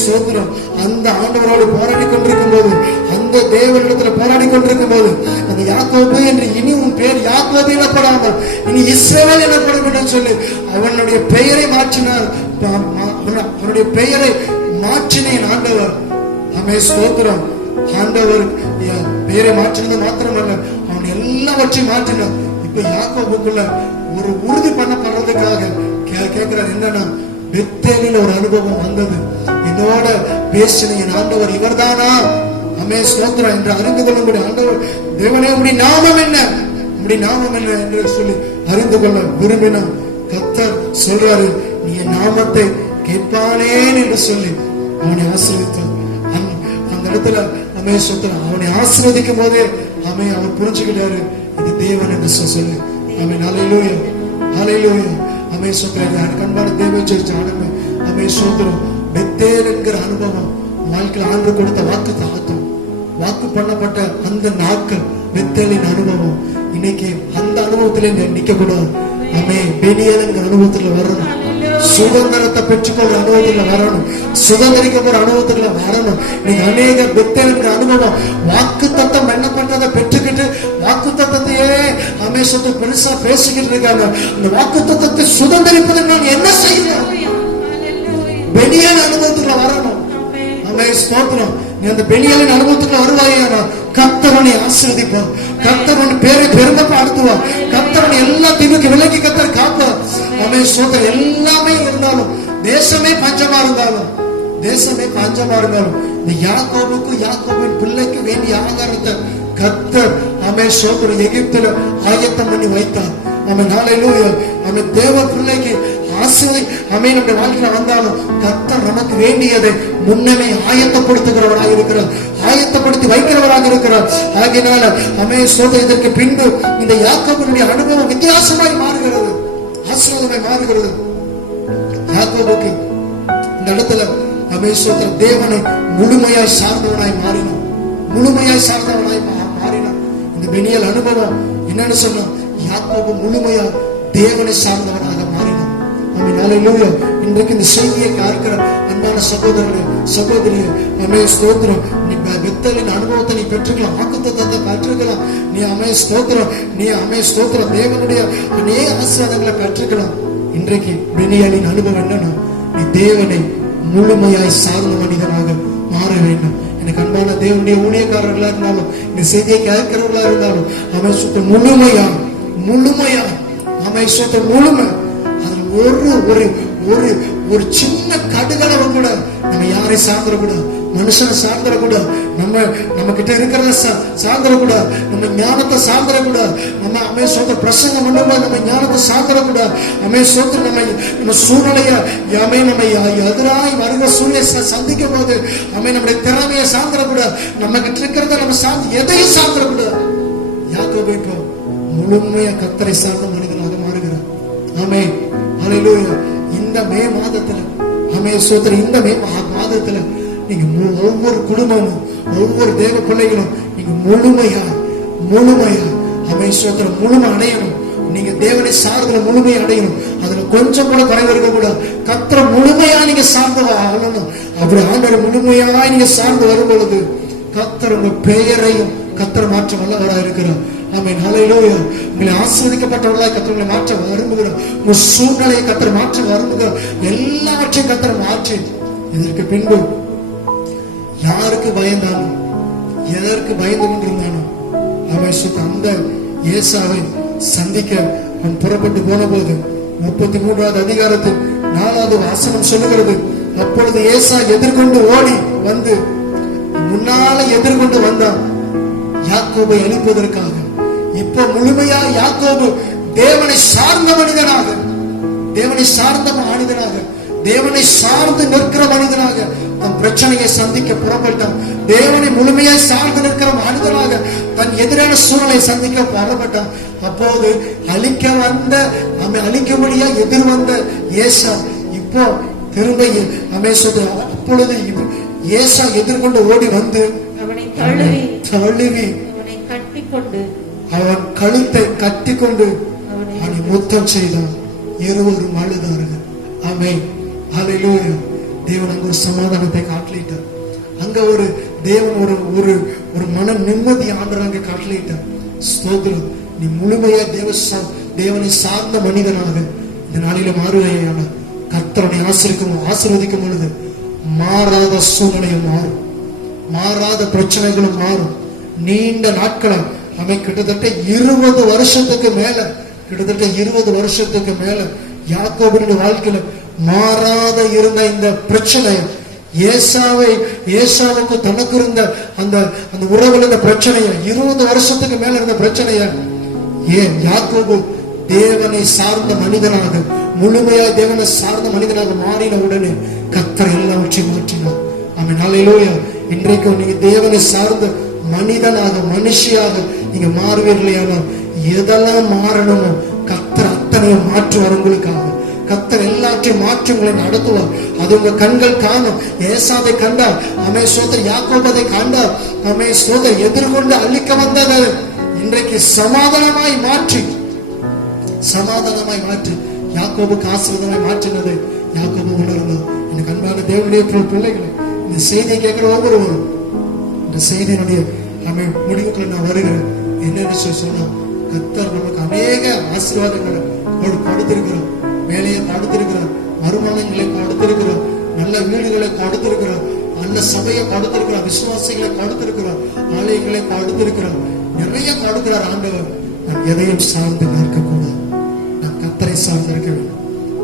ஸ்தோத்திரம் அந்த ஆண்டவரோடு போராடி கொண்டிருக்கும் போது, அந்த தேவனிடத்துல போராடி கொண்டிருக்கும் போது, அந்த யாக்கோபு என்று இனி உன் பேர் யாக்கோபு எனப்படாமல் இனி இஸ்ரவேல் எனப்படும் என்று சொல்லி அவனுடைய பெயரை மாற்றினார். அவனுடைய பெயரை மாற்றினேன் ஆண்டவர். ஆமே ஸ்தோத்திரம். ஆண்டவர் பெயரை மாற்றினது மாத்திரமல்ல, அவன் எல்லாவற்றையும் மாற்றினார். இப்ப யாக்கோபுக்குள்ள ஒரு உறுதி பண்ணப்படுறதுக்காக கேட்கிறார். என்னன்னா, பெத்தேலில் ஒரு அனுபவம் வந்தது, என்னோட பேசின என் ஆண்டவர் இவர்தானா? அமே ஸ்தோத்திரம் என்று அறிந்து கொள்ளும்படி ஆண்டவர் தேவனே உம்முடைய நாமம் என்ன, உம்முடைய நாமம் என்ன என்று சொல்லி அறிந்து கொள்ள விரும்பினான். கர்த்தர் சொல்றாரு, நீ என் நாமத்தை கேட்பானேன் என்று சொல்லி அவனை ஆசீர்வதித்தார். அந்த இடத்துல அமே ஸ்தோத்திரம், அவனை ஆசீர்வதிக்கும் போதே அவர் புரிஞ்சுக்கிட்டாரு, இது தேவன் என்று சொல்லி. ஆமென். ஹல்லேலூயா, ஹல்லேலூயா. அமே ஸ்தோத்திரம். கண்பான தேவ சர்ச் ஆனமே அமே ஸ்தோத்திரம். பெத்தேல் என்கிற அனுபவம் வாழ்க்கையில் ஆண்டு கொடுத்த வாக்கு தாகத்தும், வாக்கு பண்ணப்பட்ட அந்த நாட்கள் பெத்தேலின் அனுபவம். இன்னைக்கு அந்த அனுபவத்திலே நிக்க கூடாது. ஆமே. பெனியல் என்கிற அனுபவத்துல வரணும், சுதந்திரத்தை பெற்றுக்கொள்ற அனுபவத்துல வரணும், சுதந்திரிக்க போற அனுபவத்துல வரணும். நீங்க அநேக பெத்தேல் என்கிற அனுபவம் வாக்கு தத்தம் பண்ணப்பட்டதை பெற்றுக்கிட்டு வாக்கு தத்தத்தையே அமேசத்தை பெருசா பேசிக்கிட்டு இருக்காங்க. அந்த வாக்கு தத்தத்தை சுதந்திரிப்பதற்கு நான் என்ன செய்யணும்? பெனியல் அனுபவத்துல வரணும். ஸ்தோத்திரம். நீ அந்த பெனியலின் அனுபவத்துக்கு வருவாயா, கர்த்தரனை ஆசீர்வதிப்பார், கர்த்தரன் பேரை பெருமைப்படுத்துவார், கர்த்தரன் எல்லா தீமைக்கு விலக்கி கர்த்தர் காப்பார். ஆமென். ஸ்தோத்திரம். எல்லாமே இருந்தாலும், தேசமே பஞ்சமா இருந்தாலும், தேசமே பஞ்சமா இருந்தாலும், இந்த யாக்கோபின் பிள்ளைக்கு வேண்டிய ஆகாரத்தை கர்த்தர் ஆமென் ஸ்தோத்திரம் எகிப்துல ஆயத்தம் பண்ணி வைத்தார். ஆமென். ஹல்லேலூயா. ஆமென். தேவ பிள்ளைக்கு ஆமென் நம்முடைய வாழ்க்கையில வந்தாலும் கர்த்தர் நமக்கு வேண்டியதை முன்னமே ஆயத்தப்படுத்துகிறவராக இருக்கிறார், ஆயத்தப்படுத்தி வைக்கிறவராக இருக்கிறார். ஆகையினால ஆமென் ஸ்தோத்திரம். இதற்கு பின்பு இந்த யாக்கோபினுடைய அனுபவம் வித்தியாசமாய் மாறுகிறது, ஆசீர்வாதமாய் மாறுகிறது. யாக்கோபுக்கு இந்த இடத்துல ஆமென் ஸ்தோத்திரம் தேவனை முழுமையாய் சார்ந்தவனாய் மாறினான், முழுமையாய் சார்ந்தவனாய் மாறினான். இந்த பெனியல் அனுபவம் என்னன்னு சொன்னா, யாக்கோபு முழுமையா தேவனை சார்ந்தவனாக மாறினான். ஹல்லேலூயா. இன்றைக்கு இந்த செய்தியை பார்க்கிற அன்பான சகோதரர்களே, சகோதரியே, ஆமென் ஸ்தோத்திரம். நீ பெத்தேலின் அனுபவத்தை நீ பெற்றுக்கலாம், வாக்குத்தத்தத்தை பெற்றுக்கலாம். நீ ஆமென் ஸ்தோத்திரம், நீ ஆமென் ஸ்தோத்திரம் தேவனுடைய அநேக ஆசீர்வாதங்களை பெற்றுக்கலாம். இன்றைக்கு பெனியலின் அனுபவம் என்னன்னா, நீ தேவனை முழுமையாய் சார்ந்த மனிதனாக மாற வேண்டும். எனக்கு அன்பான தேவனுடைய ஊழியக்காரர்களா இருந்தாலும், இந்த செய்தியை கேட்கிறவர்களா இருந்தாலும், ஆமென் ஸ்தோத்திரம் முழுமையா ஆமென் ஸ்தோத்திரம் முழுமை. ஒரு சின்ன கடுகளவு கூட நம்ம யாரை சார்ந்தரக்கூடாது, மனுஷனை சார்ந்தரக்கூடாது, நம்ம கிட்ட இருக்கிறத சார்ந்தரக்கூடாது, நம்ம ஞானத்தை சார்ந்தரக்கூடாது, நம்ம அமே சோதர பிரசங்கம் பண்ணும்போது நம்ம ஞானத்தை சார்ந்தரக்கூடாது. அமே சோதர நம்ம சூழ்நிலைய அமே நம்ம எதிராய் வருகிற சூழ்நிலை சந்திக்கும் போது அமே நம்முடைய திறமையை சார்ந்தரக்கூடாது, நம்ம கிட்ட இருக்கிறத நம்ம சார்ந்து எதையும் சார்ந்தரக்கூடாது. யாக்கோபு இப்போ முழுமையா கர்த்தரை சார்ந்த மனிதனாக மாறுகிறார். ஆமே. ஹல்லேலூயா. இந்த மே மாதத்துல ஆமென் ஸ்தோத்திரம், இந்த மே மாதத்துல நீங்க ஒவ்வொரு குடும்பமும், ஒவ்வொரு தேவ பிள்ளைகளும் நீங்க முழுமையா ஆமென் ஸ்தோத்திரம் முழுமை அடையணும். நீங்க தேவனை சார்ந்த முழுமையை அடையணும். அதுல கொஞ்சம் கூட குறைவு இருக்க கூடாது. கர்த்தரை முழுமையா நீங்க சார்ந்து ஆகணும். அப்படி ஆண்டவரை முழுமையா நீங்க சார்ந்து வரும் பொழுது கர்த்தர் உங்க பெயரையும் கர்த்தர் மாற்ற வல்லவராக இருக்கிறார். ஆமென். ஹல்லேலூயா. உங்களை ஆசீர்வதிக்கப்பட்டவர்களாய் கர்த்தர் உங்களை மாற்ற விரும்புகிறார். உங்க சூழ்நிலையை கர்த்தர் மாற்ற விரும்புகிறார். எல்லாவற்றையும் கர்த்தர் மாற்றி இதற்கு பின்பு யாருக்கு பயந்தாலும், எதற்கு பயந்து கொண்டிருந்தாலும் ஆமென் அந்த ஏசாவை சந்திக்க அவன் புறப்பட்டு போன போது 33வது அதிகாரத்தில் 4வது வசனம் சொல்லுகிறது, அப்பொழுது ஏசா எதிர்கொண்டு ஓடி வந்து முன்னால எதிர்கொண்டு வந்தான் யாக்கோபை அழிப்பதற்காக. இப்ப முழுமையா யாக்கோபு தேவனை சார்ந்த மனிதனாக, தேவனை சார்ந்த மனிதனாக, தேவனை சார்ந்து நிற்கிற மனிதனாக தன் பிரச்சனையை சந்திக்க புறப்பட்டான். தேவனை முழுமையாய் சார்ந்து நிற்கிற மனிதனாக தன் எதிரான சூழலை சந்திக்க புறப்பட்டான். அப்போது அழிக்கும்படியா எதிர் வந்த ஏசா இப்போ திரும்ப அப்பொழுது ஏசா எதிர்கொண்டு ஓடி வந்து அவனை தழுவி அவன் கழுத்தை கட்டி கொண்டு அவனை முத்தம் செய்தான். இருவரும் அழுதார்கள். ஆமென். ஹல்லேலூயா. தேவன் அங்கு ஒரு சமாதானத்தை காட்டலிட்டார். அங்க ஒரு தேவன் ஒரு ஒரு மன நிம்மதி ஆண்டவர் அங்க கட்டளையிட்டார். ஸ்தோத்திரம். நீ முழுமையா தேவனை சார்ந்த மனிதனாக இந்த நாளில மாறுவையான கர்த்தரை ஆசீர்வதிக்கும் பொழுது மாறாத சூழ்நிலையும் மாறும், மாறாத பிரச்சனைகளும் மாறும். நீண்ட நாட்களா கிட்டத்தட்ட 20 வருஷத்துக்கு மேல யாக்கோபினுடைய வாழ்க்கையில மாறாத இருந்த இந்த பிரச்சனை, ஏசாவுக்கு தனக்கு இருந்த அந்த உறவுல இந்த பிரச்சனைய 20 வருஷத்துக்கு மேல இருந்த பிரச்சனைய ஏன் யாக்கோபு தேவனை சார்ந்த மனிதனாக, முழுமையா தேவனை சார்ந்த மனிதனாக மாறின உடனே கர்த்தர் எல்லாவற்றையும் மாற்றினார். ஆமென். ஹல்லேலூயா. இன்றைக்கு நீங்க தேவனை சார்ந்த மனிதனாக, மனுஷியாக நீங்க மாறுவீர்களானால் எதெல்லாம் மாறணுமோ கர்த்தர் அத்தனையும் மாற்றுவார் உங்களுக்காக. கர்த்தர் எல்லாற்றையும் மாற்றி உங்களை நடத்துவார். அது உங்க கண்கள் காணும். ஏசாவை கண்டார், சோதர் யாக்கோபை கண்டார், சோதர் எதிர்கொண்டு அழிக்க வந்தது இன்றைக்கு சமாதானமாய் மாற்றி யாக்கோபுக்கு ஆசீர்வாதமாய் மாற்றினது யாக்கோபு உணர்ந்தார். எனக்கு அன்பான தேவனுடைய பிள்ளைகளை, இந்த செய்தியை கேட்கிற ஒவ்வொருவரும் இந்த செய்தியினுடைய முடிவுக்குள்ள நான் வருகிறேன். என்னன்னு சொன்னா, கர்த்தர் நமக்கு அநேக ஆசீர்வாதங்களை கொடுத்திருக்கிறார். வேலையை கொடுத்திருக்கிறார், வருமானங்களை கொடுத்திருக்கிறார், நல்ல வீடுகளை கொடுத்திருக்கிறார், நல்ல சபையை கொடுத்திருக்கிறார், விசுவாசிகளை கொடுத்திருக்கிறார், ஆலயங்களை கொடுத்திருக்கிறார், நிறைய கொடுக்கிறார் ஆண்டவர். நாம் எதையும் சார்ந்து நிற்கக்கூடாது. நாம் கர்த்தரை சார்ந்திருக்க வேண்டும்.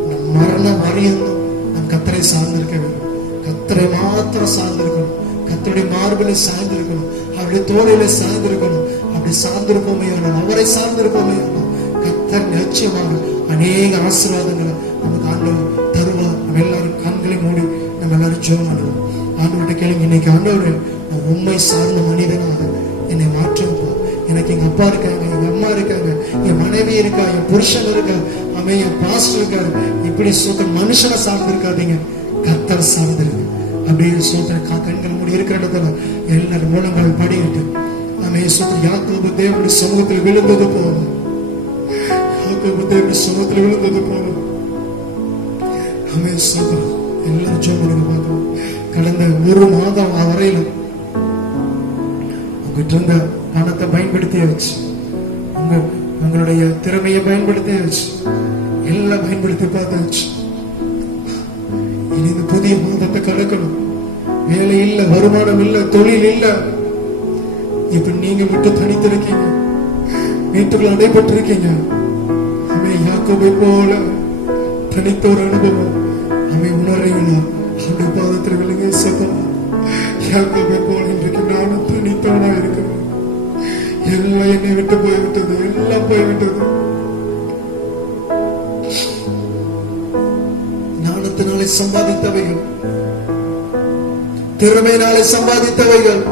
நம் மரண வரையணும் நாம் கர்த்தரை சார்ந்திருக்க வேண்டும். கர்த்தரை மாத்திரம் சார்ந்திருக்கணும். கர்த்தருடைய மார்பிலை சார்ந்திருக்கணும். அவருடைய தோளில சார்ந்திருக்கணும். அப்படி சார்ந்திருப்போமே, அவரை சார்ந்திருப்போமே, கர்த்தர் நிச்சயமாக அநேக ஆசீர்வாதங்களை நமக்கு ஆண்டவர் தருவார். நம்ம எல்லாரும் கண்களை மூடி நம்ம எல்லாரும் ஜெபம் பண்ணுவோம். ஆண்டவர்கிட்ட கேளுங்க, இன்னைக்கு ஆண்டவரே, நான் உண்மை சார்ந்த மனிதனாக என்னை மாற்றுப்பா. எனக்கு எங்க அப்பா இருக்காங்க, எங்க அம்மா இருக்காங்க, என் மனைவி இருக்கா, என் புருஷன் இருக்கா, என் பாஸ்டர் இருக்காரு. இப்படி மனுஷனை சார்ந்து இருக்காதீங்க, கர்த்தர் சார்ந்திருக்கு. அப்படியே கண்கள் மூடி இருக்கிற இடத்துல எல்லாரும் மூலங்களை படிக்கிட்டு யாக்கோபு தேவனுடைய சமூகத்தில் விழுந்தது போதும். சமூகத்தில் விழுந்தது போதும். எல்லாரும் ஜெபம் பார்க்கணும். கடந்த 1 மாதம் வரையிலும் உங்ககிட்ட இருந்த பணத்தை பயன்படுத்தியாச்சு, உங்களுடைய திறமையை பயன்படுத்தியாச்சு, எல்லாம் பயன்படுத்தி பார்த்தாச்சு. இனி இந்த புதிய மாதத்தை கடக்கணும். வேலை இல்ல, வருமானம் இல்ல, தொழில் இல்ல. இப்ப நீங்க விட்டு தனித்திருக்கீங்க, வீட்டுக்குள்ள அடைபட்டிருக்கீங்க. யாக்கோபை போல தனித்த ஒரு அனுபவம் உணர்றீங்களா? அந்த பாதத்தில் விழுங்க சதம். யாக்கோபை போல இன்றைக்கு நானும் தனித்தவனா இருக்கிறேன். எல்லாம் என்னை விட்டு போய்விட்டது, எல்லாம் போய்விட்டது. ஞானத்தினாலே சம்பாதித்தவைகள், திறமையினாலே சம்பாதித்தவைகள்,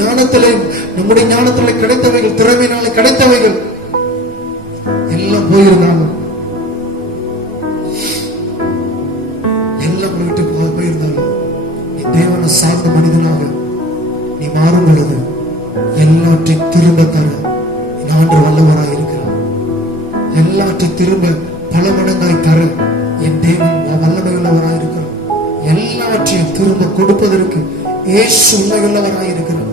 ஞானத்திலே நம்முடைய ஞானத்திலே கிடைத்தவைகள், திறமையினாலே கிடைத்தவைகள் எல்லாம் போயிருந்தாலும், எல்லாம் விட்டு போயிருந்தாலும், நீ தேவனை சார்ந்த மனிதனாக நீ மாறும் பொழுது எல்லாற்றையும் திரும்ப தர ஆண்டு வல்லவராய் இருக்கிறார். எல்லாற்றையும் திரும்ப பல மடங்காய் தர என் தேவன் வல்லமை உள்ளவராய் இருக்கிறார். எல்லாவற்றையும் திரும்ப கொடுப்பதற்கு இயேசு உண்மையுள்ளவராய் இருக்கிறார்.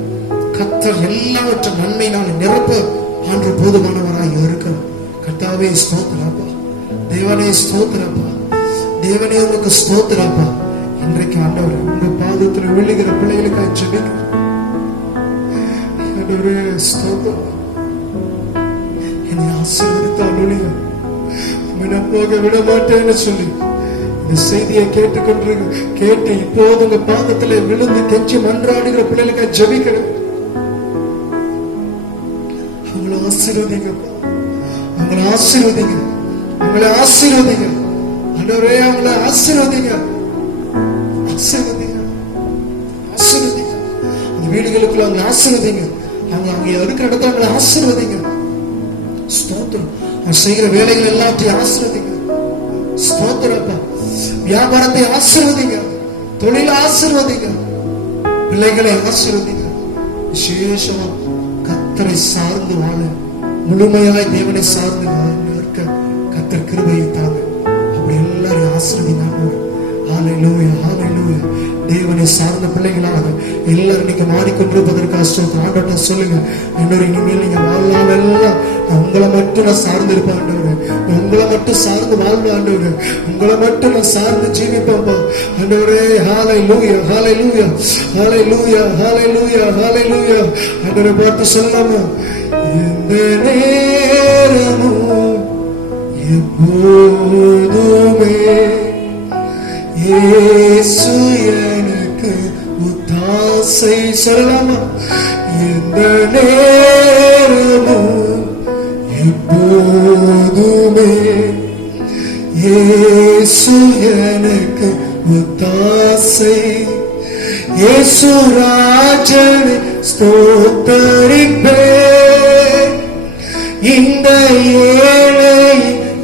கர்த்தர் எல்லாவற்றையும் நன்மையினால் நிரப்ப ஆண்டு போதுமானவராய் இருக்கிறார். கர்த்தாவே ஸ்தோத்திரப்பா, தேவனே ஸ்தோத்திரப்பா, தேவனே உனக்கு ஸ்தோத்திரப்பா. இன்றைக்கு ஆண்டவர் உங்க பாதத்தில் விழுகிற பிள்ளைகளுக்காக ஜெபிக்கிறேன். என்னை ஆசீர்வதித்தால் போக விட மாட்டேன்னு சொல்லி இந்த செய்தியை கேட்டு இப்போது உங்க பாதத்துல விழுந்து கெஞ்சி மன்றாடுகிற பிள்ளைகளுக்காக ஜெபிக்கிறேன். அவங்களை ஆசீர்வதிங்க, அவங்களை ஆசீர்வதிங்க, அவங்களை ஆசீர்வதிங்க. ஆண்டவரே, அவங்களை ஆசீர்வதிங்க, ஆசீர்வதிங்க, ஆசீர்வதிங்க. அந்த வீடுகளுக்குள்ள அவங்களை ஆசீர்வதிங்க. அவங்க இருக்கிற இடத்துல அவங்களை ஆசீர்வதிங்க. ஸ்தோத்திரம். அவங்க செய்கிற வேலைகள் எல்லாத்தையும் ஆசீர்வதிங்க. ஸ்தோத்திரப்பா. வியாபாரத்தை ஆசீர்வதிங்க, தொழில ஆசீர்வதிங்க, பிள்ளைகளை ஆசீர்வதிங்க. விசேஷமா கர்த்தரை சார்ந்து வாழ, முழுமையாய் தேவனை சார்ந்து இருக்க கர்த்தர் கிருபையை தாங்க. அப்படி எல்லாரும் ஆசீர்வதிங்க. ஹalleluya ஹalleluya. தேவனை சார்ந்த பிள்ளைகளாக எல்லாரும் நீங்க மாறிக்கொண்டிருப்பதற்காக ஸ்தோத்திரம். ஆண்டவர்ட்ட சொல்லுங்க, இன்னொரு இனிமேல் நீங்க வாழ்நாளெல்லாம் உங்களை மட்டும் நான் சார்ந்து இருப்பேன் ஆண்டவரே, உங்களை மட்டும் சார்ந்து வாழ்வேன் ஆண்டவரே, உங்களை மட்டும் நான் சார்ந்து ஜீவிப்பேன்ப்பா ஆண்டவரே. ஹalleluya ஹalleluya ஹalleluya ஹalleluya ஹalleluya. ஆண்டவரை பார்த்து சொல்லாமா, இந்த நேரமும் எப்போதுமே இயேசு எனக்கு ஒத்தாசை. சொல்லலாமா, எந்த நேரமும் எப்போதுமே இயேசு எனக்கு ஒத்தாசை. இயேசு ராஜனை ஸ்தோத்தரிப்பேன், இந்த ஏழை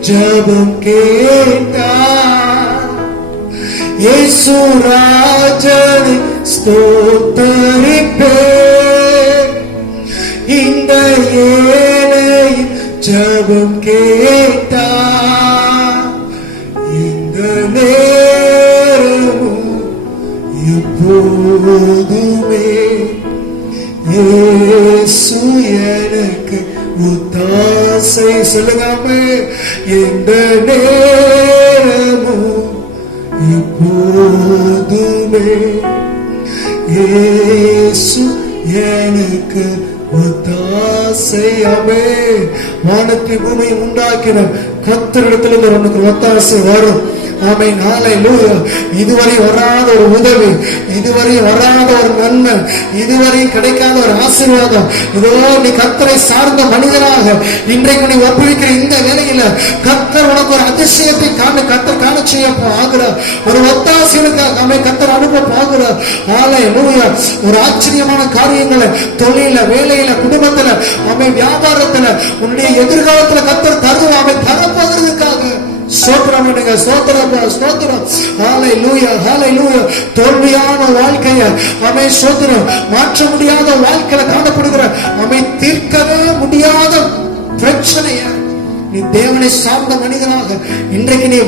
ஜெபம் கேட்டார். இயேசு ராஜனை ஸ்தோத்தரிப்பேன், இந்த ஏழை ஜெபம் கேட்டார். இந்த நேரமும் எப்போதுமே இயேசு எனக்கு ஒத்தாசை. சொல்லுங்காமே, இந்த நேரமும் எப்போதுமே இயேசு எனக்கு ஒத்தாசை. ஆமே. வானத்தை பூமியை உண்டாக்கின கர்த்தரிடத்திலிருந்து உனக்கு ஒத்தாசை வரும். ஆமென் ஹalleluya. இதுவரை வராத ஒரு உதவி, இதுவரை வராத ஒரு நன்மை, இதுவரை கிடைக்காத ஒரு ஆசீர்வாதம், இதோ நீ கர்த்தரை சார்ந்த மனிதனாக இன்றைக்கு நீ ஒப்புவிக்கிற இந்த வேளையில கர்த்தர் உனக்கு ஒரு அதிசயத்தை கர்த்தர் காண செய்ய ஆகிறார். ஒரு ஒத்தாசைக்காக கர்த்தர் அனுப்ப ஆகிறார். ஹalleluya. ஒரு ஆச்சரியமான காரியங்களை தொழில, வேலையில, குடும்பத்துல, வியாபாரத்துல, உன்னுடைய எதிர்காலத்துல கர்த்தர் தருவாங்க, தரப்போகிறதுக்காக ஸ்தோத்திரம் பண்ணுங்க. ஸ்தோத்திரம் ஸ்தோத்திரம். ஹalleluya ஹalleluya. தோல்வியான வாழ்க்கைய ஸ்தோத்திரம், மாற்ற முடியாத வாழ்க்கையில காணப்படுகிற தீர்க்கவே முடியாத பிரச்சனைய நீ தேவனை சார்ந்த மனிதனாக இன்றைக்கு நீ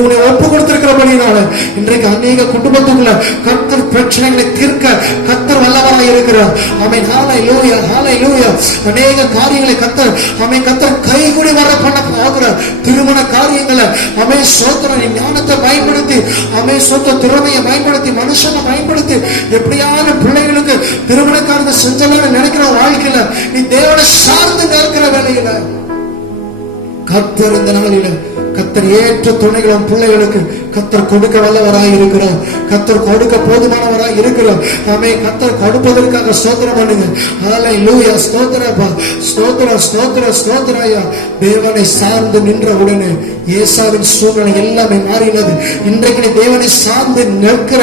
உன்னை ஒப்பு கொடுத்திருக்கிறபடினால இன்றைக்கு அநேக குடும்பத்துக்குள்ள கர்த்தர் பிரச்சனைகளை தீர்க்க கர்த்தர் வல்லவராக இருக்கிறார். ஆமென் ஹalleluya ஹalleluya. அநேக காரியங்களை கர்த்தர் கைகூடி வர பண்ண போகிறார். திருமண காரியங்களை ஸ்தோத்திரம், ஞானத்தை பயன்படுத்தி ஸ்தோத்திரம், திறமையை பயன்படுத்தி, மனுஷனை பயன்படுத்தி எப்படியான பிள்ளைகளுக்கு திருமண காரியத்தை செஞ்சலான்னு நினைக்கிற வாழ்க்கையில நீ தேவனை சார்ந்து நிற்கிற வேலையில கர்த்தர் இந்த நாளில கர்த்தர் ஏற்ற துணைகளும் பிள்ளைகளுக்கு கர்த்தர் கொடுக்க வல்லவராய் இருக்கிறார். கர்த்தர் கொடுக்க போதுமானவராய் இருக்கிறார். கர்த்தர் கொடுப்பதற்காக ஸ்தோத்திரம் பண்ணுங்க. ஹalleluya. ஸ்தோத்திரப்பா, ஸ்தோத்திரம் ஸ்தோத்திரம் ஸ்தோத்திரயா. தேவனை சார்ந்து நின்ற உடனே ஏசாவின் சூழ்நிலை எல்லாமே மாறினது. இன்றைக்கு நீ தேவனை சார்ந்து நிற்கிற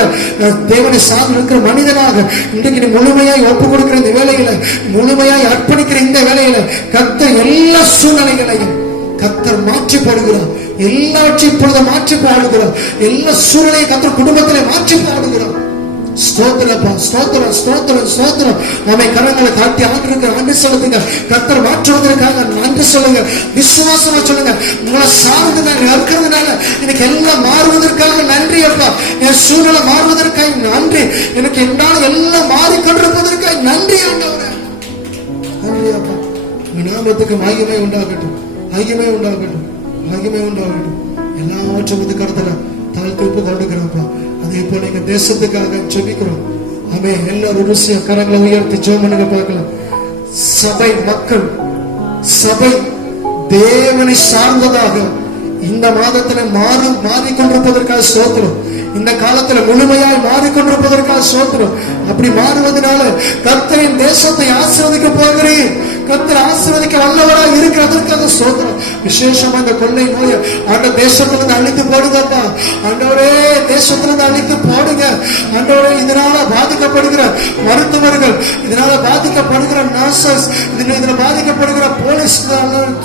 மனிதனாக இன்றைக்கு நீ முழுமையாய் ஒப்பு கொடுக்கிற இந்த வேலையில, முழுமையாய் அர்ப்பணிக்கிற இந்த வேலையில கர்த்தர் எல்லா சூழ்நிலைகளையும் கர்த்தர் மாற்றி போடுகிறார். எல்லாவற்றையும் இப்பொழுது மாற்றி போடுகிறார். எல்லா சூழ்நிலையும் கர்த்தர் குடும்பத்திலே மாற்றி போடுகிறார். ஸ்தோத்திரப்பா, ஸ்தோத்திரம் ஸ்தோத்திரம் ஸ்தோத்திரம். கரங்களை காட்டி ஆண்டுக்கு நன்றி சொல்லுங்க. கர்த்தர் மாற்றுவதற்காக நன்றி சொல்லுங்க. விசுவாசமா சொல்லுங்க. உங்களை சார்ந்து இருக்கிறதுனால எனக்கு எல்லாம் மாறுவதற்காக நன்றி அப்பா. என் சூழ்நிலை மாறுவதற்காக நன்றி. எனக்கு என்னால் எல்லாம் மாறிக்கொண்டிருப்பதற்காக நன்றி ஆண்டவரே. நன்றி அப்பா. உங்க நாமத்துக்கு மகிமை உண்டாகட்டும், மகிமை உண்டாகட்டும், மகிமை உண்டாகட்டும். எல்லாவற்றும் கருத்துல தாழ்த்து ஒப்பு கொண்டுக்கிறோம்ப்பா. அதே போல எங்க தேசத்துக்காக ஜெபிக்கிறோம். எல்லாரும் ருசியா கரங்களை உயர்த்தி ஜெபம் பண்ணுங்க பார்க்கலாம். சபை மக்கள், சபை தேவனை சார்ந்ததாக இந்த மாதத்துல மாறிக்கொண்டிருப்பதற்காக ஸ்தோத்திரம். இந்த காலத்துல முழுமையாய் மாறிக்கொண்டிருப்பதற்காக ஸ்தோத்திரம். அப்படி மாறுவதனால கர்த்தரின் தேசத்தை ஆசீர்வதிக்க போகிறேன். கர்த்தர் ஆசீர்வதிக்க வல்லவராய் இருக்கிறதற்காக ஸ்தோத்திரம். விசேஷமா இந்த கொள்ளை நோயை அந்த தேசத்திலிருந்து அழித்து போடுங்கப்பா. ஆண்டவரே, தேசத்திலிருந்து அழித்து போடுங்க ஆண்டவரே. இதனால பாதிக்கப்படுகிற மருத்துவர்கள், இதனால பாதிக்கப்படுகிற நர்சஸ், இதுல பாதிக்கப்படுகிற போலீஸ்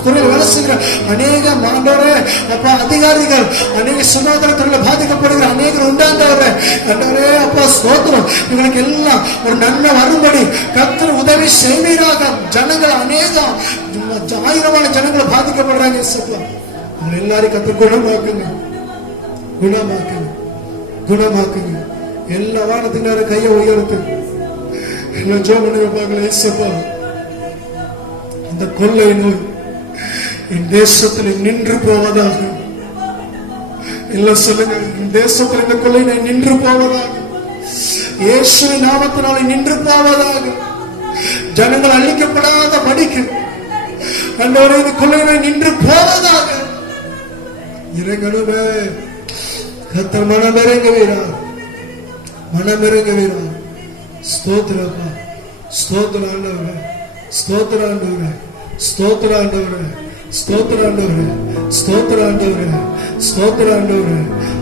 துறையில் வேலை செய்கிற அநேக ஆண்டவரே அப்பா அதிகாரிகள், அநேக சுகாதார துறையில் பாதிக்கப்படுகிற அநேகர் உண்டாண்டவரே ஆண்டவரே அப்பா ஸ்தோத்திரம். இவங்களுக்கு எல்லாம் ஒரு நன்மை வரும்படி கர்த்தர் உதவி செய்வீராக. ஜனங்கள் அநேகம் ஆயிரமான ஜனங்களை பாதிக்கப்படுறாங்க. எல்லாரும் கர்த்தர் குணமாக்குங்க, குணமாக்குங்க. குணமாக்குங்க. எல்லா வானத்துக்கு நேரம் கையை உயர்த்து எல்லாம் ஜெபம் பண்ணுங்க பார்க்கலாம். இயேசுப்பா, இந்த கொள்ளை நோய் என் தேசத்தில் நின்று போவதாக. எல்லாம் சொல்லுங்க, என் தேசத்தில் இந்த கொள்ளை நோய் நின்று போவதாக. இயேசுவின் நாமத்தினாலே நின்று போவதாக. ஜனங்கள் அழிக்கப்படாத படிக்கு ஆண்டவரே இந்த கொள்ளை நோய் நின்று போவதாக. இறங்கணுமே கர்த்தர், மனமிறங்குவீரா, மனமிறங்குவீரா. ஸ்தோத்திரப்பா, ஸ்தோத்திர ஆண்டவரே, ஸ்தோத்திர ஆண்டவரே, ஸ்தோத்திர ஆண்டவரே, ஸ்தோத்திர ஆண்டவரே, ஸ்தோத்திர ஆண்டவரே, ஸ்தோத்திர ஆண்டவரே,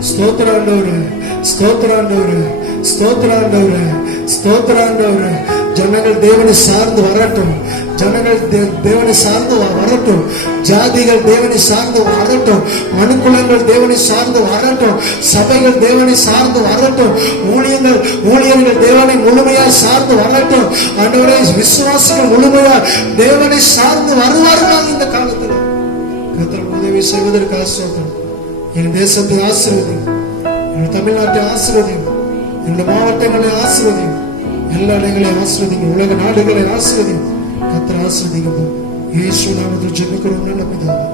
ஸ்தோத்திர ஆண்டவரே, ஸ்தோத்திர ஆண்டவரே, ஸ்தோத்திர ஆண்டவரே, ஸ்தோத்திர ஆண்டவரே. ஜனங்கள் தேவனை சார்ந்து வரட்டும், ஜனங்கள் தேவனை சார்ந்து வரட்டும், ஜாதிகள் தேவனை சார்ந்து வரட்டும், மனுக்குலங்கள் தேவனை சார்ந்து வரட்டும், சபைகள் தேவனை சார்ந்து வரட்டும், ஊழியர்கள் தேவனை முழுமையாய் சார்ந்து வரட்டும். ஆண்டவரே, விசுவாசிகள் முழுமையாய் தேவனை சார்ந்து வருவார்கள். இந்த காலத்தில் கர்த்தர் உதவி செய்வதற்கு ஆசீர்வாதம். என் தேசத்தை ஆசீர்வதியும், என் தமிழ்நாட்டை ஆசீர்வதியும், இந்த மாவட்டங்களை ஆசீர்வதியும், எல்லா இடங்களையும் ஆசீர்வதிங்க, உலக நாடுகளை ஆசீர்வதியும். கர்த்தர் ஆசீர்வதிங்க. இயேசு நாமத்தில் ஜெபிக்கிறோம் நல்ல பிதாவே,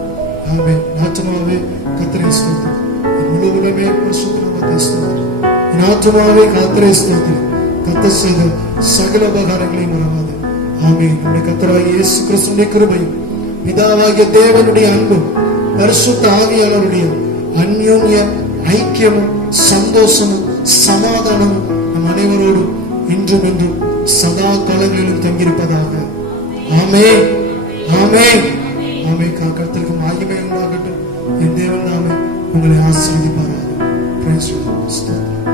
ஆமென். ஆத்துமாவே கர்த்தரை ஸ்தோத்திரம், என் முழு உலகமே பரிசுத்த நாமத்தை ஸ்தோத்திரம். என் ஆத்துமாவே கர்த்தரை ஸ்தோத்திரம், கர்த்தர் செய்த சகல உபகாரங்களையும் மறவாது. ஆமென். நம்முடைய கர்த்தராகிய இயேசு கிறிஸ்துவின் கிருபையும், பிதாவாகிய தேவனுடைய அன்பும், பரிசுத்த ஆவியானவருடைய அந்யோன்ய ஐக்கியமும், சந்தோஷமும், சமாதானமும் நம் அனைவரோடும் இன்றும் என்றும் சதா காலங்களிலும் தங்கியிருப்பதாக. ஆமென், ஆமென், ஆமென். கர்த்தருக்கு மகிமை உண்டாகட்டும். என் தேவன் நாமே உங்களை ஆசீர்வதிப்பாராக. Praise the Lord.